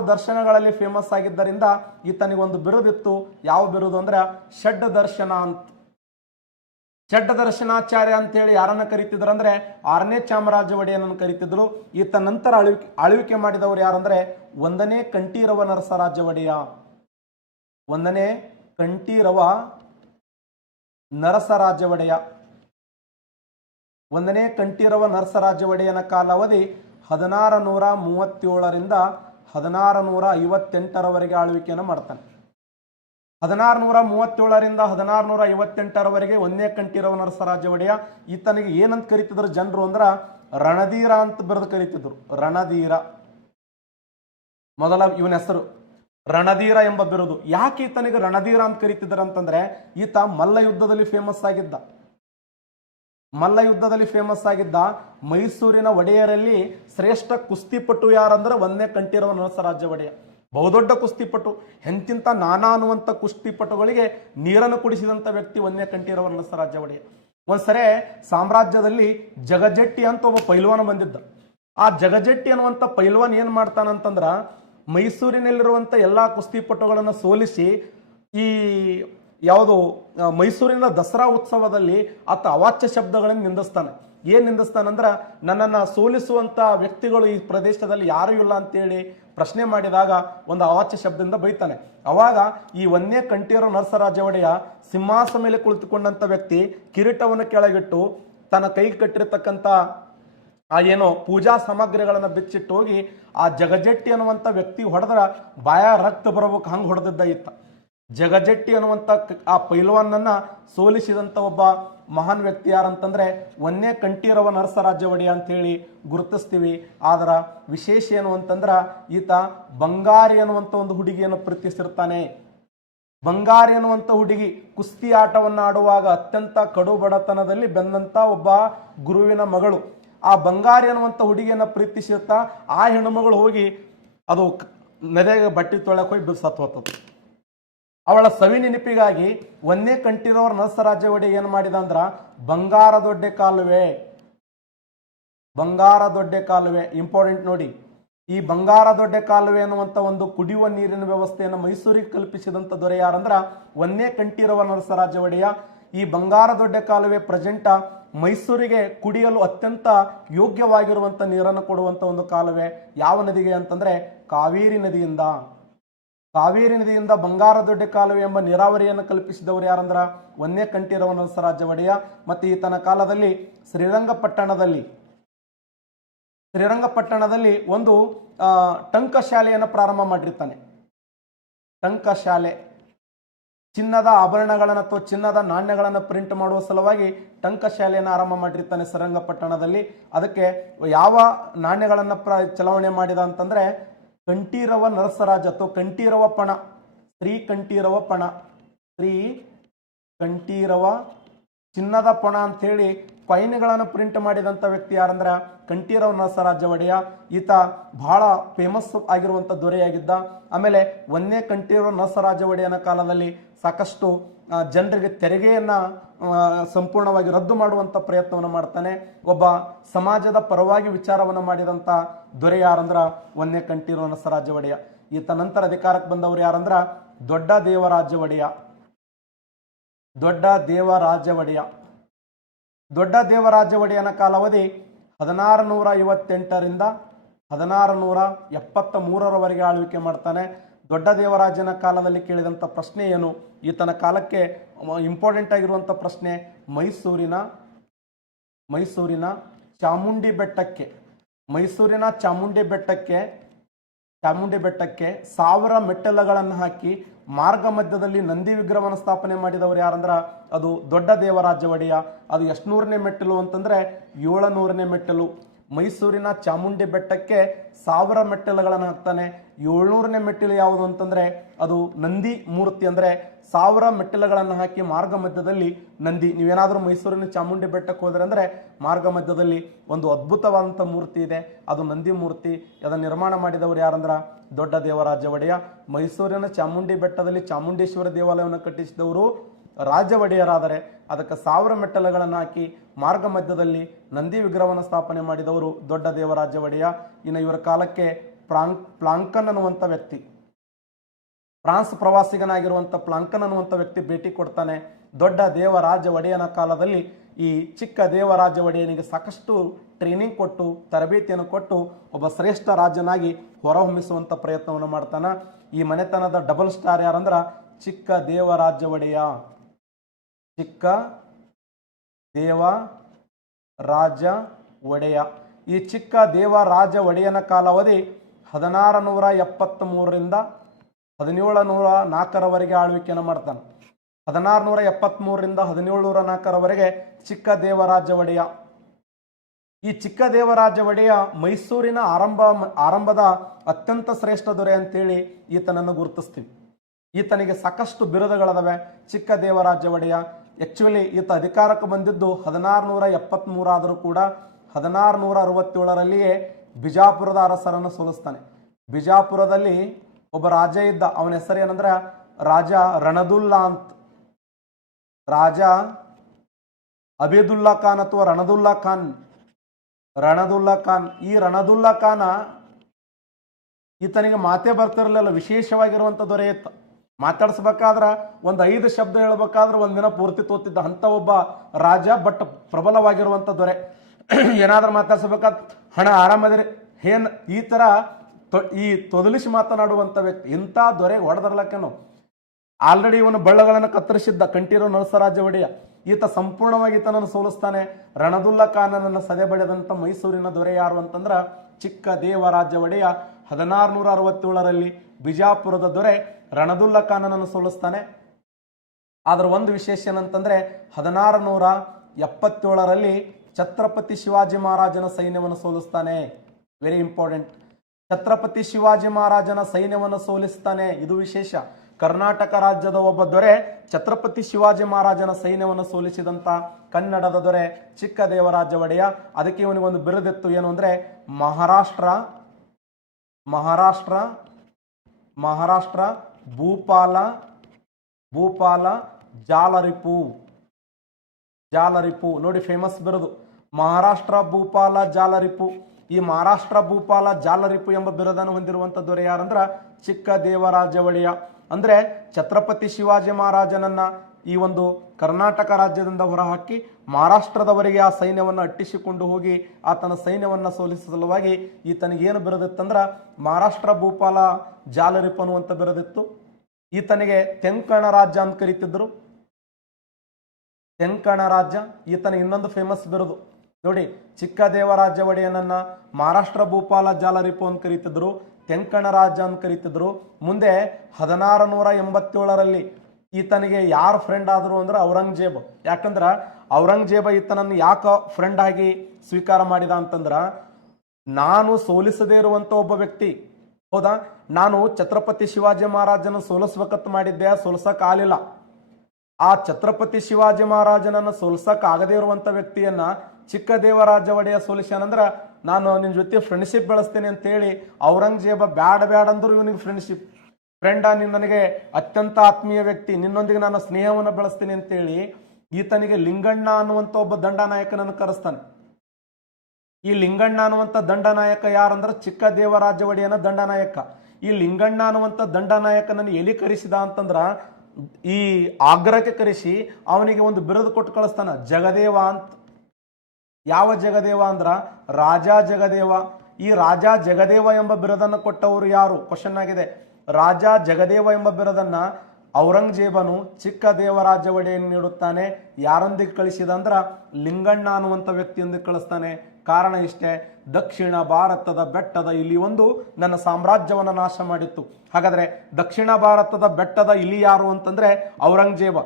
ದರ್ಶನಗಳಲ್ಲಿ ಫೇಮಸ್ ಆಗಿದ್ದರಿಂದ ಈತನಿಗೊಂದು ಬಿರುದಿತ್ತು. ಯಾವ ಬಿರುದು ಅಂದ್ರೆ ಷಡ್ ದರ್ಶನ ಅಂತ. ಷಡ್ ದರ್ಶನಾಚಾರ್ಯ ಅಂತೇಳಿ ಯಾರನ್ನ ಕರೀತಿದ್ರು ಅಂದ್ರೆ 6ನೇ ಚಾಮರಾಜ ಒಡೆಯನನ್ನು ಕರೀತಿದ್ರು. ಈತ ನಂತರ ಆಳ್ವಿಕೆ ಮಾಡಿದವರು ಯಾರಂದ್ರೆ 1ನೇ ಕಂಠೀರವ ನರಸರಾಜ ಒಡೆಯ. 1ನೇ ಕಂಠೀರವ ನರಸರಾಜ ಒಡೆಯ. 1ನೇ ಕಂಠೀರವ ನರಸರಾಜ ಒಡೆಯನ ಕಾಲಾವಧಿ 1637ರಿಂದ 1658ರವರೆಗೆ ಆಳ್ವಿಕೆಯನ್ನು ಮಾಡ್ತಾನೆ. 1637ರಿಂದ 1658ರವರೆಗೆ 1ನೇ ಕಂಠೀರವ ನರಸರಾಜ ಒಡೆಯ. ಈತನಿಗೆ ಏನಂತ ಕರೀತಿದ್ರು ಜನರು ಅಂದ್ರ ರಣಧೀರ ಅಂತ ಬರೆದು ಕರೀತಿದ್ರು. ರಣಧೀರ ಮೊದಲ ಇವನ ಹೆಸರು ರಣಧೀರ ಎಂಬ ಬಿರುದು. ಯಾಕೆ ಈತನಿಗೆ ರಣಧೀರ ಅಂತ ಕರೀತಿದ್ರು ಅಂತಂದ್ರೆ ಈತ ಮಲ್ಲ ಯುದ್ಧದಲ್ಲಿ ಫೇಮಸ್ ಆಗಿದ್ದ. ಮೈಸೂರಿನ ಒಡೆಯರಲ್ಲಿ ಶ್ರೇಷ್ಠ ಕುಸ್ತಿಪಟು ಯಾರಂದ್ರೆ 1ನೇ ಕಂಠೀರವ ನರಸರಾಜ ಒಡೆಯ. ಬಹುದೊಡ್ಡ ಕುಸ್ತಿಪಟು. ಎಂತಿಂತ ನಾನಾ ಅನ್ನುವಂಥ ಕುಸ್ತಿಪಟುಗಳಿಗೆ ನೀರನ್ನು ಕುಡಿಸಿದಂಥ ವ್ಯಕ್ತಿ 1ನೇ ಕಂಠೀರವ ನರಸರಾಜ ಒಡೆಯ. ಒಂದ್ಸರಿ ಸಾಮ್ರಾಜ್ಯದಲ್ಲಿ ಜಗಜೆಟ್ಟಿ ಅಂತ ಒಬ್ಬ ಪೈಲ್ವಾನ ಬಂದಿದ್ದ. ಆ ಜಗಜೆಟ್ಟಿ ಅನ್ನುವಂಥ ಪೈಲ್ವಾನ್ ಏನ್ ಮಾಡ್ತಾನಂತಂದ್ರ ಮೈಸೂರಿನಲ್ಲಿರುವಂಥ ಎಲ್ಲಾ ಕುಸ್ತಿಪಟುಗಳನ್ನು ಸೋಲಿಸಿ ಈ ಯಾವುದು ಮೈಸೂರಿನ ದಸರಾ ಉತ್ಸವದಲ್ಲಿ ಆತ ಅವಾಚ್ಯ ಶಬ್ದಗಳನ್ನು ನಿಂದಿಸ್ತಾನೆ. ಏನ್ ನಿಂದಿಸ್ತಾನಂದ್ರ ನನ್ನನ್ನು ಸೋಲಿಸುವಂತ ವ್ಯಕ್ತಿಗಳು ಈ ಪ್ರದೇಶದಲ್ಲಿ ಯಾರೂ ಇಲ್ಲ ಅಂತೇಳಿ ಪ್ರಶ್ನೆ ಮಾಡಿದಾಗ ಒಂದು ಅವಾಚ್ಯ ಶಬ್ದದಿಂದ ಬೈತಾನೆ. ಅವಾಗ ಈ 1ನೇ ಕಂಠೀರವ ನರಸರಾಜ ಒಡೆಯ ಸಿಂಹಾಸನ ಮೇಲೆ ಕುಳಿತುಕೊಂಡಂತ ವ್ಯಕ್ತಿ ಕಿರೀಟವನ್ನು ಕೆಳಗಿಟ್ಟು ತನ್ನ ಕೈಗೆ ಕಟ್ಟಿರ್ತಕ್ಕಂಥ ಆ ಏನೋ ಪೂಜಾ ಸಾಮಗ್ರಿಗಳನ್ನ ಬಿಚ್ಚಿಟ್ಟು ಹೋಗಿ ಆ ಜಗಜೆಟ್ಟಿ ಅನ್ನುವಂಥ ವ್ಯಕ್ತಿ ಹೊಡೆದ್ರ ಬಾಯ ರಕ್ತ ಬರಬೇಕು ಹಂಗೆ ಹೊಡೆದಿದ್ದ ಇತ್ತ. ಜಗಜೆಟ್ಟಿ ಅನ್ನುವಂಥ ಆ ಪೈಲ್ವಾನನ್ನ ಸೋಲಿಸಿದಂಥ ಒಬ್ಬ ಮಹಾನ್ ವ್ಯಕ್ತಿ ಯಾರಂತಂದ್ರೆ 1ನೇ ಕಂಠೀರವ ನರಸರಾಜ ಒಡೆಯ ಅಂತ ಹೇಳಿ ಗುರುತಿಸ್ತೀವಿ. ಆದ್ರ ವಿಶೇಷ ಏನು ಅಂತಂದ್ರ ಈತ ಬಂಗಾರಿ ಅನ್ನುವಂಥ ಒಂದು ಹುಡುಗಿಯನ್ನು ಪ್ರೀತಿಸಿರ್ತಾನೆ. ಬಂಗಾರಿ ಅನ್ನುವಂಥ ಹುಡುಗಿ ಕುಸ್ತಿ ಆಟವನ್ನ ಆಡುವಾಗ ಅತ್ಯಂತ ಕಡು ಬಡತನದಲ್ಲಿ ಬೆಂದಂತ ಒಬ್ಬ ಗುರುವಿನ ಮಗಳು. ಆ ಬಂಗಾರಿ ಅನ್ನುವಂಥ ಹುಡುಗಿಯನ್ನ ಪ್ರೀತಿಸಿರ್ತಾ ಆ ಹೆಣ್ಣುಮಗಳು ಹೋಗಿ ಅದು ನದಿಗೆ ಬಟ್ಟೆ ತೊಳಕ್ ಹೋಗಿ ಸತ್ತು ಹೋಗ್ತದೆ. ಅವಳ ಸವಿ ನೆನಪಿಗಾಗಿ ಒಂದೇ ಕಂಠೀರವ ನರಸರಾಜ ಒಡೆಯ ಏನ್ ಮಾಡಿದ ಅಂದ್ರ ಬಂಗಾರ ದೊಡ್ಡೆ ಕಾಲುವೆ ಇಂಪಾರ್ಟೆಂಟ್ ನೋಡಿ. ಈ ಬಂಗಾರ ದೊಡ್ಡೆ ಕಾಲುವೆ ಅನ್ನುವಂತ ಒಂದು ಕುಡಿಯುವ ನೀರಿನ ವ್ಯವಸ್ಥೆಯನ್ನು ಮೈಸೂರಿಗೆ ಕಲ್ಪಿಸಿದಂತ ದೊರೆ ಯಾರಂದ್ರ ಒಂದೇ ಕಂಠೀರವ ನರಸರಾಜ ಒಡೆಯ. ಈ ಬಂಗಾರ ದೊಡ್ಡೆ ಕಾಲುವೆ ಪ್ರೆಸೆಂಟ್ ಮೈಸೂರಿಗೆ ಕುಡಿಯಲು ಅತ್ಯಂತ ಯೋಗ್ಯವಾಗಿರುವಂತ ನೀರನ್ನು ಕೊಡುವಂತ ಒಂದು ಕಾಲುವೆ ಯಾವ ನದಿಗೆ ಅಂತಂದ್ರೆ ಕಾವೇರಿ ನದಿಯಿಂದ ಬಂಗಾರ ದೊಡ್ಡೆ ಕಾಲುವೆ ಎಂಬ ನೀರಾವರಿಯನ್ನು ಕಲ್ಪಿಸಿದವರು ಯಾರಂದ್ರ ಒಂದೇ ಕಂಠೀರವ ನರಸರಾಜ ಒಡೆಯ. ಮತ್ತೆ ಈತನ ಕಾಲದಲ್ಲಿ ಶ್ರೀರಂಗಪಟ್ಟಣದಲ್ಲಿ ಒಂದು ಟಂಕ ಶಾಲೆಯನ್ನು ಪ್ರಾರಂಭ ಮಾಡಿರ್ತಾನೆ. ಟಂಕ ಶಾಲೆ ಚಿನ್ನದ ಆಭರಣಗಳನ್ನು ಅಥವಾ ಚಿನ್ನದ ನಾಣ್ಯಗಳನ್ನು ಪ್ರಿಂಟ್ ಮಾಡುವ ಸಲುವಾಗಿ ಟಂಕ ಶಾಲೆಯನ್ನು ಆರಂಭ ಮಾಡಿರ್ತಾನೆ ಶ್ರೀರಂಗಪಟ್ಟಣದಲ್ಲಿ. ಅದಕ್ಕೆ ಯಾವ ನಾಣ್ಯಗಳನ್ನು ಚಲಾವಣೆ ಮಾಡಿದ ಅಂತಂದ್ರೆ ಕಂಠೀರವ ನರಸರಾಜ ಅಥವಾ ಕಂಠೀರವ ಪಣ, ಶ್ರೀ ಕಂಠೀರವ ಚಿನ್ನದ ಪಣ ಅಂತ ಹೇಳಿ ಕಾಯಿನ್ಗಳನ್ನು ಪ್ರಿಂಟ್ ಮಾಡಿದಂಥ ವ್ಯಕ್ತಿ ಯಾರಂದ್ರ ಕಂಠೀರವ ನರಸರಾಜ ಒಡೆಯ. ಈತ ಬಹಳ ಫೇಮಸ್ ಆಗಿರುವಂಥ ದೊರೆಯಾಗಿದ್ದ. ಆಮೇಲೆ ಒಂದೇ ಕಂಠೀರವ ನರಸರಾಜ ಒಡೆಯನ ಕಾಲದಲ್ಲಿ ಸಾಕಷ್ಟು ಜನರಿಗೆ ತೆರಿಗೆಯನ್ನ ಸಂಪೂರ್ಣವಾಗಿ ರದ್ದು ಮಾಡುವಂತ ಪ್ರಯತ್ನವನ್ನು ಮಾಡ್ತಾನೆ. ಒಬ್ಬ ಸಮಾಜದ ಪರವಾಗಿ ವಿಚಾರವನ್ನು ಮಾಡಿದಂತ ದೊರೆ ಯಾರಂದ್ರ ಒಂದೇ ಕಂಠೀರವ ನರಸರಾಜ ಒಡೆಯ. ಈತ ನಂತರ ಅಧಿಕಾರಕ್ಕೆ ಬಂದವರು ಯಾರಂದ್ರ ದೊಡ್ಡ ದೇವರಾಜ ಒಡೆಯನ ಕಾಲಾವಧಿ 1658ರಿಂದ 1673ರವರೆಗೆ ಆಳ್ವಿಕೆ ಮಾಡ್ತಾನೆ. ದೊಡ್ಡ ದೇವರಾಜನ ಕಾಲದಲ್ಲಿ ಕೇಳಿದಂಥ ಪ್ರಶ್ನೆ ಏನು? ಈತನ ಕಾಲಕ್ಕೆ ಇಂಪಾರ್ಟೆಂಟ್ ಆಗಿರುವಂಥ ಪ್ರಶ್ನೆ ಮೈಸೂರಿನ ಚಾಮುಂಡಿ ಬೆಟ್ಟಕ್ಕೆ 1000 ಮೆಟ್ಟಲುಗಳನ್ನು ಹಾಕಿ ಮಾರ್ಗ ಮಧ್ಯದಲ್ಲಿ ನಂದಿ ವಿಗ್ರಹವನ್ನು ಸ್ಥಾಪನೆ ಮಾಡಿದವರು ಯಾರಂದ್ರ ಅದು ದೊಡ್ಡ ದೇವರಾಜ ಒಡೆಯ. ಅದು ಎಷ್ಟುನೂರನೇ ಮೆಟ್ಟಲು ಅಂತಂದ್ರೆ 700ನೇ ಮೆಟ್ಟಲು. ಮೈಸೂರಿನ ಚಾಮುಂಡಿ ಬೆಟ್ಟಕ್ಕೆ 1000 ಮೆಟ್ಟಲುಗಳನ್ನು ಹಾಕ್ತಾನೆ. 700ನೇ ಮೆಟ್ಟಿಲು ಯಾವುದು ಅಂತಂದ್ರೆ ಅದು ನಂದಿ ಮೂರ್ತಿ. ಅಂದ್ರೆ 1000 ಮೆಟ್ಟಿಲುಗಳನ್ನು ಹಾಕಿ ಮಾರ್ಗ ಮಧ್ಯದಲ್ಲಿ ನಂದಿ. ನೀವೇನಾದ್ರೂ ಮೈಸೂರಿನ ಚಾಮುಂಡಿ ಬೆಟ್ಟಕ್ಕೆ ಹೋದ್ರೆ ಅಂದ್ರೆ ಮಾರ್ಗ ಮಧ್ಯದಲ್ಲಿ ಒಂದು ಅದ್ಭುತವಾದಂಥ ಮೂರ್ತಿ ಇದೆ, ಅದು ನಂದಿ ಮೂರ್ತಿ. ಅದನ್ನು ನಿರ್ಮಾಣ ಮಾಡಿದವರು ಯಾರಂದ್ರ ದೊಡ್ಡ ದೇವರಾಜ ಒಡೆಯ. ಮೈಸೂರಿನ ಚಾಮುಂಡಿ ಬೆಟ್ಟದಲ್ಲಿ ಚಾಮುಂಡೇಶ್ವರಿ ದೇವಾಲಯವನ್ನು ಕಟ್ಟಿಸಿದವರು ರಾಜ ಒಡೆಯರಾದರೆ ಅದಕ್ಕೆ 1000 ಮೆಟ್ಟಲುಗಳನ್ನು ಹಾಕಿ ಮಾರ್ಗ ಮಧ್ಯದಲ್ಲಿ ನಂದಿ ವಿಗ್ರಹವನ್ನು ಸ್ಥಾಪನೆ ಮಾಡಿದವರು ದೊಡ್ಡ ದೇವರಾಜ ಒಡೆಯ. ಇನ್ನು ಇವರ ಕಾಲಕ್ಕೆ ಪ್ಲಾಂಕನ್ ಅನ್ನುವಂಥ ವ್ಯಕ್ತಿ, ಫ್ರಾನ್ಸ್ ಪ್ರವಾಸಿಗನಾಗಿರುವಂಥ ಪ್ಲಾಂಕನ್ ಅನ್ನುವಂಥ ವ್ಯಕ್ತಿ ಭೇಟಿ ಕೊಡ್ತಾನೆ. ದೊಡ್ಡ ದೇವರಾಜ ಒಡೆಯನ ಕಾಲದಲ್ಲಿ ಈ ಚಿಕ್ಕ ದೇವರಾಜ ಒಡೆಯನಿಗೆ ಸಾಕಷ್ಟು ಟ್ರೈನಿಂಗ್ ಕೊಟ್ಟು ತರಬೇತಿಯನ್ನು ಕೊಟ್ಟು ಒಬ್ಬ ಶ್ರೇಷ್ಠ ರಾಜನಾಗಿ ಹೊರಹೊಮ್ಮಿಸುವಂಥ ಪ್ರಯತ್ನವನ್ನು ಮಾಡ್ತಾನೆ. ಈ ಮನೆತನದ ಡಬಲ್ ಸ್ಟಾರ್ ಯಾರಂದ್ರ ಚಿಕ್ಕ ದೇವರಾಜ ಒಡೆಯ. ಈ ಚಿಕ್ಕ ದೇವರಾಜ ಒಡೆಯನ ಕಾಲಾವಧಿ 1673ರಿಂದ 1704ರವರೆಗೆ ಆಳ್ವಿಕೆಯನ್ನು ಮಾಡ್ತಾನೆ. 1673ರಿಂದ 1704ರವರೆಗೆ ಚಿಕ್ಕ ದೇವರಾಜ ಒಡೆಯ. ಈ ಚಿಕ್ಕ ದೇವರಾಜ ಒಡೆಯ ಮೈಸೂರಿನ ಆರಂಭದ ಅತ್ಯಂತ ಶ್ರೇಷ್ಠ ದೊರೆ ಅಂತೇಳಿ ಈತನನ್ನು ಗುರುತಿಸ್ತೀವಿ. ಈತನಿಗೆ ಸಾಕಷ್ಟು ಬಿರುದುಗಳದವೆ. ಚಿಕ್ಕ ದೇವರಾಜ ಒಡೆಯ ಆಕ್ಚುಲಿ ಈತ ಅಧಿಕಾರಕ್ಕೆ ಬಂದಿದ್ದು 1673 ಆದರೂ ಕೂಡ 1667ರಲ್ಲಿಯೇ ಬಿಜಾಪುರದ ಅರಸರನ್ನು ಸೋಲಿಸ್ತಾನೆ. ಬಿಜಾಪುರದಲ್ಲಿ ಒಬ್ಬ ರಾಜ ಇದ್ದ, ಅವನ ಹೆಸರೇನಂದ್ರೆ ರಾಜ ರಣದುಲ್ಲಾ ಅಂತ. ರಾಜ ಅಬೇದುಲ್ಲಾ ಖಾನ್ ಅಥವಾ ರಣದುಲ್ಲಾ ಖಾನ್. ಈ ರಣದುಲ್ಲಾ ಖಾನ ಈತನಿಗೆ ಮಾತೇ ಬರ್ತಿರಲಿಲ್ಲ, ವಿಶೇಷವಾಗಿರುವಂಥ ದೊರೆ ಇತ್ತ. ಮಾತಾಡಿಸ್ಬೇಕಾದ್ರ ಒಂದು 5 ಶಬ್ದ ಹೇಳ್ಬೇಕಾದ್ರೆ ಒಂದಿನ ಪೂರ್ತಿ ತೋತಿದ್ದ ಅಂತ ಒಬ್ಬ ರಾಜ, ಬಟ್ ಪ್ರಬಲವಾಗಿರುವಂಥ ದೊರೆ. ಏನಾದ್ರೂ ಮಾತಾಡ್ಸ್ಬೇಕಾದ್ ಹಣ ಆರಾಮದ್ರಿ ಏನ್ ಈ ತರ ಈ ತೊದಲಿಸಿ ಮಾತನಾಡುವಂಥ ವ್ಯಕ್ತಿ. ಇಂಥ ದೊರೆ ಹೊಡೆದರ್ಲಕ್ಕೇನು ಆಲ್ರೆಡಿ ಇವನು ಬಳ್ಳಗಳನ್ನು ಕತ್ತರಿಸಿದ್ದ ಕಂಠೀರವ ನರಸರಾಜ ಒಡೆಯ. ಈತ ಸಂಪೂರ್ಣವಾಗಿ ಈತನನ್ನು ಸೋಲಿಸ್ತಾನೆ. ರಣದುಲ್ಲಾ ಖಾನನನ್ನು ಸದೆ ಬಡಿದಂಥ ಮೈಸೂರಿನ ದೊರೆ ಯಾರು ಅಂತಂದ್ರ ಚಿಕ್ಕ ದೇವರಾಜ ಒಡೆಯ. 1667ರಲ್ಲಿ ಬಿಜಾಪುರದ ದೊರೆ ರಣದುಲ್ಲಾ ಖಾನನನ್ನು ಸೋಲಿಸ್ತಾನೆ. ಆದ್ರೆ ಒಂದು ವಿಶೇಷ ಏನಂತಂದ್ರೆ 1677ರಲ್ಲಿ ಛತ್ರಪತಿ ಶಿವಾಜಿ ಮಹಾರಾಜನ ಸೈನ್ಯವನ್ನು ಸೋಲಿಸ್ತಾನೆ. Very important. ಛತ್ರಪತಿ ಶಿವಾಜಿ ಮಹಾರಾಜನ ಸೈನ್ಯವನ್ನು ಸೋಲಿಸ್ತಾನೆ, ಇದು ವಿಶೇಷ. ಕರ್ನಾಟಕ ರಾಜ್ಯದ ಒಬ್ಬ ದೊರೆ ಛತ್ರಪತಿ ಶಿವಾಜಿ ಮಹಾರಾಜನ ಸೈನ್ಯವನ್ನು ಸೋಲಿಸಿದಂತ ಕನ್ನಡದ ದೊರೆ ಚಿಕ್ಕ ದೇವರಾಜ ಒಡೆಯ. ಅದಕ್ಕೆ ಇವನಿಗೊಂದು ಬಿರುದಿತ್ತು, ಏನು ಅಂದ್ರೆ ಮಹಾರಾಷ್ಟ್ರ ಭೂಪಾಲ ಭೂಪಾಲ ಜಾಲರಿಪು. ಜಾಲರಿಪು ನೋಡಿ ಫೇಮಸ್ ಬಿರುದು ಮಹಾರಾಷ್ಟ್ರ ಭೂಪಾಲ ಜಾಲರಿಪು. ಈ ಮಹಾರಾಷ್ಟ್ರ ಭೂಪಾಲ ಜಾಲರಿಪು ಎಂಬ ಬಿರುದನ್ನು ಹೊಂದಿರುವಂತ ದೊರೆ ಯಾರಂದ್ರ ಚಿಕ್ಕ ದೇವರಾಜ ಒಡೆಯ. ಅಂದ್ರೆ ಛತ್ರಪತಿ ಶಿವಾಜಿ ಮಹಾರಾಜನನ್ನ ಈ ಒಂದು ಕರ್ನಾಟಕ ರಾಜ್ಯದಿಂದ ಹೊರಹಾಕಿ ಮಹಾರಾಷ್ಟ್ರದವರೆಗೆ ಆ ಸೈನ್ಯವನ್ನು ಅಟ್ಟಿಸಿಕೊಂಡು ಹೋಗಿ ಆತನ ಸೈನ್ಯವನ್ನ ಸೋಲಿಸುವ ಸಲುವಾಗಿ ಈತನಿಗೆ ಏನು ಬಿರುದಿತ್ತಂದ್ರ ಮಹಾರಾಷ್ಟ್ರ ಭೂಪಾಲ ಜಾಲರಿಪು ಅನ್ನುವಂತ ಬಿರುದಿತ್ತು. ಈತನಿಗೆ ತೆಂಕಣ ರಾಜ್ಯ ಅಂತ ಕರೀತಿದ್ರು. ತೆಂಕಣ ರಾಜ್ಯ ಈತನ ಇನ್ನೊಂದು ಫೇಮಸ್ ಬಿರುದು ನೋಡಿ. ಚಿಕ್ಕ ದೇವರಾಜ ಒಡೆಯನನ್ನ ಮಹಾರಾಷ್ಟ್ರ ಭೂಪಾಲ ಜಾಲರಿಪು ಅಂತ ಕರೀತಿದ್ರು, ತೆಂಕಣ ರಾಜ್ಯ ಅಂತ ಕರೀತಿದ್ರು. ಮುಂದೆ 1687ರಲ್ಲಿ ಈತನಿಗೆ ಯಾರು ಫ್ರೆಂಡ್ ಆದ್ರು ಅಂದ್ರೆ ಔರಂಗಜೇಬ್. ಯಾಕಂದ್ರ ಔರಂಗಜೇಬ ಈತನನ್ನು ಯಾಕ ಫ್ರೆಂಡ್ ಆಗಿ ಸ್ವೀಕಾರ ಮಾಡಿದ ಅಂತಂದ್ರ, ನಾನು ಸೋಲಿಸದೇ ಇರುವಂತ ಒಬ್ಬ ವ್ಯಕ್ತಿ, ಹೌದಾ, ನಾನು ಛತ್ರಪತಿ ಶಿವಾಜಿ ಮಹಾರಾಜನ ಸೋಲಿಸ್ಬೇಕತ್ ಮಾಡಿದ್ದೆ, ಸೋಲ್ಸಕ್ ಆಗಲಿಲ್ಲ. ಆ ಛತ್ರಪತಿ ಶಿವಾಜಿ ಮಹಾರಾಜನನ್ನು ಸೋಲ್ಸಕ್ ಆಗದೇ ಇರುವಂತ ವ್ಯಕ್ತಿಯನ್ನ ಚಿಕ್ಕ ದೇವರಾಜ ಒಡೆಯ ಸೋಲಿಸ್ಯಾನಂದ್ರ ನಾನು ನಿನ್ ಜೊತೆ ಫ್ರೆಂಡ್ಶಿಪ್ ಬೆಳೆಸ್ತೇನೆ ಅಂತ ಹೇಳಿ ಔರಂಗಜೇಬ ಬ್ಯಾಡ ಅಂದ್ರು ಇವನಿಗೆ ಫ್ರೆಂಡ್ಶಿಪ್, ಫ್ರೆಂಡ, ನೀನ್ ನನಗೆ ಅತ್ಯಂತ ಆತ್ಮೀಯ ವ್ಯಕ್ತಿ, ನಿನ್ನೊಂದಿಗೆ ನಾನು ಸ್ನೇಹವನ್ನು ಬೆಳೆಸ್ತೀನಿ ಅಂತೇಳಿ ಈತನಿಗೆ ಲಿಂಗಣ್ಣ ಅನ್ನುವಂಥ ಒಬ್ಬ ದಂಡನಾಯಕನನ್ನು ಕರೆಸ್ತಾನೆ. ಈ ಲಿಂಗಣ್ಣ ಅನ್ನುವಂಥ ದಂಡನಾಯಕ ಯಾರಂದ್ರೆ ಚಿಕ್ಕ ದೇವರಾಜ ಒಡೆಯನ ದಂಡನಾಯಕ. ಈ ಲಿಂಗಣ್ಣ ಅನ್ನುವಂಥ ದಂಡನಾಯಕನನ್ನು ಎಲ್ಲಿ ಕರೆಸಿದ ಅಂತಂದ್ರ ಈ ಆಗ್ರಹಕ್ಕೆ ಕರೆಸಿ ಅವನಿಗೆ ಒಂದು ಬಿರುದು ಕೊಟ್ಟು ಕಳಿಸ್ತಾನ, ಜಗದೇವ ಅಂತ. ಯಾವ ಜಗದೇವ ಅಂದ್ರ ರಾಜ ಜಗದೇವ. ಈ ರಾಜ ಜಗದೇವ ಎಂಬ ಬಿರುದನ್ನು ಕೊಟ್ಟವರು ಯಾರು ಕ್ವಶನ್ ಆಗಿದೆ. ರಾಜ ಜಗದೇವ ಎಂಬ ಬಿರುದನ್ನ ಔರಂಗಜೇಬನು ಚಿಕ್ಕ ದೇವರಾಜ ಒಡೆಯನ್ನು ನೀಡುತ್ತಾನೆ. ಯಾರೊಂದಿಗೆ ಕಳಿಸಿದ ಅಂದ್ರ ಲಿಂಗಣ್ಣ ಅನ್ನುವಂಥ ವ್ಯಕ್ತಿಯೊಂದಿಗೆ ಕಳಿಸ್ತಾನೆ. ಕಾರಣ ಇಷ್ಟೇ, ದಕ್ಷಿಣ ಭಾರತದ ಬೆಟ್ಟದ ಇಲಿ ಒಂದು ನನ್ನ ಸಾಮ್ರಾಜ್ಯವನ್ನು ನಾಶ ಮಾಡಿತ್ತು. ಹಾಗಾದ್ರೆ ದಕ್ಷಿಣ ಭಾರತದ ಬೆಟ್ಟದ ಇಲಿ ಯಾರು ಅಂತಂದ್ರೆ ಔರಂಗಜೇಬ.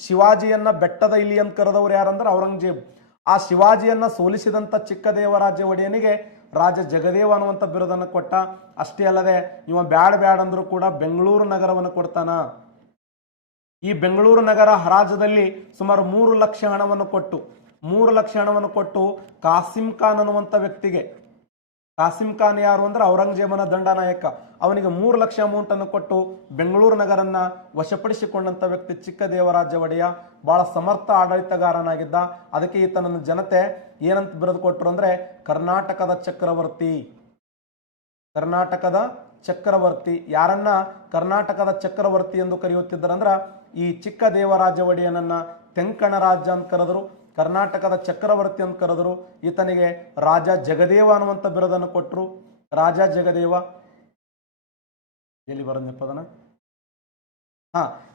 ಶಿವಾಜಿಯನ್ನ ಬೆಟ್ಟದ ಇಲಿ ಅಂತ ಕರೆದವ್ರು ಯಾರಂದ್ರೆ ಔರಂಗಜೇಬ್. ಆ ಶಿವಾಜಿಯನ್ನ ಸೋಲಿಸಿದಂತ ಚಿಕ್ಕ ದೇವರಾಜ ಒಡೆಯನಿಗೆ ರಾಜ ಜಗದೇವ ಅನ್ನುವಂಥ ಬಿರುದನ್ನು ಕೊಟ್ಟ. ಅಷ್ಟೇ ಅಲ್ಲದೆ ಇವ ಬ್ಯಾಡ್ ಅಂದ್ರೂ ಕೂಡ ಬೆಂಗಳೂರು ನಗರವನ್ನು ಕೊಡ್ತಾನ. ಈ ಬೆಂಗಳೂರು ನಗರ ಹರಾಜದಲ್ಲಿ ಸುಮಾರು 3 ಲಕ್ಷ ಹಣವನ್ನು ಕೊಟ್ಟು ಕಾಸಿಂ ಖಾನ್ ಅನ್ನುವಂಥ ವ್ಯಕ್ತಿಗೆ, ಕಾಸಿಂ ಖಾನ್ ಯಾರು ಅಂದ್ರೆ ಔರಂಗಜೇಬನ ದಂಡನಾಯಕ, ಅವನಿಗೆ 3 ಲಕ್ಷ ಅಮೌಂಟ್ ಅನ್ನು ಕೊಟ್ಟು ಬೆಂಗಳೂರು ನಗರನ್ನ ವಶಪಡಿಸಿಕೊಂಡಂತ ವ್ಯಕ್ತಿ ಚಿಕ್ಕ ದೇವರಾಜ ಒಡೆಯ. ಬಹಳ ಸಮರ್ಥ ಆಡಳಿತಗಾರನಾಗಿದ್ದ. ಅದಕ್ಕೆ ಈತನನ್ನು ಜನತೆ ಏನಂತ ಬಿರುದು ಕೊಟ್ಟರು ಅಂದ್ರೆ ಕರ್ನಾಟಕದ ಚಕ್ರವರ್ತಿ. ಯಾರನ್ನ ಕರ್ನಾಟಕದ ಚಕ್ರವರ್ತಿ ಎಂದು ಕರೆಯುತ್ತಿದ್ದರಂದ್ರ ಈ ಚಿಕ್ಕ ದೇವರಾಜ ಒಡೆಯನನ್ನ ತೆಂಕಣ ರಾಜ್ಯ ಅಂತ ಕರೆದರು, ಕರ್ನಾಟಕದ ಚಕ್ರವರ್ತಿ ಅಂತ ಕರೆದರು. ಈತನಿಗೆ ರಾಜ ಜಗದೇವ ಅನ್ನುವಂಥ ಬಿರುದನ್ನು ಕೊಟ್ಟರು. ರಾಜ ಜಗದೇವ ಎಲ್ಲಿ ಬರೋದನ್ನ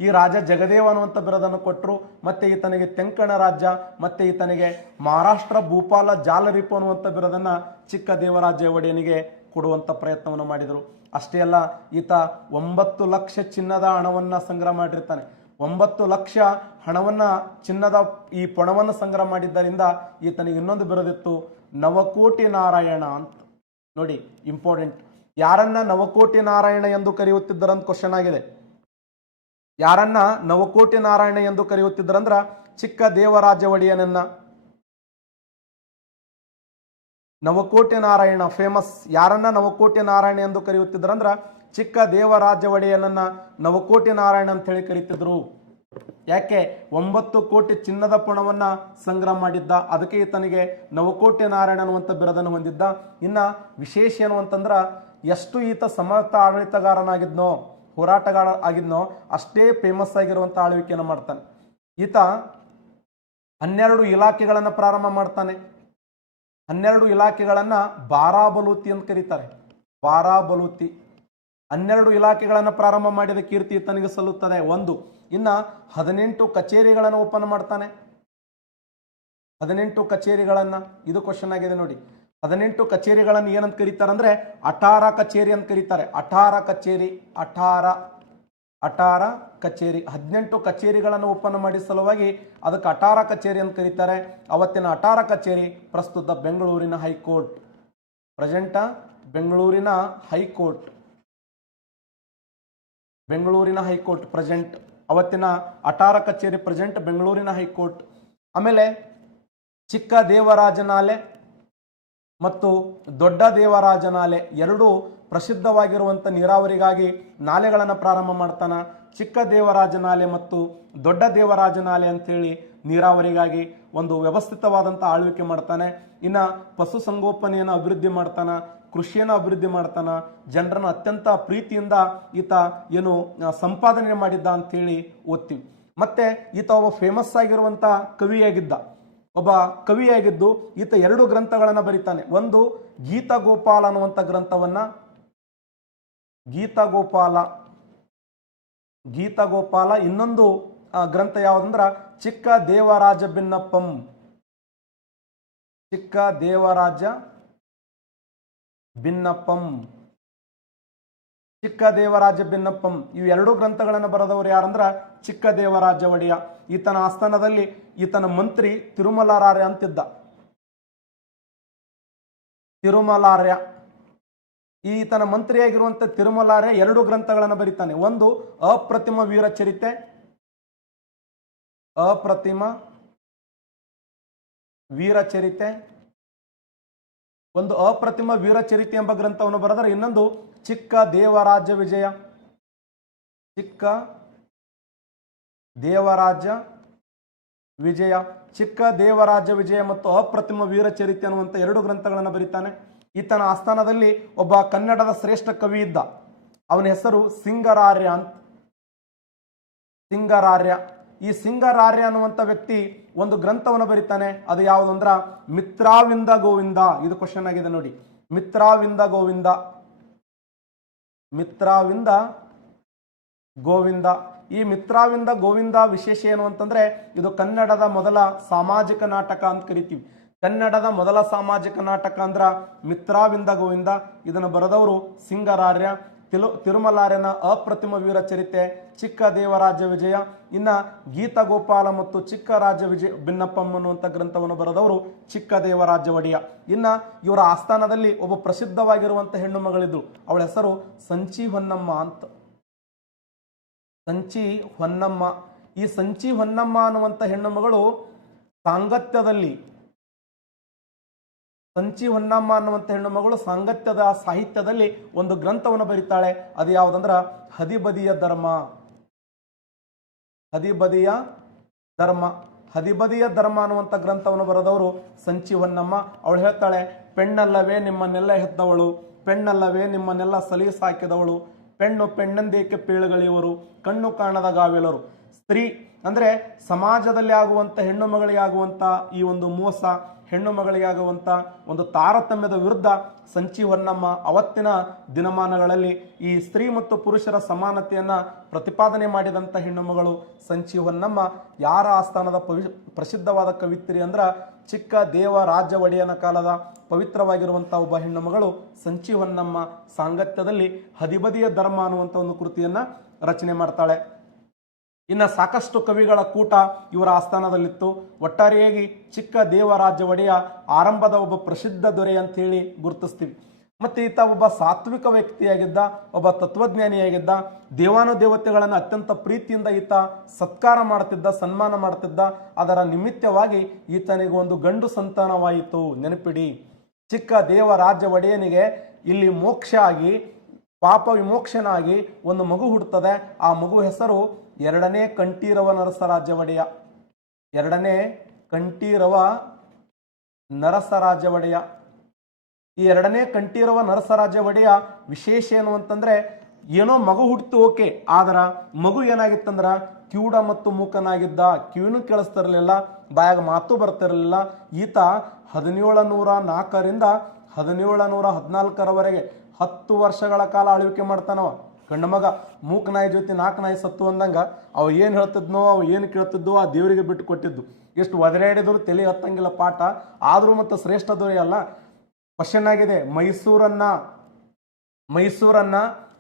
ಈ ರಾಜ ಜಗದೇವ ಅನ್ನುವಂಥ ಬಿರುದನ್ನು ಕೊಟ್ಟರು. ಮತ್ತೆ ಈತನಿಗೆ ತೆಂಕಣ ರಾಜ್ಯ, ಮತ್ತೆ ಈತನಿಗೆ ಮಹಾರಾಷ್ಟ್ರ ಭೂಪಾಲ ಜಾಲರಿಪು ಅನ್ನುವಂಥ ಬಿರುದನ್ನ ಚಿಕ್ಕ ದೇವರಾಜ ಒಡೆಯನಿಗೆ ಕೊಡುವಂತ ಪ್ರಯತ್ನವನ್ನು ಮಾಡಿದರು. ಅಷ್ಟೇ ಅಲ್ಲ, ಈತ 9 ಲಕ್ಷ ಚಿನ್ನದ ಹಣವನ್ನ ಸಂಗ್ರಹ ಮಾಡಿರ್ತಾನೆ. 9 ಲಕ್ಷ ಹಣವನ್ನ, ಚಿನ್ನದ ಈ ಪೊಣವನ್ನು ಸಂಗ್ರಹ ಮಾಡಿದ್ದರಿಂದ ಈತನಿಗೆ ಇನ್ನೊಂದು ಬಿರುದಿತ್ತು, ನವಕೋಟಿ ನಾರಾಯಣ ಅಂತ. ನೋಡಿ ಇಂಪಾರ್ಟೆಂಟ್, ಯಾರನ್ನ ನವಕೋಟಿ ನಾರಾಯಣ ಎಂದು ಕರೆಯುತ್ತಿದ್ದರಂತ ಕ್ವಶನ್ ಆಗಿದೆ. ಯಾರನ್ನ ನವಕೋಟಿ ನಾರಾಯಣ ಎಂದು ಕರೆಯುತ್ತಿದ್ದರಂದ್ರ ಚಿಕ್ಕ ದೇವರಾಜ ಒಡೆಯನನ್ನ. ನವಕೋಟಿ ನಾರಾಯಣ ಫೇಮಸ್. ಯಾರನ್ನ ನವಕೋಟಿ ನಾರಾಯಣ ಎಂದು ಕರೆಯುತ್ತಿದ್ರಂದ್ರ ಚಿಕ್ಕ ದೇವರಾಜ ಒಡೆಯನನ್ನ ನವಕೋಟಿ ನಾರಾಯಣ ಅಂತ ಹೇಳಿ ಕರೀತಿದ್ರು. ಯಾಕೆ? 9 ಕೋಟಿ ಚಿನ್ನದ ಪುಣವನ್ನ ಸಂಗ್ರಹ ಮಾಡಿದ್ದ. ಅದಕ್ಕೆ ಈತನಿಗೆ ನವಕೋಟಿ ನಾರಾಯಣ ಅನ್ನುವಂಥ ಬಿರುದನ್ನು ಹೊಂದಿದ್ದ. ಇನ್ನ ವಿಶೇಷ ಏನು ಅಂತಂದ್ರ, ಎಷ್ಟು ಈತ ಸಮರ್ಥ ಆಡಳಿತಗಾರನಾಗಿದ್ನೋ, ಹೋರಾಟಗಾರ ಆಗಿದ್ನೋ, ಅಷ್ಟೇ ಫೇಮಸ್ ಆಗಿರುವಂತ ಆಳ್ವಿಕೆಯನ್ನು ಮಾಡ್ತಾನೆ. ಈತ 12 ಇಲಾಖೆಗಳನ್ನು ಪ್ರಾರಂಭ ಮಾಡ್ತಾನೆ. 12 ಇಲಾಖೆಗಳನ್ನ ಬಾರಾಬಲೂತಿ ಅಂತ ಕರೀತಾರೆ. ಬಾರಾಬಲೂತಿ 12 ಇಲಾಖೆಗಳನ್ನು ಪ್ರಾರಂಭ ಮಾಡಿದ ಕೀರ್ತಿ ಈತನಿಗೆ ಸಲ್ಲುತ್ತದೆ. 1. ಇನ್ನ 18 ಕಚೇರಿಗಳನ್ನು ಓಪನ್ ಮಾಡ್ತಾನೆ. 18 ಕಚೇರಿಗಳನ್ನ, ಇದು ಕ್ವಶನ್ ಆಗಿದೆ ನೋಡಿ. 18 ಕಚೇರಿಗಳನ್ನು ಏನಂತ ಕರೀತಾರೆ ಅಂದ್ರೆ ಅಠಾರ ಕಚೇರಿ ಅಂತ ಕರೀತಾರೆ. ಅಠಾರ ಕಚೇರಿ 18 ಕಚೇರಿಗಳನ್ನು ಓಪನ್ ಮಾಡಿ ಸಲುವಾಗಿ ಅದಕ್ಕೆ ಅಠಾರ ಕಚೇರಿ ಅಂತ ಕರೀತಾರೆ. ಅವತ್ತಿನ ಅಠಾರ ಕಚೇರಿ ಪ್ರಸ್ತುತ ಬೆಂಗಳೂರಿನ ಹೈಕೋರ್ಟ್. ಬೆಂಗಳೂರಿನ ಹೈಕೋರ್ಟ್ ಪ್ರೆಸೆಂಟ್. ಅವತ್ತಿನ ಅಠಾರ ಕಚೇರಿ ಪ್ರೆಸೆಂಟ್ ಬೆಂಗಳೂರಿನ ಹೈಕೋರ್ಟ್. ಆಮೇಲೆ ಚಿಕ್ಕ ದೇವರಾಜನಾಲೆ ಮತ್ತು ದೊಡ್ಡ ದೇವರಾಜ ನಾಲೆ ಎರಡು ಪ್ರಸಿದ್ಧವಾಗಿರುವಂಥ ನೀರಾವರಿಗಾಗಿ ನಾಲೆಗಳನ್ನು ಪ್ರಾರಂಭ ಮಾಡ್ತಾನೆ. ಚಿಕ್ಕ ದೇವರಾಜ ನಾಲೆ ಮತ್ತು ದೊಡ್ಡ ದೇವರಾಜ ನಾಲೆ ಅಂತೇಳಿ ನೀರಾವರಿಗಾಗಿ ಒಂದು ವ್ಯವಸ್ಥಿತವಾದಂಥ ಆಳ್ವಿಕೆ ಮಾಡ್ತಾನೆ. ಇನ್ನು ಪಶುಸಂಗೋಪನೆಯನ್ನು ಅಭಿವೃದ್ಧಿ ಮಾಡ್ತಾನೆ, ಕೃಷಿಯನ್ನು ಅಭಿವೃದ್ಧಿ ಮಾಡ್ತಾನೆ, ಜನರನ್ನು ಅತ್ಯಂತ ಪ್ರೀತಿಯಿಂದ ಈತ ಏನು ಸಂಪಾದನೆ ಮಾಡಿದ್ದ ಅಂತೇಳಿ ಓದ್ತೀವಿ. ಮತ್ತೆ ಈತ ಒಬ್ಬ ಫೇಮಸ್ ಆಗಿರುವಂಥ ಕವಿಯಾಗಿದ್ದು ಈತ ಎರಡು ಗ್ರಂಥಗಳನ್ನು ಬರೀತಾನೆ. ಒಂದು ಗೀತಗೋಪಾಲ ಅನ್ನುವಂಥ ಗ್ರಂಥವನ್ನ, ಗೀತಗೋಪಾಲ. ಇನ್ನೊಂದು ಗ್ರಂಥ ಯಾವುದಂದ್ರ ಚಿಕ್ಕ ದೇವರಾಜ ಭಿನ್ನಪ್ಪಂ. ಚಿಕ್ಕ ದೇವರಾಜ ಭಿನ್ನಪ್ಪಂ ಇವು ಎರಡು ಗ್ರಂಥಗಳನ್ನು ಬರೆದವರು ಯಾರಂದ್ರ ಚಿಕ್ಕ ದೇವರಾಜ ಒಡೆಯ. ಈತನ ಆಸ್ಥಾನದಲ್ಲಿ ಈತನ ಮಂತ್ರಿ ತಿರುಮಲಾರ್ಯ ಅಂತಿದ್ದ. ಈತನ ಮಂತ್ರಿಯಾಗಿರುವಂತ ತಿರುಮಲಾರ್ಯ ಎರಡು ಗ್ರಂಥಗಳನ್ನು ಬರೀತಾನೆ. ಒಂದು ಅಪ್ರತಿಮ ವೀರಚರಿತೆ ಎಂಬ ಗ್ರಂಥವನ್ನು ಬರೆದರೆ, ಇನ್ನೊಂದು ಚಿಕ್ಕ ದೇವರಾಜ ವಿಜಯ. ಚಿಕ್ಕ ದೇವರಾಜ ವಿಜಯ ಮತ್ತು ಅಪ್ರತಿಮ ವೀರಚರಿತೆ ಅನ್ನುವಂಥ ಎರಡು ಗ್ರಂಥಗಳನ್ನು ಬರೀತಾನೆ. ಈತನ ಆಸ್ಥಾನದಲ್ಲಿ ಒಬ್ಬ ಕನ್ನಡದ ಶ್ರೇಷ್ಠ ಕವಿ ಇದ್ದ. ಅವನ ಹೆಸರು ಸಿಂಗರಾರ್ಯ ಅಂತ. ಈ ಸಿಂಗರಾರ್ಯ ಅನ್ನುವಂಥ ವ್ಯಕ್ತಿ ಒಂದು ಗ್ರಂಥವನ್ನು ಬರೀತಾನೆ. ಅದು ಯಾವುದಂದ್ರ ಮಿತ್ರಾವಿಂದ ಗೋವಿಂದ. ಇದು ಕ್ವಶನ್ ಆಗಿದೆ ನೋಡಿ. ಮಿತ್ರಾವಿಂದ ಗೋವಿಂದ. ಈ ಮಿತ್ರಾವಿಂದ ಗೋವಿಂದ ವಿಶೇಷ ಏನು ಅಂತಂದ್ರೆ, ಇದು ಕನ್ನಡದ ಮೊದಲ ಸಾಮಾಜಿಕ ನಾಟಕ ಅಂತ ಕರಿತೀವಿ. ಕನ್ನಡದ ಮೊದಲ ಸಾಮಾಜಿಕ ನಾಟಕ ಅಂದ್ರ ಮಿತ್ರಾವಿಂದ ಗೋವಿಂದ. ಇದನ್ನು ಬರೆದವರು ಸಿಂಗರಾರ್ಯ. ತಿರುಮಲಾರ್ಯನ ಅಪ್ರತಿಮ ವೀರಚರಿತೆ, ಚಿಕ್ಕ ದೇವರಾಜ ವಿಜಯ. ಇನ್ನ ಗೀತಗೋಪಾಲ ಮತ್ತು ಚಿಕ್ಕ ರಾಜ ವಿಜಯ ಭಿನ್ನಪ್ಪಂ ಅನ್ನುವಂಥ ಗ್ರಂಥವನ್ನು ಬರೆದವರು ಚಿಕ್ಕ ದೇವರಾಜ ಒಡೆಯ. ಇನ್ನ ಇವರ ಆಸ್ಥಾನದಲ್ಲಿ ಒಬ್ಬ ಪ್ರಸಿದ್ಧವಾಗಿರುವಂಥ ಹೆಣ್ಣು ಮಗಳಿದ್ದು. ಅವಳ ಹೆಸರು ಸಂಚಿ ಹೊನ್ನಮ್ಮ ಅಂತ. ಈ ಸಂಚಿ ಹೊನ್ನಮ್ಮ ಅನ್ನುವಂಥ ಹೆಣ್ಣು ಮಗಳು ಸಾಂಗತ್ಯದ ಸಾಹಿತ್ಯದಲ್ಲಿ ಒಂದು ಗ್ರಂಥವನ್ನು ಬರೀತಾಳೆ. ಅದು ಯಾವುದಂದ್ರ ಹದಿಬದಿಯ ಧರ್ಮ ಅನ್ನುವಂಥ ಗ್ರಂಥವನ್ನು ಬರೆದವರು ಸಂಚಿ ಹೊನ್ನಮ್ಮ. ಅವಳು ಹೇಳ್ತಾಳೆ, ಪೆಣ್ಣಲ್ಲವೇ ನಿಮ್ಮನ್ನೆಲ್ಲ ಹೆತ್ತವಳು, ಪೆಣ್ಣಲ್ಲವೇ ನಿಮ್ಮನ್ನೆಲ್ಲ ಸಲೀಸಾಕಿದವಳು, ಪೆಣ್ಣು ಪೆಣ್ಣಂದೇಕೆ ಪೇಳುಗಳಿವರು, ಕಣ್ಣು ಕಾಣದ ಗಾವೆಲರು. ಸ್ತ್ರೀ ಅಂದ್ರೆ ಸಮಾಜದಲ್ಲಿ ಆಗುವಂತ ಹೆಣ್ಣು ಮಗಳಿಗೆ ಆಗುವಂತ ಈ ಒಂದು ಮೋಸ, ಹೆಣ್ಣು ಮಗಳಿಗೆ ಆಗುವಂತ ಒಂದು ತಾರತಮ್ಯದ ವಿರುದ್ಧ ಸಂಚಿ ಹೊನ್ನಮ್ಮ ಅವತ್ತಿನ ದಿನಮಾನಗಳಲ್ಲಿ ಈ ಸ್ತ್ರೀ ಮತ್ತು ಪುರುಷರ ಸಮಾನತೆಯನ್ನ ಪ್ರತಿಪಾದನೆ ಮಾಡಿದಂಥ ಹೆಣ್ಣು ಮಗಳು ಸಂಚಿ ಹೊನ್ನಮ್ಮ. ಯಾರ ಆಸ್ಥಾನದ ಪ್ರಸಿದ್ಧವಾದ ಕವಿತ್ರಿ ಅಂದ್ರ ಚಿಕ್ಕ ದೇವರಾಜ ಒಡೆಯನ ಕಾಲದ ಪವಿತ್ರವಾಗಿರುವಂತಹ ಒಬ್ಬ ಹೆಣ್ಣು ಮಗಳು ಸಂಚಿ ಹೊನ್ನಮ್ಮ ಸಾಂಗತ್ಯದಲ್ಲಿ ಹದಿಬದಿಯ ಧರ್ಮ ಅನ್ನುವಂಥ ಒಂದು ಕೃತಿಯನ್ನ ರಚನೆ ಮಾಡ್ತಾಳೆ. ಇನ್ನು ಸಾಕಷ್ಟು ಕವಿಗಳ ಕೂಟ ಇವರ ಆಸ್ಥಾನದಲ್ಲಿತ್ತು. ಒಟ್ಟಾರೆಯಾಗಿ ಚಿಕ್ಕ ದೇವರಾಜ ಒಡೆಯ ಆರಂಭದ ಒಬ್ಬ ಪ್ರಸಿದ್ಧ ದೊರೆ ಅಂತ ಹೇಳಿ ಗುರುತಿಸ್ತೀವಿ. ಮತ್ತೆ ಈತ ಒಬ್ಬ ಸಾತ್ವಿಕ ವ್ಯಕ್ತಿಯಾಗಿದ್ದ, ಒಬ್ಬ ತತ್ವಜ್ಞಾನಿಯಾಗಿದ್ದ. ದೇವಾನುದೇವತೆಗಳನ್ನು ಅತ್ಯಂತ ಪ್ರೀತಿಯಿಂದ ಈತ ಸತ್ಕಾರ ಮಾಡ್ತಿದ್ದ, ಸನ್ಮಾನ ಮಾಡ್ತಿದ್ದ. ಅದರ ನಿಮಿತ್ತವಾಗಿ ಈತನಿಗೆ ಒಂದು ಗಂಡು ಸಂತಾನವಾಯಿತು. ನೆನಪಿಡಿ, ಚಿಕ್ಕ ದೇವರಾಜ ಒಡೆಯನಿಗೆ ಇಲ್ಲಿ ಮೋಕ್ಷ ಆಗಿ ಪಾಪ ವಿಮೋಕ್ಷನಾಗಿ ಒಂದು ಮಗು ಹುಟ್ಟುತ್ತದೆ. ಆ ಮಗು ಹೆಸರು ಎರಡನೇ ಕಂಠೀರವ ನರಸರಾಜ ಒಡೆಯ. ಈ ಎರಡನೇ ಕಂಠೀರವ ನರಸರಾಜ ಒಡೆಯ ವಿಶೇಷ ಏನು ಅಂತಂದ್ರೆ, ಏನೋ ಮಗು ಹುಟ್ಟಿತು ಓಕೆ, ಆದ್ರ ಮಗು ಏನಾಗಿತ್ತಂದ್ರ ಕಿವುಡ ಮತ್ತು ಮೂಕನಾಗಿದ್ದ. ಕಿವಿನೂ ಕೇಳಿಸ್ತಿರ್ಲಿಲ್ಲ, ಬಾಯಾಗ ಮಾತು ಬರ್ತಿರ್ಲಿಲ್ಲ. ಈತ 1704ರಿಂದ 1714ರವರೆಗೆ 10 ವರ್ಷಗಳ ಕಾಲ ಆಳ್ವಿಕೆ ಮಾಡ್ತಾನವ. ಗಂಡ ಮಗ ಮೂಕನಾಯಿ ಜೊತೆ 4 ನಾಯಿ ಸತ್ತು ಅಂದಂಗ ಅವ ಏನು ಹೇಳ್ತಿದ್ನೋ, ಅವ ಏನು ಕೇಳ್ತಿದ್ವೋ ಆ ದೇವರಿಗೆ ಬಿಟ್ಟು ಕೊಟ್ಟಿದ್ದು. ಎಷ್ಟು ಒದರಾಡಿದ್ರು ತಲೆ ಹತ್ತಂಗಿಲ್ಲ ಪಾಠ, ಆದ್ರೂ ಮತ್ತು ಶ್ರೇಷ್ಠ ದೊರೆ ಅಲ್ಲ. ಕ್ವಶನ್ ಆಗಿದೆ, ಮೈಸೂರನ್ನ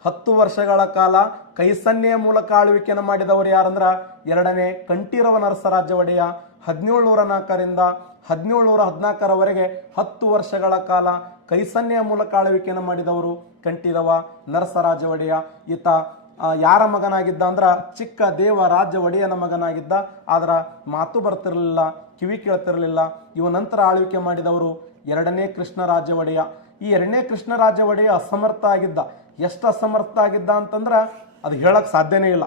10 ವರ್ಷಗಳ ಕಾಲ ಕೈಸನ್ನೆಯ ಮೂಲಕ ಆಳ್ವಿಕೆಯನ್ನು ಮಾಡಿದವರು ಯಾರಂದ್ರ ಎರಡನೇ ಕಂಠೀರವ ನರಸರಾಜ ಒಡೆಯ. 1704ರಿಂದ 1714ರವರೆಗೆ 10 ವರ್ಷಗಳ ಕಾಲ ಕೈಸನ್ನೆಯ ಮೂಲಕ ಆಳ್ವಿಕೆಯನ್ನು ಮಾಡಿದವರು ಕಂಠೀರವ ನರಸರಾಜ ಒಡೆಯ. ಈತ ಯಾರ ಮಗನಾಗಿದ್ದ ಅಂದ್ರ ಚಿಕ್ಕ ದೇವರಾಜ ಒಡೆಯನ ಮಗನಾಗಿದ್ದ. ಆದ್ರ ಮಾತು ಬರ್ತಿರ್ಲಿಲ್ಲ, ಕಿವಿ ಕೇಳ್ತಿರ್ಲಿಲ್ಲ. ಇವ ನಂತರ ಆಳ್ವಿಕೆ ಮಾಡಿದವರು ಎರಡನೇ ಕೃಷ್ಣರಾಜ ಒಡೆಯ. ಈ ಎರಡನೇ ಕೃಷ್ಣರಾಜ ಒಡೆಯ ಅಸಮರ್ಥ ಆಗಿದ್ದ. ಎಷ್ಟು ಅಸಮರ್ಥ ಆಗಿದ್ದ ಅಂತಂದ್ರೆ ಅದು ಹೇಳಕ್ ಸಾಧ್ಯನೇ ಇಲ್ಲ.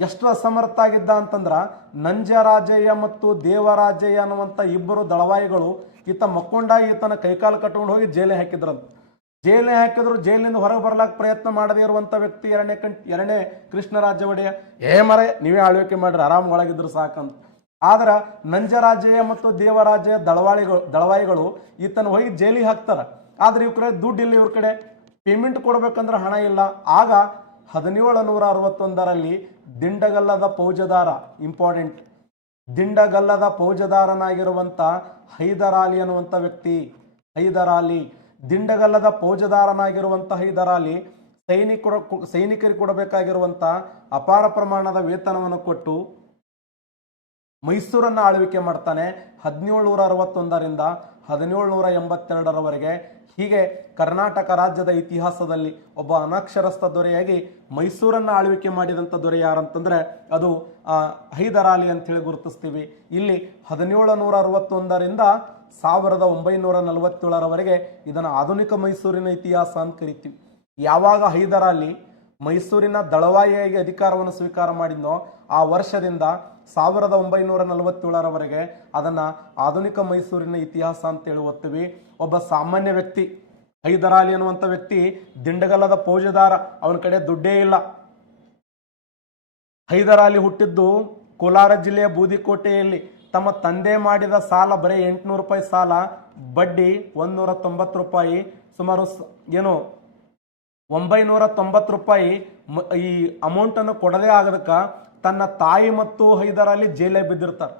ಎಷ್ಟು ಅಸಮರ್ಥ ಆಗಿದ್ದ ಅಂತಂದ್ರೆ ನಂಜರಾಜಯ್ಯ ಮತ್ತು ದೇವರಾಜಯ್ಯ ಅನ್ನುವಂಥ ಇಬ್ಬರು ದಳವಾಯಿಗಳು ಈತ ಮಕ್ಕೊಂಡ ಈತನ ಕೈಕಾಲು ಕಟ್ಕೊಂಡು ಹೋಗಿ ಜೈಲಿಗೆ ಹಾಕಿದ್ರಂತ. ಜೈಲಿಗೆ ಹಾಕಿದ್ರು. ಜೈಲಿನಿಂದ ಹೊರಗೆ ಬರ್ಲಾಕ ಪ್ರಯತ್ನ ಮಾಡದೇ ಇರುವಂಥ ವ್ಯಕ್ತಿ ಎರಡನೇ ಕೃಷ್ಣರಾಜ ಒಡೆಯ. ಮರೆ ನೀವೇ ಆಳ್ವಿಕೆ ಮಾಡ್ರಿ, ಆರಾಮ್ ಒಳಗಿದ್ರು ಸಾಕಂತ. ಆದ್ರೆ ನಂಜರಾಜಯ್ಯ ಮತ್ತು ದೇವರಾಜಯ್ಯ ದಳವಾಯಿಗಳು ಈತನ ಹೋಗಿ ಜೈಲಿಗೆ ಹಾಕ್ತಾರ. ಆದ್ರೆ ಇವ್ರ ಕಡೆ ದುಡ್ಡು ಇಲ್ಲ, ಇವ್ರ ಕಡೆ ಪೇಮೆಂಟ್ ಕೊಡ್ಬೇಕಂದ್ರೆ ಹಣ ಇಲ್ಲ. ಆಗ 1761ರಲ್ಲಿ ದಿಂಡಗಲ್ಲದ ಫೌಜದಾರ, ಇಂಪಾರ್ಟೆಂಟ್, ದಿಂಡಗಲ್ಲದ ಫೌಜದಾರನಾಗಿರುವಂಥ ಹೈದರಾಲಿ ಅನ್ನುವಂಥ ವ್ಯಕ್ತಿ, ಹೈದರಾಲಿ, ದಿಂಡಗಲ್ಲದ ಫೌಜದಾರನಾಗಿರುವಂಥ ಹೈದರಾಲಿ ಸೈನಿಕರಿಗೆ ಕೊಡಬೇಕಾಗಿರುವಂಥ ಅಪಾರ ಪ್ರಮಾಣದ ವೇತನವನ್ನು ಕೊಟ್ಟು ಮೈಸೂರನ್ನು ಆಳ್ವಿಕೆ ಮಾಡ್ತಾನೆ 1761ರಿಂದ 1782ರವರೆಗೆ. ಹೀಗೆ ಕರ್ನಾಟಕ ರಾಜ್ಯದ ಇತಿಹಾಸದಲ್ಲಿ ಒಬ್ಬ ಅನಕ್ಷರಸ್ಥ ದೊರೆಯಾಗಿ ಮೈಸೂರನ್ನು ಆಳ್ವಿಕೆ ಮಾಡಿದಂಥ ದೊರೆ ಯಾರಂತಂದ್ರೆ ಅದು ಹೈದರಾಲಿ ಅಂತೇಳಿ ಗುರುತಿಸ್ತೀವಿ. ಇಲ್ಲಿ 1761ರಿಂದ 1947ರವರೆಗೆ ಇದನ್ನು ಆಧುನಿಕ ಮೈಸೂರಿನ ಇತಿಹಾಸ ಅಂತ ಕರಿತೀವಿ. ಯಾವಾಗ ಹೈದರಾಲಿ ಮೈಸೂರಿನ ದಳವಾಯಿಯಾಗಿ ಅಧಿಕಾರವನ್ನು ಸ್ವೀಕಾರ ಮಾಡಿದ್ನೋ ಆ ವರ್ಷದಿಂದ 1947ರವರೆಗೆ ಅದನ್ನು ಆಧುನಿಕ ಮೈಸೂರಿನ ಇತಿಹಾಸ ಅಂತೇಳಿ ಓದ್ತೀವಿ. ಒಬ್ಬ ಸಾಮಾನ್ಯ ವ್ಯಕ್ತಿ ಹೈದರಾಲಿ ಅನ್ನುವಂಥ ವ್ಯಕ್ತಿ ದಿಂಡಗಲ್ಲದ ಫೌಜದಾರ, ಅವನ ಕಡೆ ದುಡ್ಡೇ ಇಲ್ಲ. ಹೈದರಾಲಿ ಹುಟ್ಟಿದ್ದು ಕೋಲಾರ ಜಿಲ್ಲೆಯ ಬೂದಿಕೋಟೆಯಲ್ಲಿ. ತಮ್ಮ ತಂದೆ ಮಾಡಿದ ಸಾಲ ಬರೀ 800 ರೂಪಾಯಿ ಸಾಲ, ಬಡ್ಡಿ 190 ರೂಪಾಯಿ, ಸುಮಾರು 990 ರೂಪಾಯಿ ಈ ಅಮೌಂಟನ್ನು ಕೊಡದೇ ಆಗದಕ್ಕ ತನ್ನ ತಾಯಿ ಮತ್ತು ಹೈದರಾಲಿ ಜೈಲೇ ಬಿದ್ದಿರ್ತಾರೆ.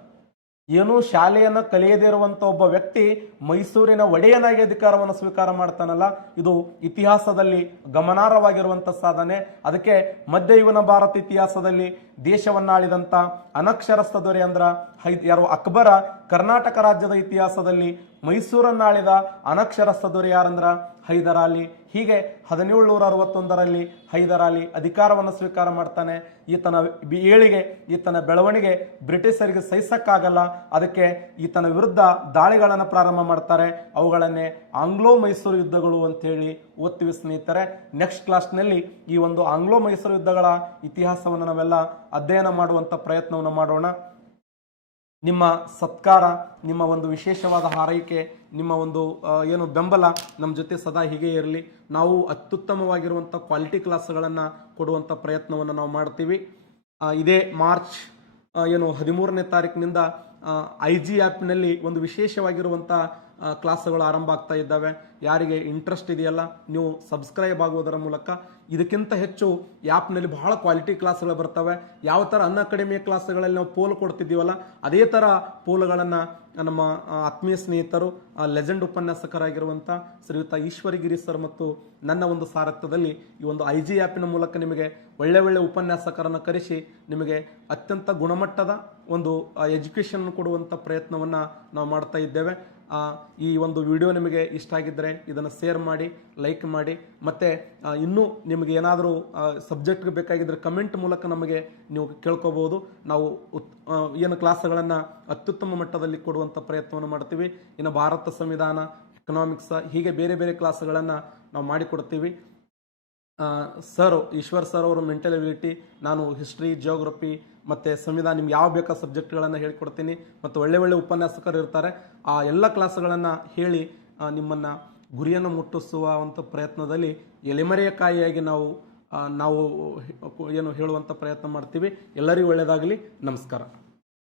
ಏನೂ ಶಾಲೆಯನ್ನು ಕಲಿಯದೇ ಇರುವಂಥ ಒಬ್ಬ ವ್ಯಕ್ತಿ ಮೈಸೂರಿನ ಒಡೆಯನಾಗಿ ಅಧಿಕಾರವನ್ನು ಸ್ವೀಕಾರ ಮಾಡ್ತಾನಲ್ಲ, ಇದು ಇತಿಹಾಸದಲ್ಲಿ ಗಮನಾರ್ಹವಾಗಿರುವಂಥ ಸಾಧನೆ. ಅದಕ್ಕೆ ಮಧ್ಯಯುಗನ ಭಾರತ ಇತಿಹಾಸದಲ್ಲಿ ದೇಶವನ್ನಾಳಿದಂಥ ಅನಕ್ಷರಸ್ಥ ದೊರೆ ಅಂದ್ರ ಯಾರು ಅಕ್ಬರ, ಕರ್ನಾಟಕ ರಾಜ್ಯದ ಇತಿಹಾಸದಲ್ಲಿ ಮೈಸೂರನ್ನಾಳಿದ ಅನಕ್ಷರಸ್ಥ ದೊರೆ ಯಾರಂದ್ರ ಹೈದರಾಲಿ. ಹೀಗೆ 1761ರಲ್ಲಿ ಹೈದರಾಲಿ ಅಧಿಕಾರವನ್ನು ಸ್ವೀಕಾರ ಮಾಡ್ತಾನೆ. ಈತನ ಏಳಿಗೆ, ಈತನ ಬೆಳವಣಿಗೆ ಬ್ರಿಟಿಷರಿಗೆ ಸಹಿಸಕ್ಕಾಗಲ್ಲ. ಅದಕ್ಕೆ ಈತನ ವಿರುದ್ಧ ದಾಳಿಗಳನ್ನು ಪ್ರಾರಂಭ ಮಾಡ್ತಾರೆ. ಅವುಗಳನ್ನೇ ಆಂಗ್ಲೋ ಮೈಸೂರು ಯುದ್ಧಗಳು ಅಂತೇಳಿ ಓದ್ತೀವಿ ಸ್ನೇಹಿತರೆ. ನೆಕ್ಸ್ಟ್ ಕ್ಲಾಸ್ನಲ್ಲಿ ಈ ಒಂದು ಆಂಗ್ಲೋ ಮೈಸೂರು ಯುದ್ಧಗಳ ಇತಿಹಾಸವನ್ನು ನಾವೆಲ್ಲ ಅಧ್ಯಯನ ಮಾಡುವಂಥ ಪ್ರಯತ್ನವನ್ನು ಮಾಡೋಣ. ನಿಮ್ಮ ಸತ್ಕಾರ, ನಿಮ್ಮ ಒಂದು ವಿಶೇಷವಾದ ಹಾರೈಕೆ, ನಿಮ್ಮ ಒಂದು ಬೆಂಬಲ ನಮ್ಮ ಜೊತೆ ಸದಾ ಹೀಗೆ ಇರಲಿ. ನಾವು ಅತ್ಯುತ್ತಮವಾಗಿರುವಂಥ ಕ್ವಾಲಿಟಿ ಕ್ಲಾಸ್ಗಳನ್ನು ಕೊಡುವಂಥ ಪ್ರಯತ್ನವನ್ನು ನಾವು ಮಾಡ್ತೀವಿ. ಇದೇ ಮಾರ್ಚ್ 13ನೇ ತಾರೀಕಿನಿಂದ IG ಆ್ಯಪ್ನಲ್ಲಿ ಒಂದು ವಿಶೇಷವಾಗಿರುವಂಥ ಕ್ಲಾಸ್ಗಳು ಆರಂಭ ಆಗ್ತಾ ಇದ್ದಾವೆ. ಯಾರಿಗೆ ಇಂಟ್ರೆಸ್ಟ್ ಇದೆಯಲ್ಲ ನೀವು ಸಬ್ಸ್ಕ್ರೈಬ್ ಆಗುವುದರ ಮೂಲಕ ಇದಕ್ಕಿಂತ ಹೆಚ್ಚು ಆ್ಯಪ್ನಲ್ಲಿ ಬಹಳ ಕ್ವಾಲಿಟಿ ಕ್ಲಾಸ್ಗಳು ಬರ್ತವೆ. ಯಾವ ಥರ ಅನ್ಅಕಾಡೆಮಿಯ ಕ್ಲಾಸ್ಗಳಲ್ಲಿ ನಾವು ಪೋಲ್ ಕೊಡ್ತಿದ್ದೀವಲ್ಲ ಅದೇ ಥರ ಪೋಲ್ಗಳನ್ನು ನಮ್ಮ ಆತ್ಮೀಯ ಸ್ನೇಹಿತರು ಲೆಜೆಂಡ್ ಉಪನ್ಯಾಸಕರಾಗಿರುವಂಥ ಶ್ರೀಯುತ ಈಶ್ವರಗಿರಿ ಸರ್ ಮತ್ತು ನನ್ನ ಒಂದು ಸಾರಥ್ಯದಲ್ಲಿ ಈ ಒಂದು IG ಆ್ಯಪಿನ ಮೂಲಕ ನಿಮಗೆ ಒಳ್ಳೆ ಉಪನ್ಯಾಸಕರನ್ನು ಕರೆಸಿ ನಿಮಗೆ ಅತ್ಯಂತ ಗುಣಮಟ್ಟದ ಒಂದು ಎಜುಕೇಷನ್ ಕೊಡುವಂಥ ಪ್ರಯತ್ನವನ್ನು ನಾವು ಮಾಡ್ತಾ ಇದ್ದೇವೆ. ಈ ಒಂದು ವಿಡಿಯೋ ನಿಮಗೆ ಇಷ್ಟ ಆಗಿದ್ದರೆ ಇದನ್ನು ಶೇರ್ ಮಾಡಿ, ಲೈಕ್ ಮಾಡಿ, ಮತ್ತು ಇನ್ನೂ ನಿಮಗೆ ಏನಾದರೂ ಸಬ್ಜೆಕ್ಟ್ಗೆ ಬೇಕಾಗಿದ್ದರೆ ಕಮೆಂಟ್ ಮೂಲಕ ನಮಗೆ ನೀವು ಕೇಳ್ಕೋಬಹುದು. ನಾವು ಏನು ಕ್ಲಾಸ್ಗಳನ್ನು ಅತ್ಯುತ್ತಮ ಮಟ್ಟದಲ್ಲಿ ಕೊಡುವಂಥ ಪ್ರಯತ್ನವನ್ನು ಮಾಡ್ತೀವಿ. ಇನ್ನು ಭಾರತ ಸಂವಿಧಾನ, ಎಕನಾಮಿಕ್ಸ್, ಹೀಗೆ ಬೇರೆ ಕ್ಲಾಸ್ಗಳನ್ನು ನಾವು ಮಾಡಿಕೊಡ್ತೀವಿ. ಸರ್ ಈಶ್ವರ್ ಸರ್ ಅವರು ಮೆಂಟಲ್ ಎಬಿಲಿಟಿ, ನಾನು ಹಿಸ್ಟ್ರಿ, ಜಿಯೋಗ್ರಫಿ ಮತ್ತು ಸಂವಿಧಾನ, ನಿಮ್ಗೆ ಯಾವ ಬೇಕಾದ ಸಬ್ಜೆಕ್ಟ್ಗಳನ್ನು ಹೇಳಿಕೊಡ್ತೀನಿ. ಮತ್ತು ಒಳ್ಳೆ ಉಪನ್ಯಾಸಕರು ಇರ್ತಾರೆ. ಆ ಎಲ್ಲ ಕ್ಲಾಸ್ಗಳನ್ನು ಹೇಳಿ ನಿಮ್ಮನ್ನು ಗುರಿಯನ್ನು ಮುಟ್ಟಿಸುವಂಥ ಪ್ರಯತ್ನದಲ್ಲಿ ಎಲೆಮರೆಯ ಕಾಯಿಯಾಗಿ ನಾವು ಹೇಳುವಂಥ ಪ್ರಯತ್ನ ಮಾಡ್ತೀವಿ. ಎಲ್ಲರಿಗೂ ಒಳ್ಳೆಯದಾಗಲಿ. ನಮಸ್ಕಾರ.